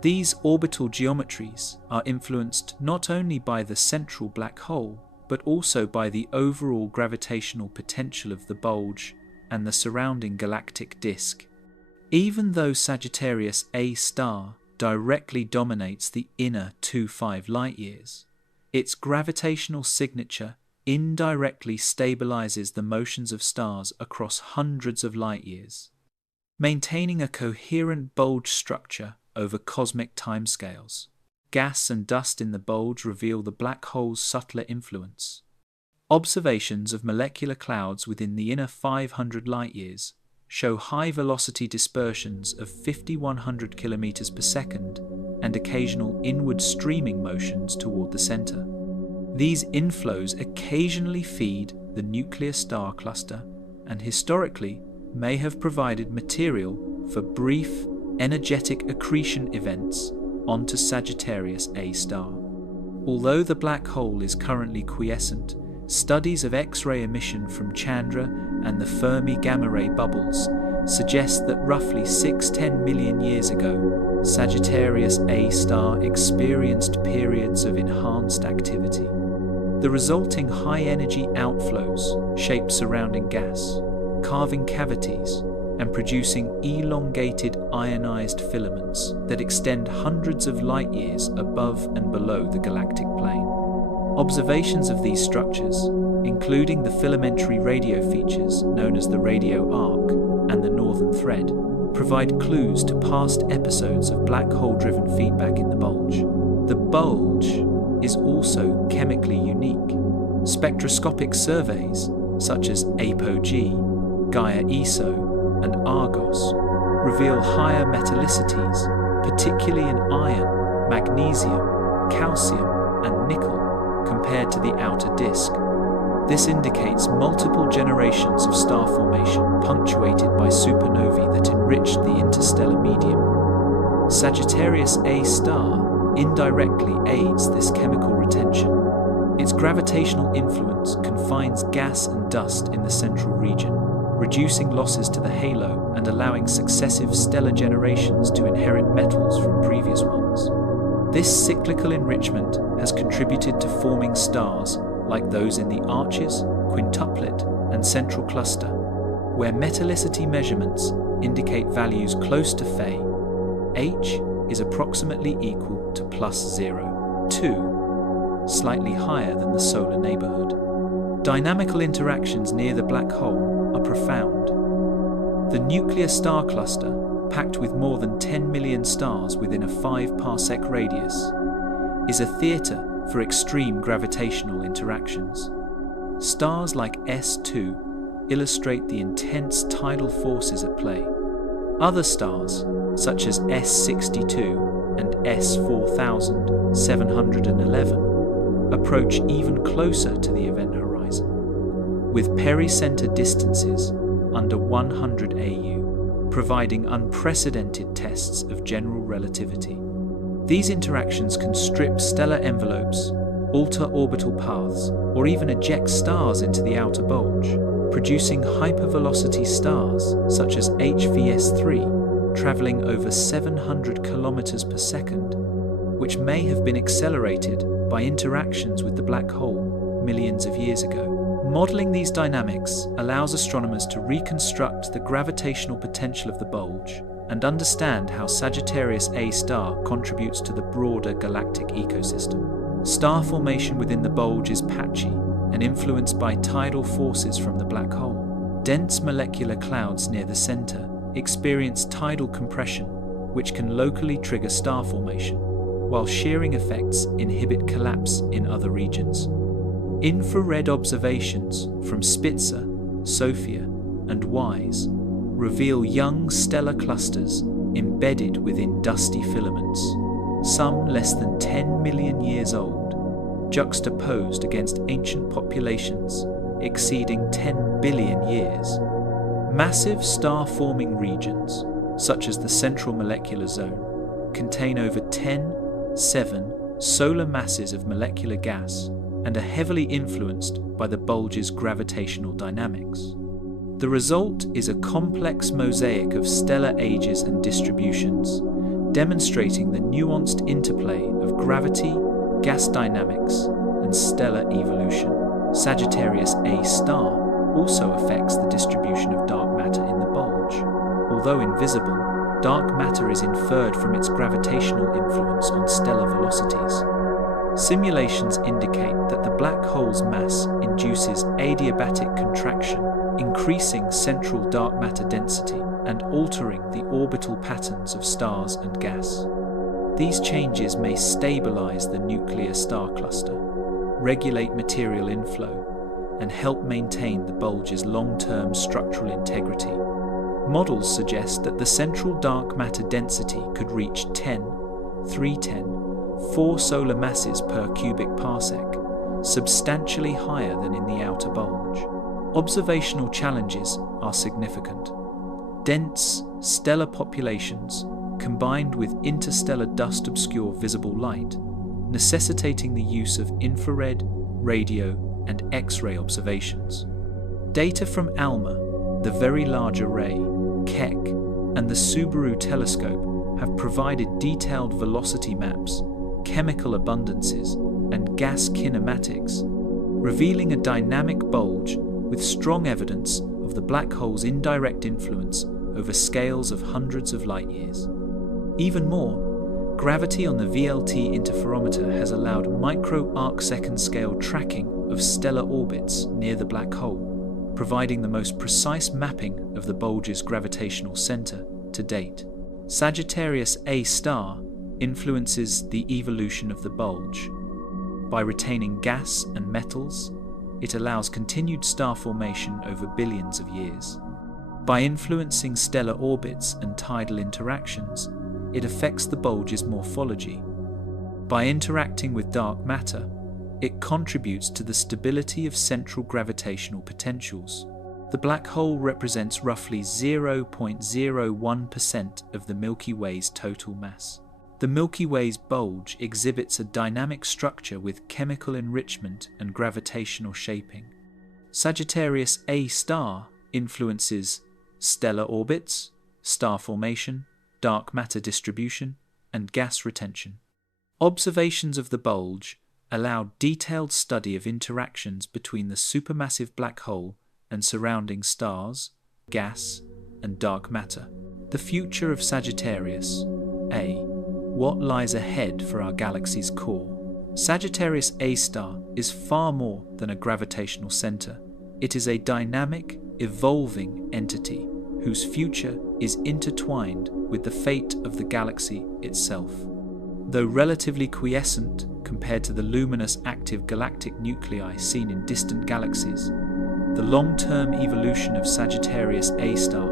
These orbital geometries are influenced not only by the central black hole, but also by the overall gravitational potential of the bulge and the surrounding galactic disk. Even though Sagittarius A-star directly dominates the inner 2–5 light-years, its gravitational signature indirectly stabilizes the motions of stars across hundreds of light-years, maintaining a coherent bulge structure over cosmic timescales. Gas and dust in the bulge reveal the black hole's subtler influence. Observations of molecular clouds within the inner 500 light-years show high-velocity dispersions of 5,100 kilometers per second and occasional inward streaming motions toward the center. These inflows occasionally feed the nuclear star cluster and historically may have provided material for brief, energetic accretion events onto Sagittarius A-star. Although the black hole is currently quiescent, studies of X-ray emission from Chandra and the Fermi gamma-ray bubbles suggest that roughly 6–10 million years ago, Sagittarius A-star experienced periods of enhanced activity. The resulting high-energy outflows shape surrounding gas, carving cavities, and producing elongated ionized filaments that extend hundreds of light-years above and below the galactic plane. Observations of these structures, including the filamentary radio features known as the radio arc and the northern thread, provide clues to past episodes of black hole-driven feedback in the bulge. The bulge is also chemically unique. Spectroscopic surveys, such as APO-G, Gaia-ESO, and Argos, reveal higher metallicities, particularly in iron, magnesium, calcium, and nickel, compared to the outer disk. This indicates multiple generations of star formation punctuated by supernovae that enriched the interstellar medium. Sagittarius A-star indirectly aids this chemical retention. Its gravitational influence confines gas and dust in the central region, reducing losses to the halo and allowing successive stellar generations to inherit metals from previous ones. This cyclical enrichment has contributed to forming stars like those in the Arches, Quintuplet, and Central Cluster, where metallicity measurements indicate values close to Fe. H is approximately equal to +0.2, slightly higher than the solar neighborhood. Dynamical interactions near the black hole are profound. The nuclear star cluster, packed with more than 10 million stars within a 5-parsec radius, is a theater for extreme gravitational interactions. Stars like S2 illustrate the intense tidal forces at play. Other stars, such as S62 and S4711, approach even closer to the event horizon, with pericenter distances under 100 AU. providing unprecedented tests of general relativity. These interactions can strip stellar envelopes, alter orbital paths, or even eject stars into the outer bulge, producing hypervelocity stars such as HVS-3, traveling over 700 kilometers per second, which may have been accelerated by interactions with the black hole millions of years ago. Modeling these dynamics allows astronomers to reconstruct the gravitational potential of the bulge and understand how Sagittarius A-star contributes to the broader galactic ecosystem. Star formation within the bulge is patchy and influenced by tidal forces from the black hole. Dense molecular clouds near the center experience tidal compression, which can locally trigger star formation, while shearing effects inhibit collapse in other regions. Infrared observations from Spitzer, Sophia, and WISE reveal young stellar clusters embedded within dusty filaments, some less than 10 million years old, juxtaposed against ancient populations exceeding 10 billion years. Massive star-forming regions, such as the Central Molecular Zone, contain over 7 solar masses of molecular gas and are heavily influenced by the bulge's gravitational dynamics. The result is a complex mosaic of stellar ages and distributions, demonstrating the nuanced interplay of gravity, gas dynamics, and stellar evolution. Sagittarius A-star also affects the distribution of dark matter in the bulge. Although invisible, dark matter is inferred from its gravitational influence on stellar velocities. Simulations indicate that the black hole's mass induces adiabatic contraction, increasing central dark matter density and altering the orbital patterns of stars and gas. These changes may stabilize the nuclear star cluster, regulate material inflow, and help maintain the bulge's long-term structural integrity. Models suggest that the central dark matter density could reach 4 solar masses per cubic parsec, substantially higher than in the outer bulge. Observational challenges are significant. Dense stellar populations combined with interstellar dust-obscure visible light, necessitating the use of infrared, radio, and X-ray observations. Data from ALMA, the Very Large Array, Keck, and the Subaru telescope have provided detailed velocity maps, chemical abundances, and gas kinematics, revealing a dynamic bulge with strong evidence of the black hole's indirect influence over scales of hundreds of light years. Even more, gravity on the VLT interferometer has allowed micro-arcsecond scale tracking of stellar orbits near the black hole, providing the most precise mapping of the bulge's gravitational center to date. Sagittarius A-star influences the evolution of the bulge. By retaining gas and metals, it allows continued star formation over billions of years. By influencing stellar orbits and tidal interactions, it affects the bulge's morphology. By interacting with dark matter, it contributes to the stability of central gravitational potentials. The black hole represents roughly 0.01% of the Milky Way's total mass. The Milky Way's bulge exhibits a dynamic structure with chemical enrichment and gravitational shaping. Sagittarius A-star influences stellar orbits, star formation, dark matter distribution, and gas retention. Observations of the bulge allow detailed study of interactions between the supermassive black hole and surrounding stars, gas, and dark matter. The future of Sagittarius A. What lies ahead for our galaxy's core? Sagittarius A-star is far more than a gravitational center. It is a dynamic, evolving entity whose future is intertwined with the fate of the galaxy itself. Though relatively quiescent compared to the luminous active galactic nuclei seen in distant galaxies, the long-term evolution of Sagittarius A-star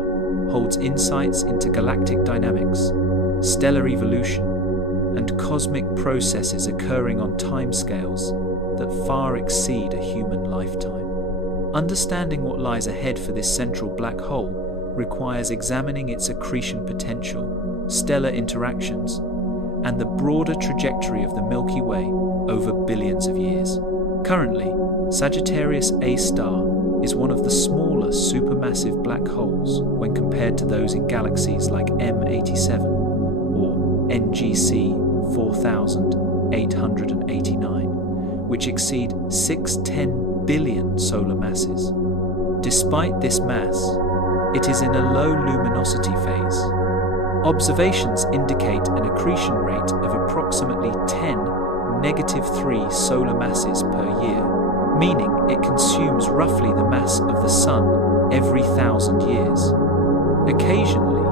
holds insights into galactic dynamics, stellar evolution, and cosmic processes occurring on timescales that far exceed a human lifetime. Understanding what lies ahead for this central black hole requires examining its accretion potential, stellar interactions, and the broader trajectory of the Milky Way over billions of years. Currently, Sagittarius A-star is one of the smaller supermassive black holes when compared to those in galaxies like M87 or NGC 4889, which exceed 610 billion solar masses. Despite this mass, it is in a low luminosity phase. Observations indicate an accretion rate of approximately 10⁻³ solar masses per year, meaning it consumes roughly the mass of the Sun every 1,000 years. Occasionally,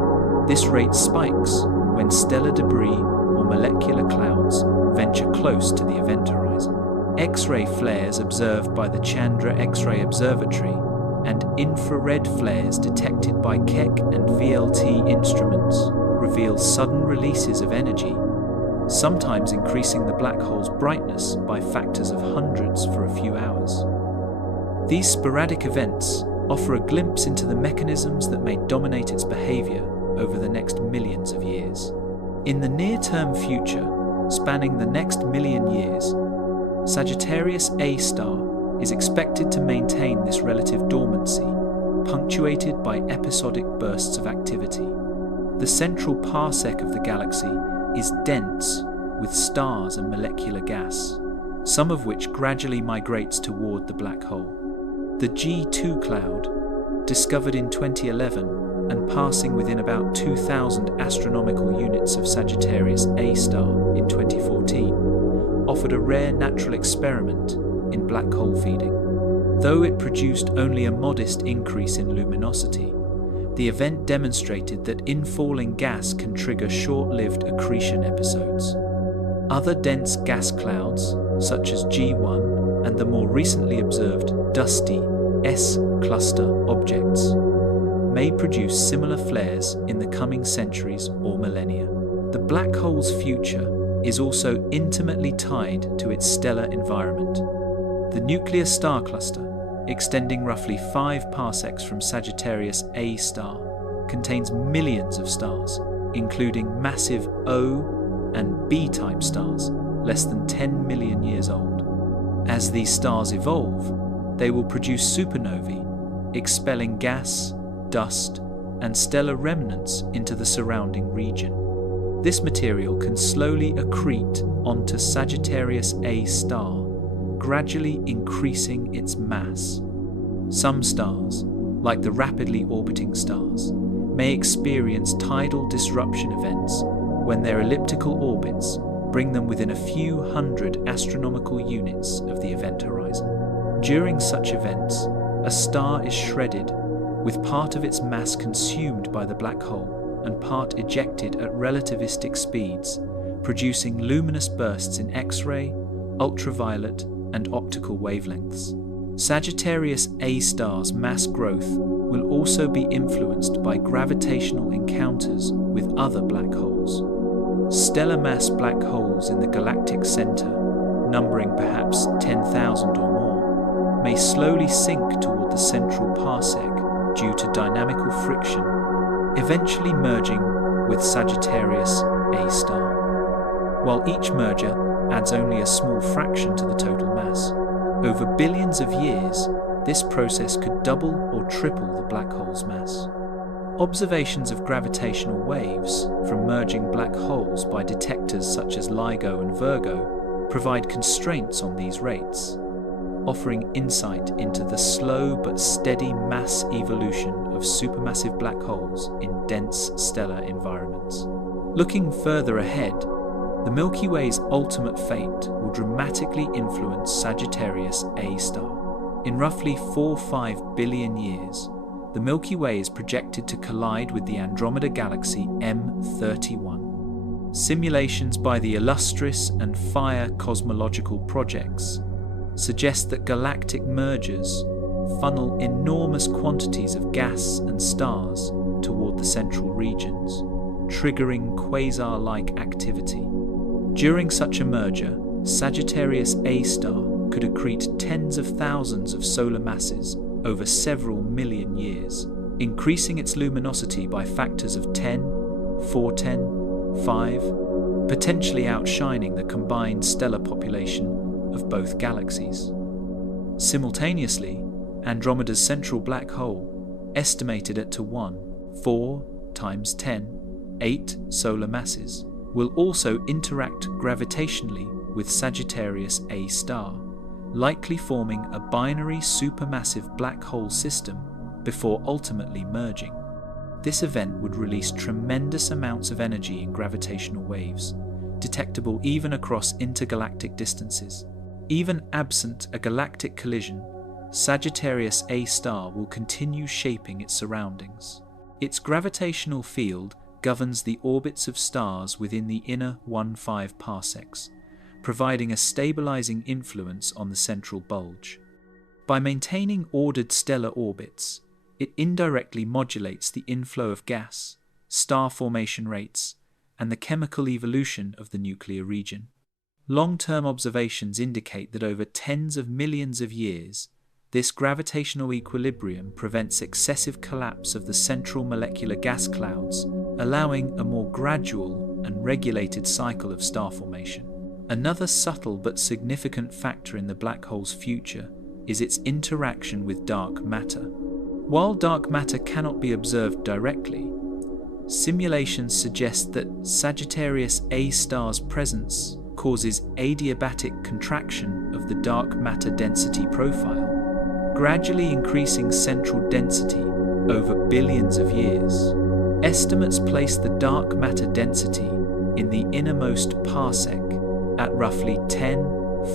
this rate spikes when stellar debris or molecular clouds venture close to the event horizon. X-ray flares observed by the Chandra X-ray Observatory and infrared flares detected by Keck and VLT instruments reveal sudden releases of energy, sometimes increasing the black hole's brightness by factors of hundreds for a few hours. These sporadic events offer a glimpse into the mechanisms that may dominate its behavior over the next millions of years. In the near-term future, spanning the next million years, Sagittarius A-star is expected to maintain this relative dormancy, punctuated by episodic bursts of activity. The central parsec of the galaxy is dense with stars and molecular gas, some of which gradually migrates toward the black hole. The G2 cloud, discovered in 2011 and passing within about 2,000 astronomical units of Sagittarius A-star in 2014, offered a rare natural experiment in black hole feeding. Though it produced only a modest increase in luminosity, the event demonstrated that infalling gas can trigger short-lived accretion episodes. Other dense gas clouds, such as G1 and the more recently observed dusty S-cluster objects, may produce similar flares in the coming centuries or millennia. The black hole's future is also intimately tied to its stellar environment. The nuclear star cluster, extending roughly 5 parsecs from Sagittarius A-star, contains millions of stars, including massive O and B-type stars, less than 10 million years old. As these stars evolve, they will produce supernovae, expelling gas, dust, and stellar remnants into the surrounding region. This material can slowly accrete onto Sagittarius A-star, gradually increasing its mass. Some stars, like the rapidly orbiting stars, may experience tidal disruption events when their elliptical orbits bring them within a few hundred astronomical units of the event horizon. During such events, a star is shredded, with part of its mass consumed by the black hole and part ejected at relativistic speeds, producing luminous bursts in X-ray, ultraviolet, and optical wavelengths. Sagittarius A-star's mass growth will also be influenced by gravitational encounters with other black holes. Stellar mass black holes in the galactic center, numbering perhaps 10,000 or more, may slowly sink toward the central parsec due to dynamical friction, eventually merging with Sagittarius A-star. While each merger adds only a small fraction to the total mass, over billions of years, this process could double or triple the black hole's mass. Observations of gravitational waves from merging black holes by detectors such as LIGO and Virgo provide constraints on these rates, offering insight into the slow but steady mass evolution of supermassive black holes in dense stellar environments. Looking further ahead, the Milky Way's ultimate fate will dramatically influence Sagittarius A-star. In roughly 4–5 billion years, the Milky Way is projected to collide with the Andromeda galaxy M31. Simulations by the Illustris and Fire cosmological projects suggest that galactic mergers funnel enormous quantities of gas and stars toward the central regions, triggering quasar-like activity. During such a merger, Sagittarius A-star could accrete tens of thousands of solar masses over several million years, increasing its luminosity by factors of 10, 410, 5, potentially outshining the combined stellar population of both galaxies. Simultaneously, Andromeda's central black hole, estimated at 4 times 10, 8 solar masses, will also interact gravitationally with Sagittarius A-star, likely forming a binary supermassive black hole system before ultimately merging. This event would release tremendous amounts of energy in gravitational waves, detectable even across intergalactic distances. Even absent a galactic collision, Sagittarius A-star will continue shaping its surroundings. Its gravitational field governs the orbits of stars within the inner 1.5 parsecs, providing a stabilizing influence on the central bulge. By maintaining ordered stellar orbits, it indirectly modulates the inflow of gas, star formation rates, and the chemical evolution of the nuclear region. Long-term observations indicate that over tens of millions of years, this gravitational equilibrium prevents excessive collapse of the central molecular gas clouds, allowing a more gradual and regulated cycle of star formation. Another subtle but significant factor in the black hole's future is its interaction with dark matter. While dark matter cannot be observed directly, simulations suggest that Sagittarius A-star's presence causes adiabatic contraction of the dark matter density profile, gradually increasing central density over billions of years. Estimates place the dark matter density in the innermost parsec at roughly 10,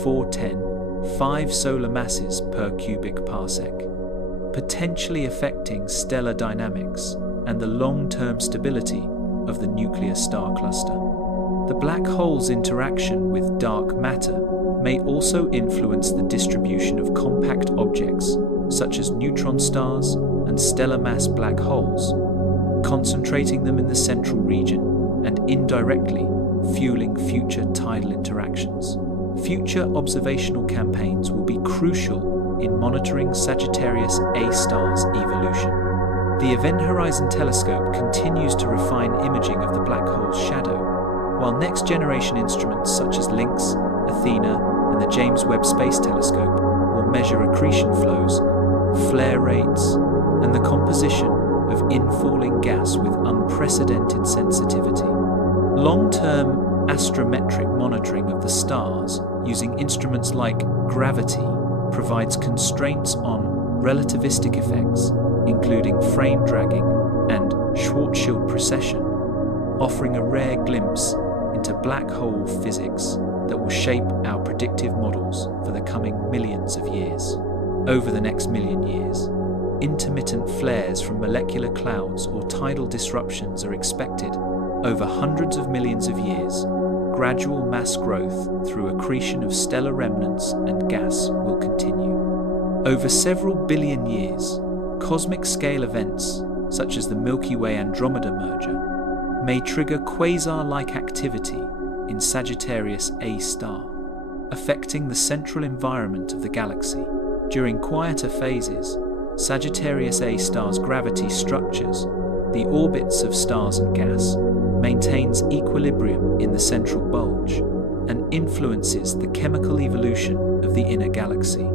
410, 5 solar masses per cubic parsec, potentially affecting stellar dynamics and the long-term stability of the nuclear star cluster. The black hole's interaction with dark matter may also influence the distribution of compact objects such as neutron stars and stellar mass black holes, concentrating them in the central region and indirectly fueling future tidal interactions. Future observational campaigns will be crucial in monitoring Sagittarius A-star's evolution. The Event Horizon Telescope continues to refine imaging of the black hole's shadow, while next-generation instruments such as Lynx, Athena, and the James Webb Space Telescope will measure accretion flows, flare rates, and the composition of infalling gas with unprecedented sensitivity. Long-term astrometric monitoring of the stars using instruments like gravity provides constraints on relativistic effects, including frame dragging and Schwarzschild precession, offering a rare glimpse into black hole physics that will shape our predictive models for the coming millions of years. Over the next million years, intermittent flares from molecular clouds or tidal disruptions are expected. Over hundreds of millions of years, gradual mass growth through accretion of stellar remnants and gas will continue. Over several billion years, cosmic scale events such as the Milky Way Andromeda merger may trigger quasar-like activity in Sagittarius A-star, affecting the central environment of the galaxy. During quieter phases, Sagittarius A-star's gravity structures the orbits of stars and gas, maintains equilibrium in the central bulge, and influences the chemical evolution of the inner galaxy.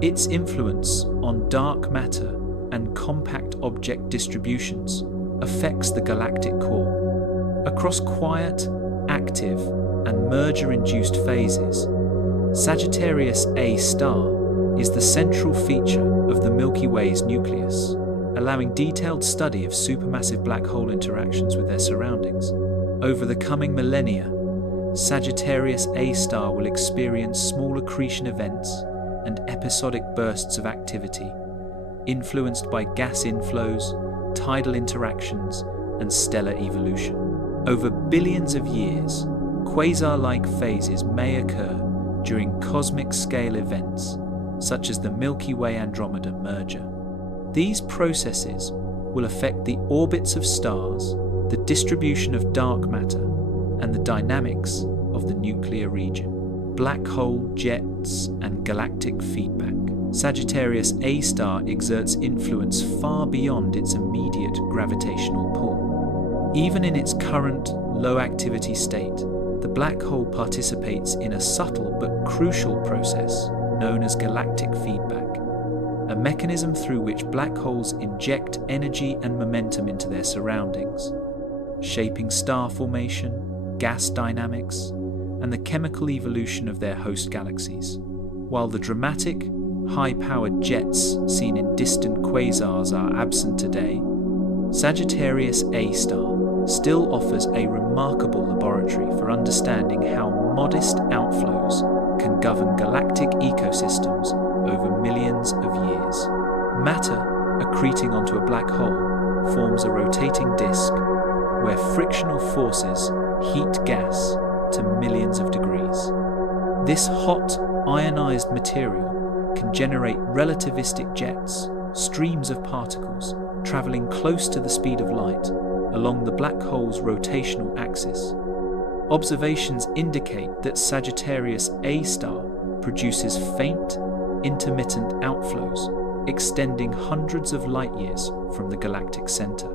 Its influence on dark matter and compact object distributions affects the galactic core. Across quiet, active, and merger-induced phases, Sagittarius A-star is the central feature of the Milky Way's nucleus, allowing detailed study of supermassive black hole interactions with their surroundings. Over the coming millennia, Sagittarius A-star will experience small accretion events and episodic bursts of activity, influenced by gas inflows, tidal interactions, and stellar evolution. Over billions of years, quasar-like phases may occur during cosmic-scale events, such as the Milky Way-Andromeda merger. These processes will affect the orbits of stars, the distribution of dark matter, and the dynamics of the nuclear region. Black hole jets and galactic feedback. Sagittarius A-star exerts influence far beyond its immediate gravitational pull. Even in its current low-activity state, the black hole participates in a subtle but crucial process known as galactic feedback, a mechanism through which black holes inject energy and momentum into their surroundings, shaping star formation, gas dynamics, and the chemical evolution of their host galaxies. While the dramatic, high-powered jets seen in distant quasars are absent today, Sagittarius A-star still offers a remarkable laboratory for understanding how modest outflows can govern galactic ecosystems over millions of years. Matter, accreting onto a black hole, forms a rotating disk where frictional forces heat gas to millions of degrees. This hot, ionized material can generate relativistic jets, streams of particles traveling close to the speed of light along the black hole's rotational axis. Observations indicate that Sagittarius A-star produces faint, intermittent outflows extending hundreds of light-years from the galactic center.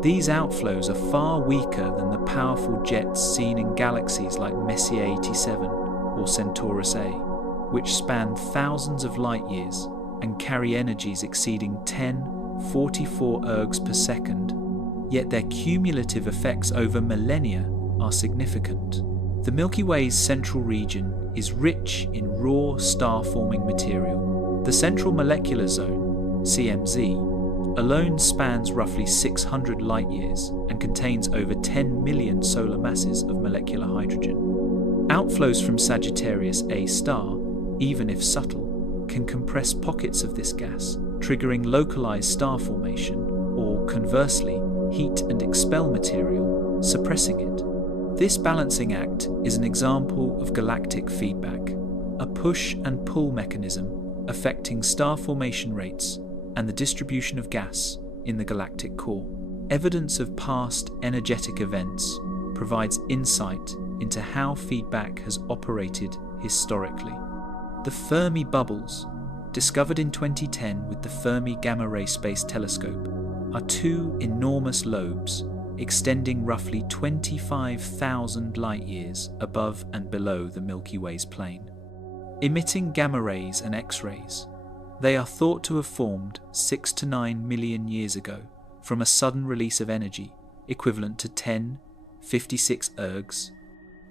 These outflows are far weaker than the powerful jets seen in galaxies like Messier 87 or Centaurus A, which span thousands of light-years and carry energies exceeding 1044 ergs per second, yet their cumulative effects over millennia are significant. The Milky Way's central region is rich in raw star-forming material. The central molecular zone, CMZ, alone spans roughly 600 light-years and contains over 10 million solar masses of molecular hydrogen. Outflows from Sagittarius A-star, even if subtle, can compress pockets of this gas, triggering localized star formation, or conversely, heat and expel material, suppressing it. This balancing act is an example of galactic feedback, a push and pull mechanism affecting star formation rates and the distribution of gas in the galactic core. Evidence of past energetic events provides insight into how feedback has operated historically. The Fermi bubbles, discovered in 2010 with the Fermi Gamma Ray Space Telescope, are two enormous lobes extending roughly 25,000 light-years above and below the Milky Way's plane. Emitting gamma rays and X-rays, they are thought to have formed 6 to 9 million years ago from a sudden release of energy equivalent to 1056 ergs,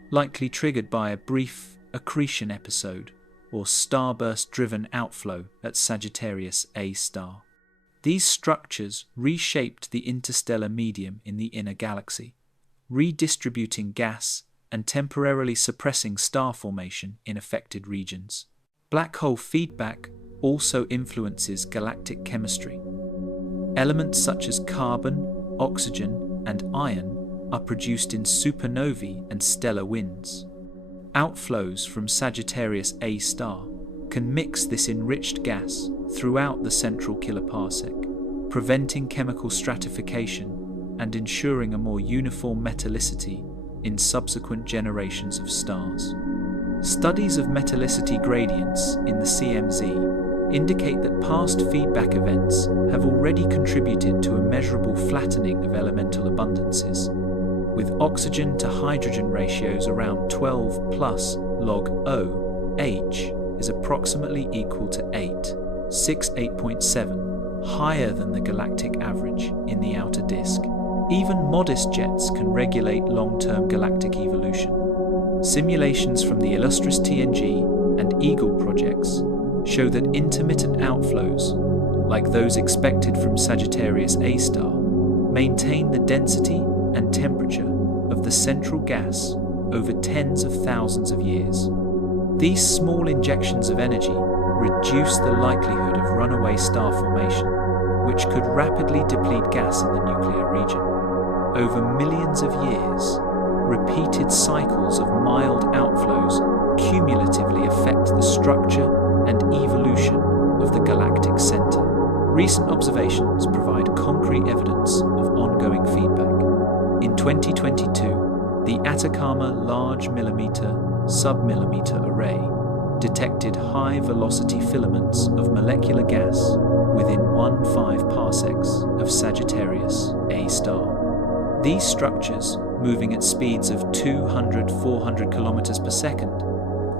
likely triggered by a brief accretion episode or starburst-driven outflow at Sagittarius A-star. These structures reshaped the interstellar medium in the inner galaxy, redistributing gas and temporarily suppressing star formation in affected regions. Black hole feedback also influences galactic chemistry. Elements such as carbon, oxygen, and iron are produced in supernovae and stellar winds. Outflows from Sagittarius A-star can mix this enriched gas throughout the central kiloparsec, preventing chemical stratification and ensuring a more uniform metallicity in subsequent generations of stars. Studies of metallicity gradients in the CMZ indicate that past feedback events have already contributed to a measurable flattening of elemental abundances, with oxygen to hydrogen ratios around 12 plus log O, H is approximately equal to 8.7, higher than the galactic average in the outer disk. Even modest jets can regulate long-term galactic evolution. Simulations from the illustrious TNG and Eagle projects show that intermittent outflows, like those expected from Sagittarius A-star, maintain the density and temperature of the central gas over tens of thousands of years. These small injections of energy reduce the likelihood of runaway star formation, which could rapidly deplete gas in the nuclear region. Over millions of years, repeated cycles of mild outflows cumulatively affect the structure and evolution of the galactic center. Recent observations provide concrete evidence of ongoing feedback. In 2022, the Atacama Large Millimeter Submillimeter Array, detected high-velocity filaments of molecular gas within 1.5 parsecs of Sagittarius A-star. These structures, moving at speeds of 200–400 kilometers per second,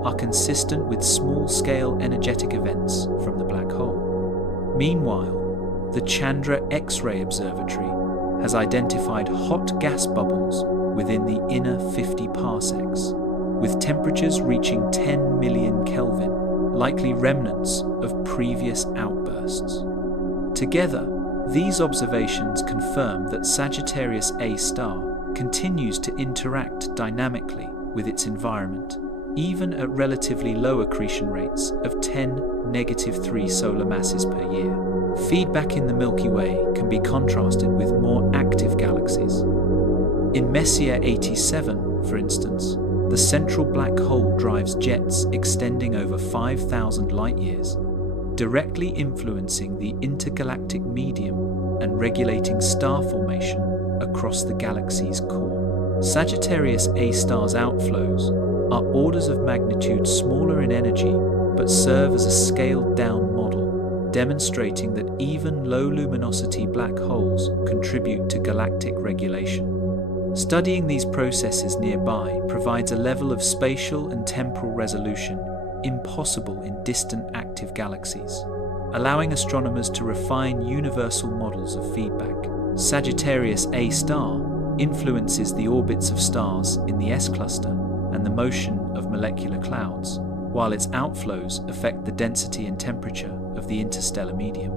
are consistent with small-scale energetic events from the black hole. Meanwhile, the Chandra X-ray Observatory has identified hot gas bubbles within the inner 50 parsecs, with temperatures reaching 10 million Kelvin, likely remnants of previous outbursts. Together, these observations confirm that Sagittarius A-star continues to interact dynamically with its environment, even at relatively low accretion rates of 10⁻³ solar masses per year. Feedback in the Milky Way can be contrasted with more active galaxies. In Messier 87, for instance, the central black hole drives jets extending over 5,000 light-years, directly influencing the intergalactic medium and regulating star formation across the galaxy's core. Sagittarius A-star's outflows are orders of magnitude smaller in energy but serve as a scaled-down model, demonstrating that even low-luminosity black holes contribute to galactic regulation. Studying these processes nearby provides a level of spatial and temporal resolution impossible in distant active galaxies, allowing astronomers to refine universal models of feedback. Sagittarius A-star influences the orbits of stars in the S-cluster and the motion of molecular clouds, while its outflows affect the density and temperature of the interstellar medium.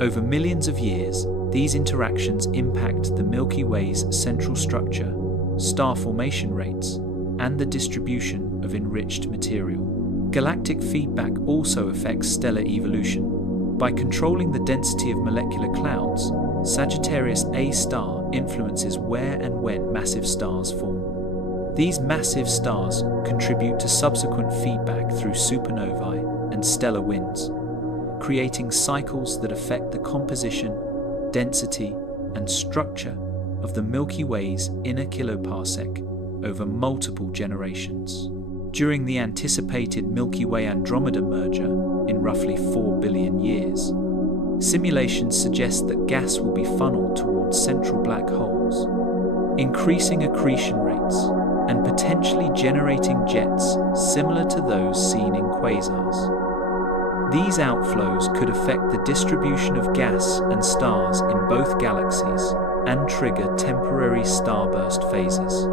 Over millions of years, these interactions impact the Milky Way's central structure, star formation rates, and the distribution of enriched material. Galactic feedback also affects stellar evolution. By controlling the density of molecular clouds, Sagittarius A-star influences where and when massive stars form. These massive stars contribute to subsequent feedback through supernovae and stellar winds, creating cycles that affect the composition, density, and structure of the Milky Way's inner kiloparsec over multiple generations. During the anticipated Milky Way-Andromeda merger in roughly 4 billion years, simulations suggest that gas will be funneled towards central black holes, increasing accretion rates and potentially generating jets similar to those seen in quasars. These outflows could affect the distribution of gas and stars in both galaxies and trigger temporary starburst phases.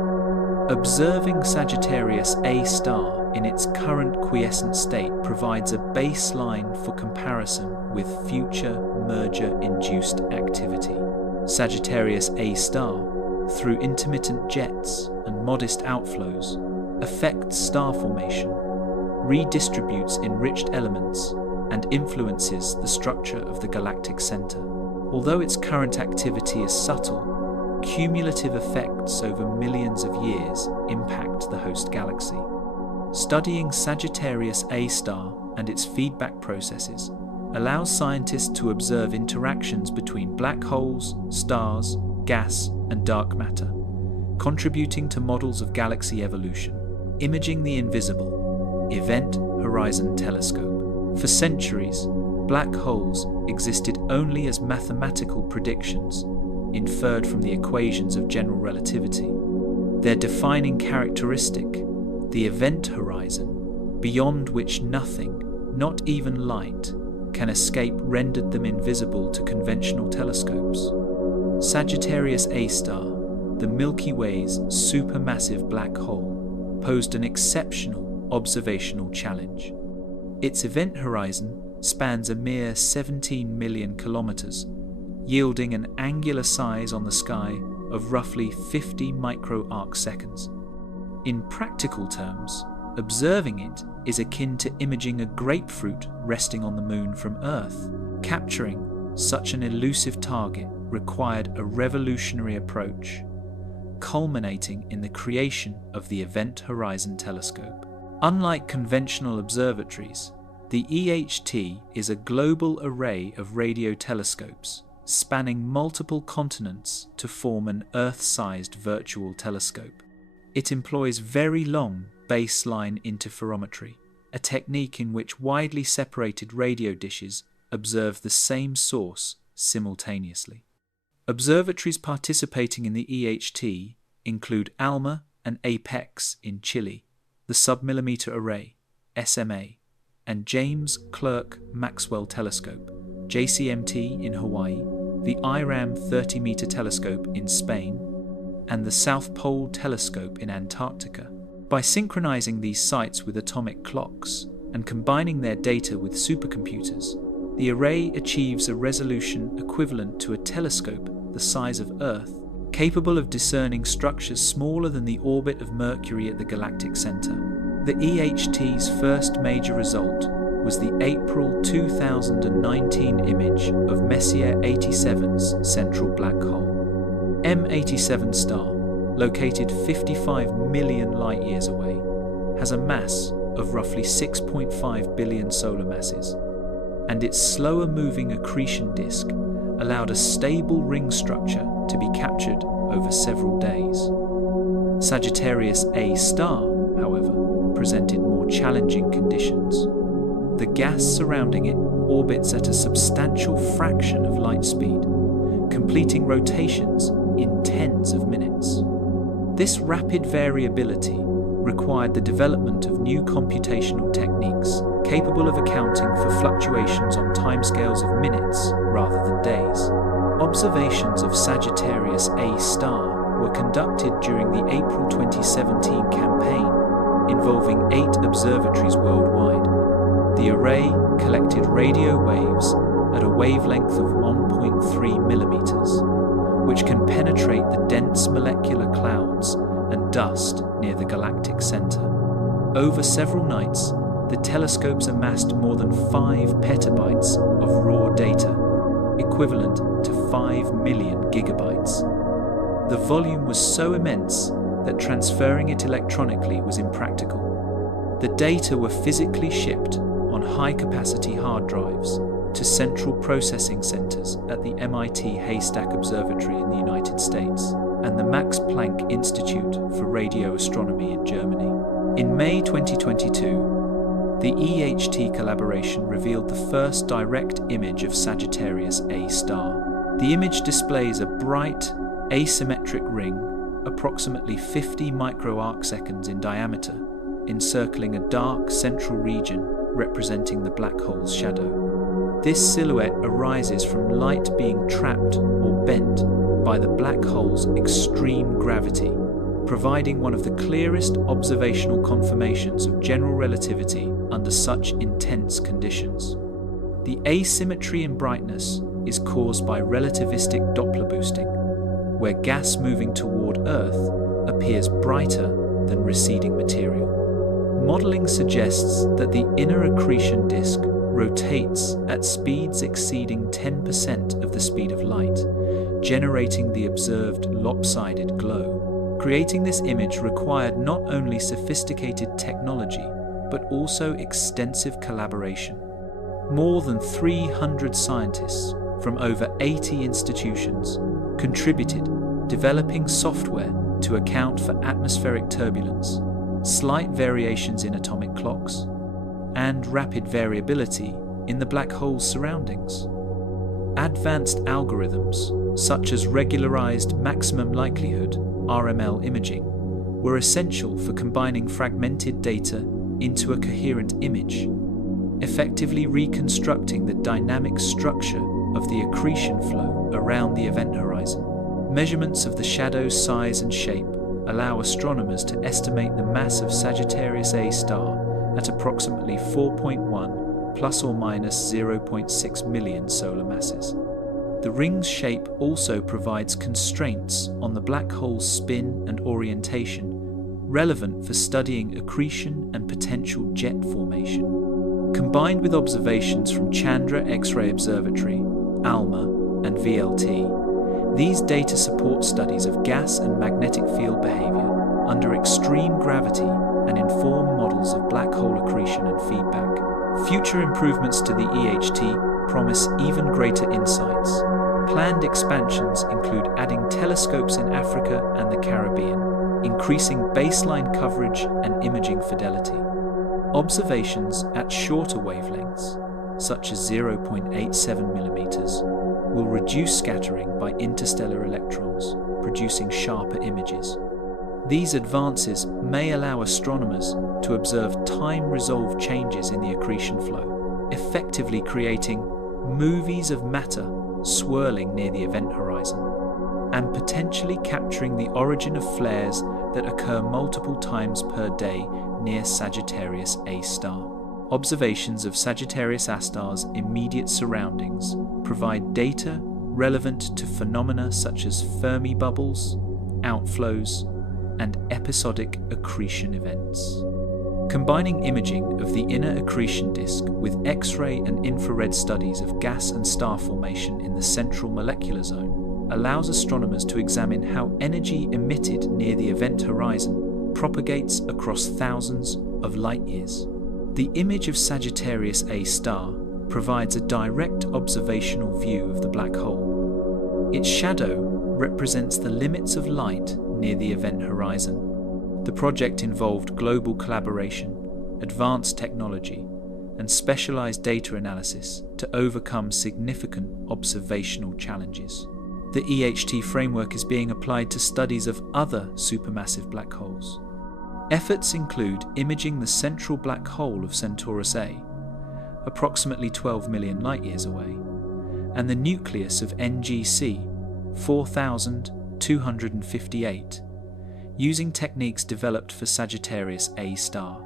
Observing Sagittarius A-star in its current quiescent state provides a baseline for comparison with future merger-induced activity. Sagittarius A-star, through intermittent jets and modest outflows, affects star formation, redistributes enriched elements, and influences the structure of the galactic center. Although its current activity is subtle, cumulative effects over millions of years impact the host galaxy. Studying Sagittarius A-star and its feedback processes allows scientists to observe interactions between black holes, stars, gas, and dark matter, contributing to models of galaxy evolution. Imaging the Invisible Event Horizon Telescope. For centuries, black holes existed only as mathematical predictions, inferred from the equations of general relativity. Their defining characteristic, the event horizon, beyond which nothing, not even light, can escape, rendered them invisible to conventional telescopes. Sagittarius A-star, the Milky Way's supermassive black hole, posed an exceptional observational challenge. Its event horizon spans a mere 17 million kilometers, yielding an angular size on the sky of roughly 50 micro-arc-seconds. In practical terms, observing it is akin to imaging a grapefruit resting on the moon from Earth. Capturing such an elusive target required a revolutionary approach, culminating in the creation of the Event Horizon Telescope. Unlike conventional observatories, the EHT is a global array of radio telescopes spanning multiple continents to form an Earth-sized virtual telescope. It employs very long baseline interferometry, a technique in which widely separated radio dishes observe the same source simultaneously. Observatories participating in the EHT include ALMA and APEX in Chile, the Submillimeter Array, SMA, and James Clerk Maxwell Telescope, JCMT in Hawaii, the IRAM 30-meter telescope in Spain, and the South Pole Telescope in Antarctica. By synchronizing these sites with atomic clocks and combining their data with supercomputers, the array achieves a resolution equivalent to a telescope the size of Earth, capable of discerning structures smaller than the orbit of Mercury at the galactic center. The EHT's first major result was the April 2019 image of Messier 87's central black hole. M87 star, located 55 million light-years away, has a mass of roughly 6.5 billion solar masses, and its slower-moving accretion disk allowed a stable ring structure to be captured over several days. Sagittarius A-star, however, presented more challenging conditions. The gas surrounding it orbits at a substantial fraction of light speed, completing rotations in tens of minutes. This rapid variability required the development of new computational techniques capable of accounting for fluctuations on timescales of minutes rather than days. Observations of Sagittarius A-star were conducted during the April 2017 campaign, involving 8 observatories worldwide. The array collected radio waves at a wavelength of 1.3 millimeters, which can penetrate the dense molecular clouds and dust near the galactic center. Over several nights, the telescopes amassed more than 5 petabytes of raw data, equivalent to 5 million gigabytes. The volume was so immense that transferring it electronically was impractical. The data were physically shipped on high-capacity hard drives to central processing centers at the MIT Haystack Observatory in the United States and the Max Planck Institute for Radio Astronomy in Germany. In May 2022, the EHT collaboration revealed the first direct image of Sagittarius A-star. The image displays a bright, asymmetric ring, approximately 50 microarcseconds in diameter, encircling a dark central region representing the black hole's shadow. This silhouette arises from light being trapped or bent by the black hole's extreme gravity, providing one of the clearest observational confirmations of general relativity under such intense conditions. The asymmetry in brightness is caused by relativistic Doppler boosting, where gas moving toward Earth appears brighter than receding material. Modeling suggests that the inner accretion disk rotates at speeds exceeding 10% of the speed of light, generating the observed lopsided glow. Creating this image required not only sophisticated technology, but also extensive collaboration. More than 300 scientists from over 80 institutions contributed, developing software to account for atmospheric turbulence, slight variations in atomic clocks, and rapid variability in the black hole's surroundings. Advanced algorithms, such as regularized maximum likelihood (RML) imaging, were essential for combining fragmented data into a coherent image, effectively reconstructing the dynamic structure of the accretion flow around the event horizon. Measurements of the shadow's size and shape allow astronomers to estimate the mass of Sagittarius A-star at approximately 4.1 plus or minus 0.6 million solar masses. The ring's shape also provides constraints on the black hole's spin and orientation, relevant for studying accretion and potential jet formation. Combined with observations from Chandra X-ray Observatory, ALMA, and VLT, these data support studies of gas and magnetic field behavior under extreme gravity and inform models of black hole accretion and feedback. Future improvements to the EHT promise even greater insights. Planned expansions include adding telescopes in Africa and the Caribbean, increasing baseline coverage and imaging fidelity. Observations at shorter wavelengths, such as 0.87 millimeters, will reduce scattering by interstellar electrons, producing sharper images. These advances may allow astronomers to observe time-resolved changes in the accretion flow, effectively creating movies of matter swirling near the event horizon, and potentially capturing the origin of flares that occur multiple times per day near Sagittarius A-star. Observations of Sagittarius A-star's immediate surroundings provide data relevant to phenomena such as Fermi bubbles, outflows, and episodic accretion events. Combining imaging of the inner accretion disk with X-ray and infrared studies of gas and star formation in the central molecular zone allows astronomers to examine how energy emitted near the event horizon propagates across thousands of light years. The image of Sagittarius A-star provides a direct observational view of the black hole. Its shadow represents the limits of light near the event horizon. The project involved global collaboration, advanced technology, and specialized data analysis to overcome significant observational challenges. The EHT framework is being applied to studies of other supermassive black holes. Efforts include imaging the central black hole of Centaurus A, approximately 12 million light-years away, and the nucleus of NGC 4258, using techniques developed for Sagittarius A-star.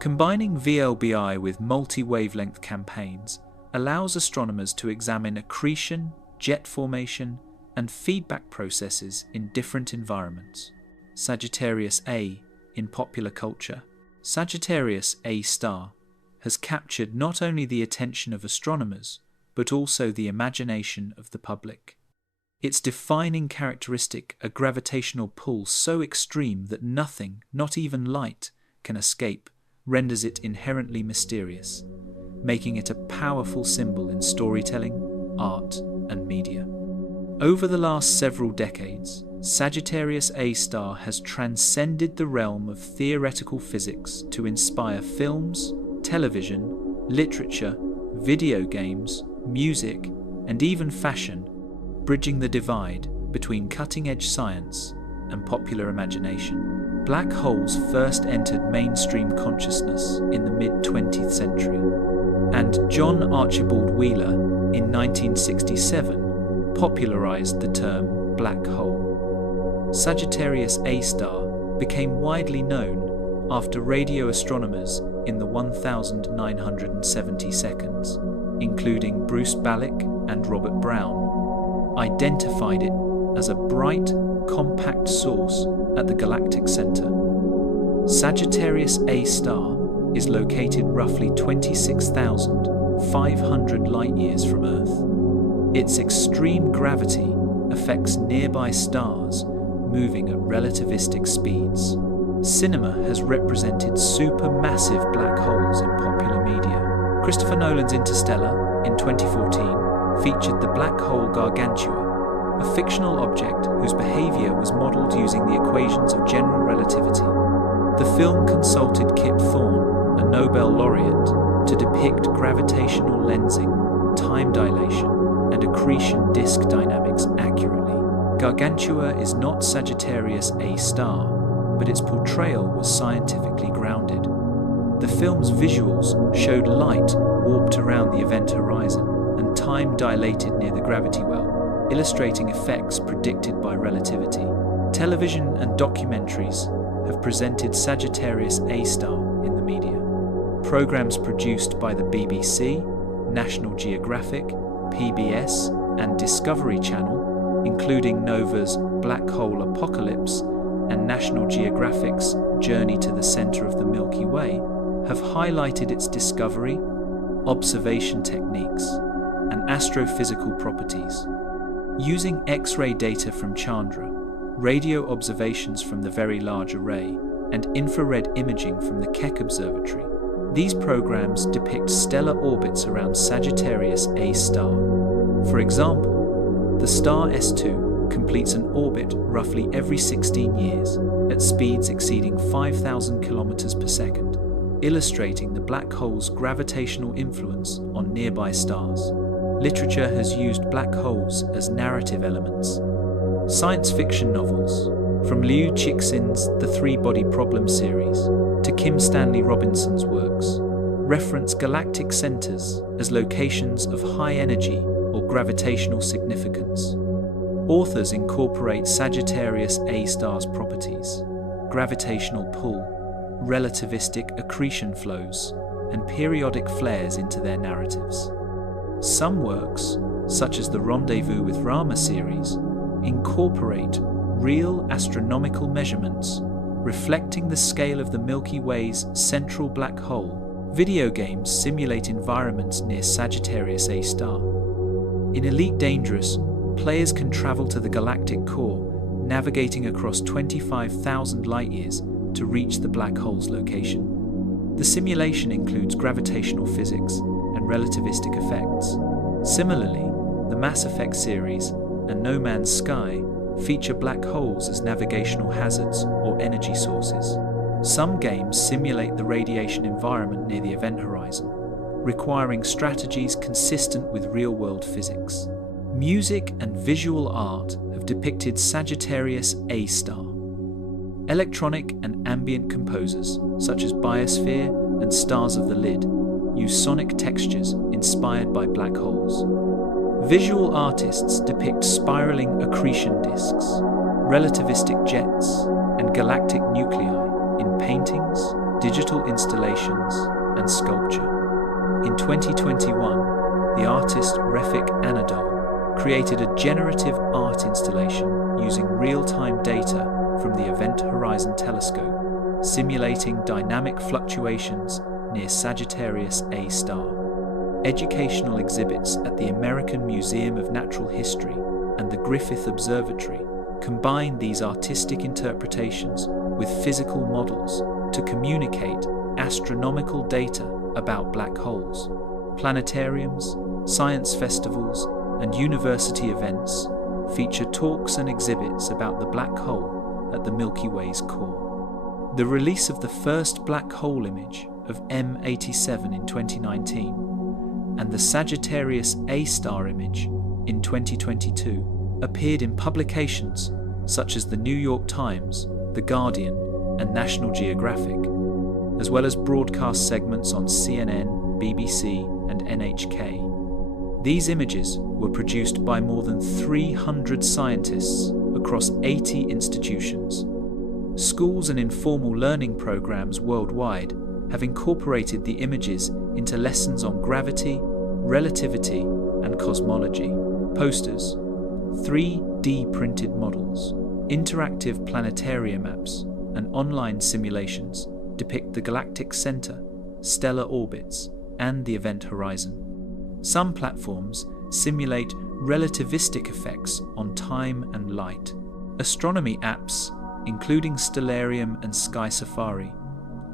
Combining VLBI with multi-wavelength campaigns allows astronomers to examine accretion, jet formation, and feedback processes in different environments. Sagittarius A in popular culture. Sagittarius A-star has captured not only the attention of astronomers, but also the imagination of the public. Its defining characteristic, a gravitational pull so extreme that nothing, not even light, can escape, renders it inherently mysterious, making it a powerful symbol in storytelling, art, and media. Over the last several decades, Sagittarius A-star has transcended the realm of theoretical physics to inspire films, television, literature, video games, music, and even fashion, bridging the divide between cutting-edge science and popular imagination. Black holes first entered mainstream consciousness in the mid-20th century, and John Archibald Wheeler, in 1967, popularized the term black hole. Sagittarius A-star became widely known after radio astronomers in the 1970 seconds, including Bruce Ballack and Robert Brown, identified it as a bright, compact source at the galactic center. Sagittarius A-star is located roughly 26,500 light-years from Earth. Its extreme gravity affects nearby stars moving at relativistic speeds. Cinema has represented supermassive black holes in popular media. Christopher Nolan's Interstellar, in 2014, featured the black hole Gargantua, a fictional object whose behavior was modeled using the equations of general relativity. The film consulted Kip Thorne, a Nobel laureate, to depict gravitational lensing, time dilation, and accretion disk dynamics accurately. Gargantua is not Sagittarius A-star, but its portrayal was scientifically grounded. The film's visuals showed light warped around the event horizon and time dilated near the gravity well, illustrating effects predicted by relativity. Television and documentaries have presented Sagittarius A-star in the media. Programs produced by the BBC, National Geographic, PBS, and Discovery Channel, including Nova's Black Hole Apocalypse and National Geographic's Journey to the Center of the Milky Way, have highlighted its discovery, observation techniques, and astrophysical properties. Using X-ray data from Chandra, radio observations from the Very Large Array, and infrared imaging from the Keck Observatory, these programs depict stellar orbits around Sagittarius A-star. For example, the star S2 completes an orbit roughly every 16 years at speeds exceeding 5,000 kilometers per second, illustrating the black hole's gravitational influence on nearby stars. Literature has used black holes as narrative elements. Science fiction novels, from Liu Cixin's The Three-Body Problem series to Kim Stanley Robinson's works, reference galactic centers as locations of high energy or gravitational significance. Authors incorporate Sagittarius A-star's properties, gravitational pull, relativistic accretion flows, and periodic flares into their narratives. Some works, such as the Rendezvous with Rama series, incorporate real astronomical measurements reflecting the scale of the Milky Way's central black hole. Video games simulate environments near Sagittarius A-star. In Elite Dangerous, players can travel to the galactic core, navigating across 25,000 light-years to reach the black hole's location. The simulation includes gravitational physics and relativistic effects. Similarly, the Mass Effect series and No Man's Sky feature black holes as navigational hazards or energy sources. Some games simulate the radiation environment near the event horizon, requiring strategies consistent with real-world physics. Music and visual art have depicted Sagittarius A-star. Electronic and ambient composers, such as Biosphere and Stars of the Lid, use sonic textures inspired by black holes. Visual artists depict spiraling accretion disks, relativistic jets, and galactic nuclei in paintings, digital installations, and sculpture. In 2021, the artist Refik Anadol created a generative art installation using real-time data from the Event Horizon Telescope, simulating dynamic fluctuations near Sagittarius A-star. Educational exhibits at the American Museum of Natural History and the Griffith Observatory combine these artistic interpretations with physical models to communicate astronomical data about black holes. Planetariums, science festivals, and university events feature talks and exhibits about the black hole at the Milky Way's core. The release of the first black hole image of M87 in 2019 and the Sagittarius A-star image in 2022 appeared in publications such as the New York Times, The Guardian, and National Geographic, as well as broadcast segments on CNN, BBC, and NHK. These images were produced by more than 300 scientists across 80 institutions. Schools and informal learning programs worldwide have incorporated the images into lessons on gravity, relativity, and cosmology. Posters, 3D printed models, interactive planetarium maps, and online simulations depict the galactic center, stellar orbits, and the event horizon. Some platforms simulate relativistic effects on time and light. Astronomy apps, including Stellarium and Sky Safari,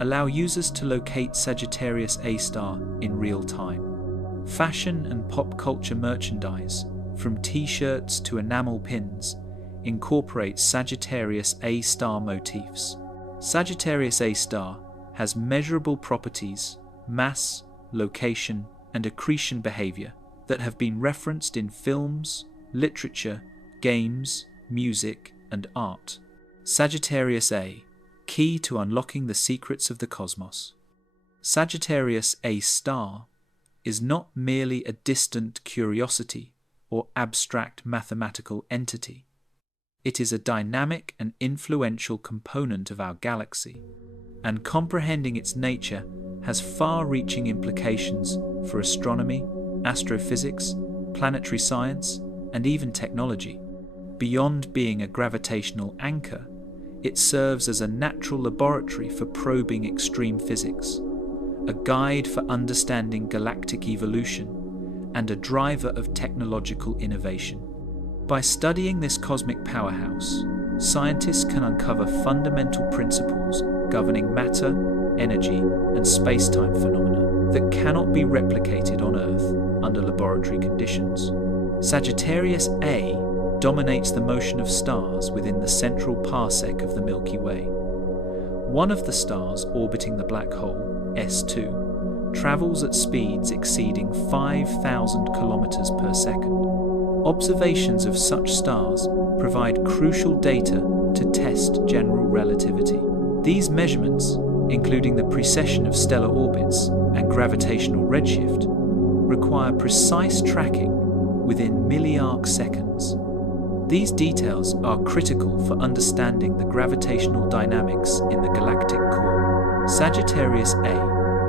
allow users to locate Sagittarius A-star in real time. Fashion and pop culture merchandise, from t-shirts to enamel pins, incorporate Sagittarius A-star motifs. Sagittarius A-star has measurable properties, mass, location, and accretion behavior that have been referenced in films, literature, games, music, and art. Sagittarius A, key to unlocking the secrets of the cosmos. Sagittarius A-star is not merely a distant curiosity or abstract mathematical entity. It is a dynamic and influential component of our galaxy, and comprehending its nature has far-reaching implications for astronomy, astrophysics, planetary science, and even technology. Beyond being a gravitational anchor, it serves as a natural laboratory for probing extreme physics, a guide for understanding galactic evolution, and a driver of technological innovation. By studying this cosmic powerhouse, scientists can uncover fundamental principles governing matter, energy, and space-time phenomena that cannot be replicated on Earth under laboratory conditions. Sagittarius A dominates the motion of stars within the central parsec of the Milky Way. One of the stars orbiting the black hole, S2, travels at speeds exceeding 5,000 kilometers per second. Observations of such stars provide crucial data to test general relativity. These measurements, including the precession of stellar orbits and gravitational redshift, require precise tracking within milliarc seconds. These details are critical for understanding the gravitational dynamics in the galactic core. Sagittarius A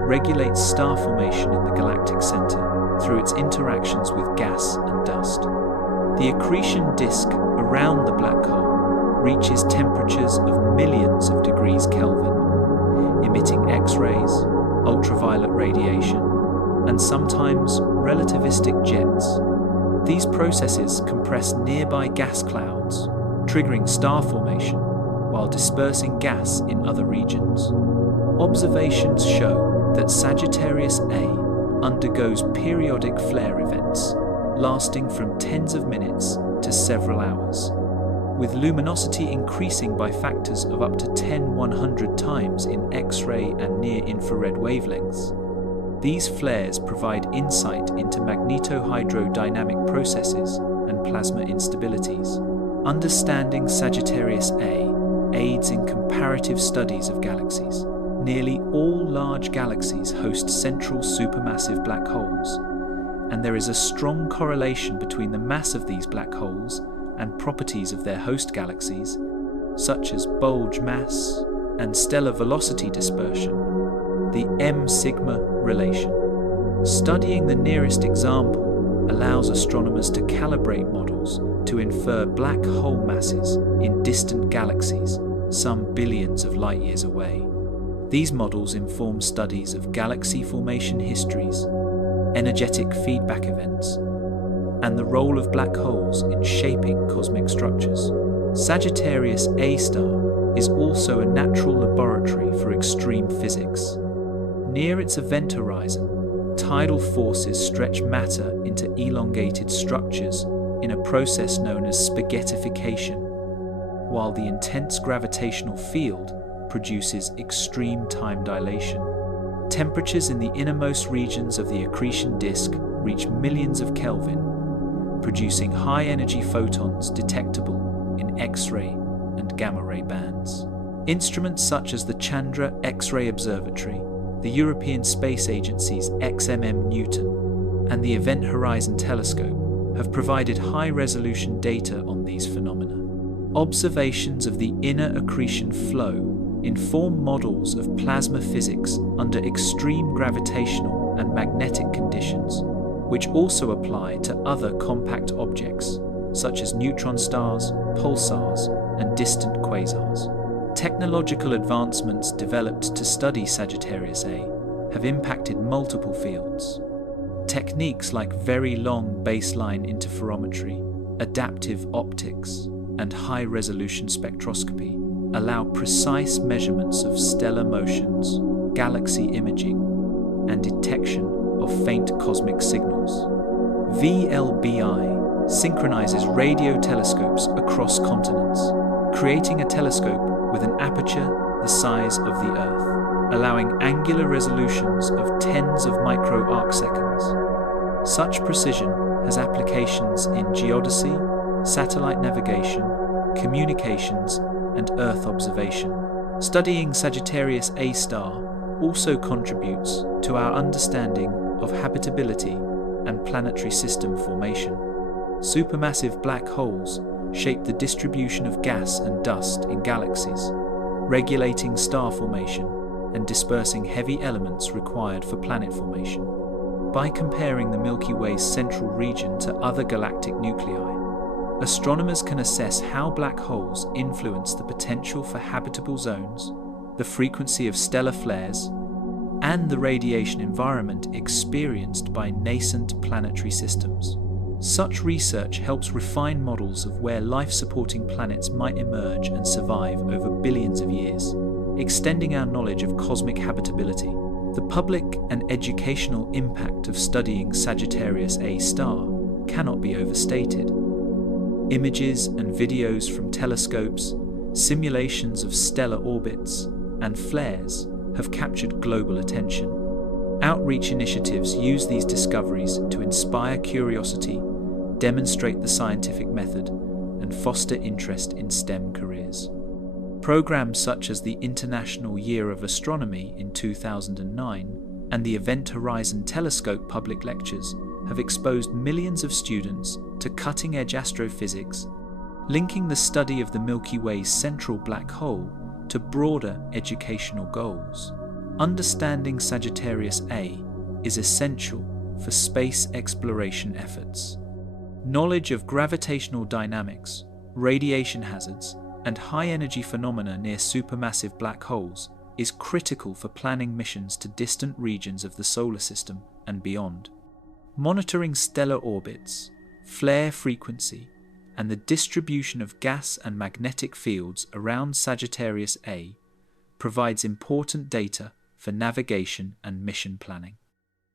regulates star formation in the galactic center through its interactions with gas and dust. The accretion disk around the black hole reaches temperatures of millions of degrees Kelvin, emitting X-rays, ultraviolet radiation, and sometimes relativistic jets. These processes compress nearby gas clouds, triggering star formation while dispersing gas in other regions. Observations show that Sagittarius A undergoes periodic flare events, lasting from tens of minutes to several hours, with luminosity increasing by factors of up to 10-100 times in X-ray and near-infrared wavelengths. These flares provide insight into magnetohydrodynamic processes and plasma instabilities. Understanding Sagittarius A aids in comparative studies of galaxies. Nearly all large galaxies host central supermassive black holes, and there is a strong correlation between the mass of these black holes and properties of their host galaxies, such as bulge mass and stellar velocity dispersion, the M-sigma relation. Studying the nearest example allows astronomers to calibrate models to infer black hole masses in distant galaxies some billions of light years away. These models inform studies of galaxy formation histories, energetic feedback events, and the role of black holes in shaping cosmic structures. Sagittarius A-star is also a natural laboratory for extreme physics. Near its event horizon, tidal forces stretch matter into elongated structures in a process known as spaghettification, while the intense gravitational field produces extreme time dilation. Temperatures in the innermost regions of the accretion disk reach millions of Kelvin, producing high-energy photons detectable in X-ray and gamma-ray bands. Instruments such as the Chandra X-ray Observatory, the European Space Agency's XMM Newton, and the Event Horizon Telescope have provided high-resolution data on these phenomena. Observations of the inner accretion flow inform models of plasma physics under extreme gravitational and magnetic conditions, which also apply to other compact objects, such as neutron stars, pulsars, and distant quasars. Technological advancements developed to study Sagittarius A have impacted multiple fields. Techniques like very long baseline interferometry, adaptive optics, and high-resolution spectroscopy allow precise measurements of stellar motions, galaxy imaging, and detection of faint cosmic signals. VLBI synchronizes radio telescopes across continents, creating a telescope with an aperture the size of the Earth, allowing angular resolutions of tens of micro-arcseconds. Such precision has applications in geodesy, satellite navigation, communications, and Earth observation. Studying Sagittarius A-star also contributes to our understanding of habitability and planetary system formation. Supermassive black holes shape the distribution of gas and dust in galaxies, regulating star formation and dispersing heavy elements required for planet formation. By comparing the Milky Way's central region to other galactic nuclei, astronomers can assess how black holes influence the potential for habitable zones, the frequency of stellar flares, and the radiation environment experienced by nascent planetary systems. Such research helps refine models of where life-supporting planets might emerge and survive over billions of years, extending our knowledge of cosmic habitability. The public and educational impact of studying Sagittarius A-star cannot be overstated. Images and videos from telescopes, simulations of stellar orbits, and flares have captured global attention. Outreach initiatives use these discoveries to inspire curiosity, demonstrate the scientific method, and foster interest in STEM careers. Programs such as the International Year of Astronomy in 2009 and the Event Horizon Telescope public lectures have exposed millions of students to cutting-edge astrophysics, linking the study of the Milky Way's central black hole to broader educational goals. Understanding Sagittarius A is essential for space exploration efforts. Knowledge of gravitational dynamics, radiation hazards, and high-energy phenomena near supermassive black holes is critical for planning missions to distant regions of the solar system and beyond. Monitoring stellar orbits, flare frequency, and the distribution of gas and magnetic fields around Sagittarius A provides important data for navigation and mission planning.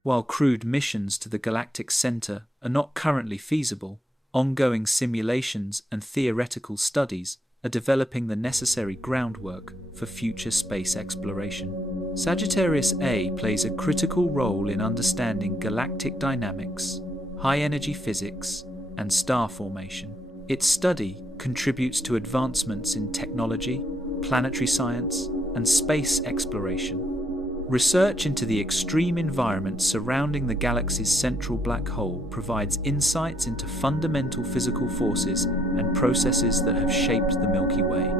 While crewed missions to the galactic center are not currently feasible, ongoing simulations and theoretical studies are developing the necessary groundwork for future space exploration. Sagittarius A plays a critical role in understanding galactic dynamics, high-energy physics, and star formation. Its study contributes to advancements in technology, planetary science, and space exploration. Research into the extreme environment surrounding the galaxy's central black hole provides insights into fundamental physical forces and processes that have shaped the Milky Way.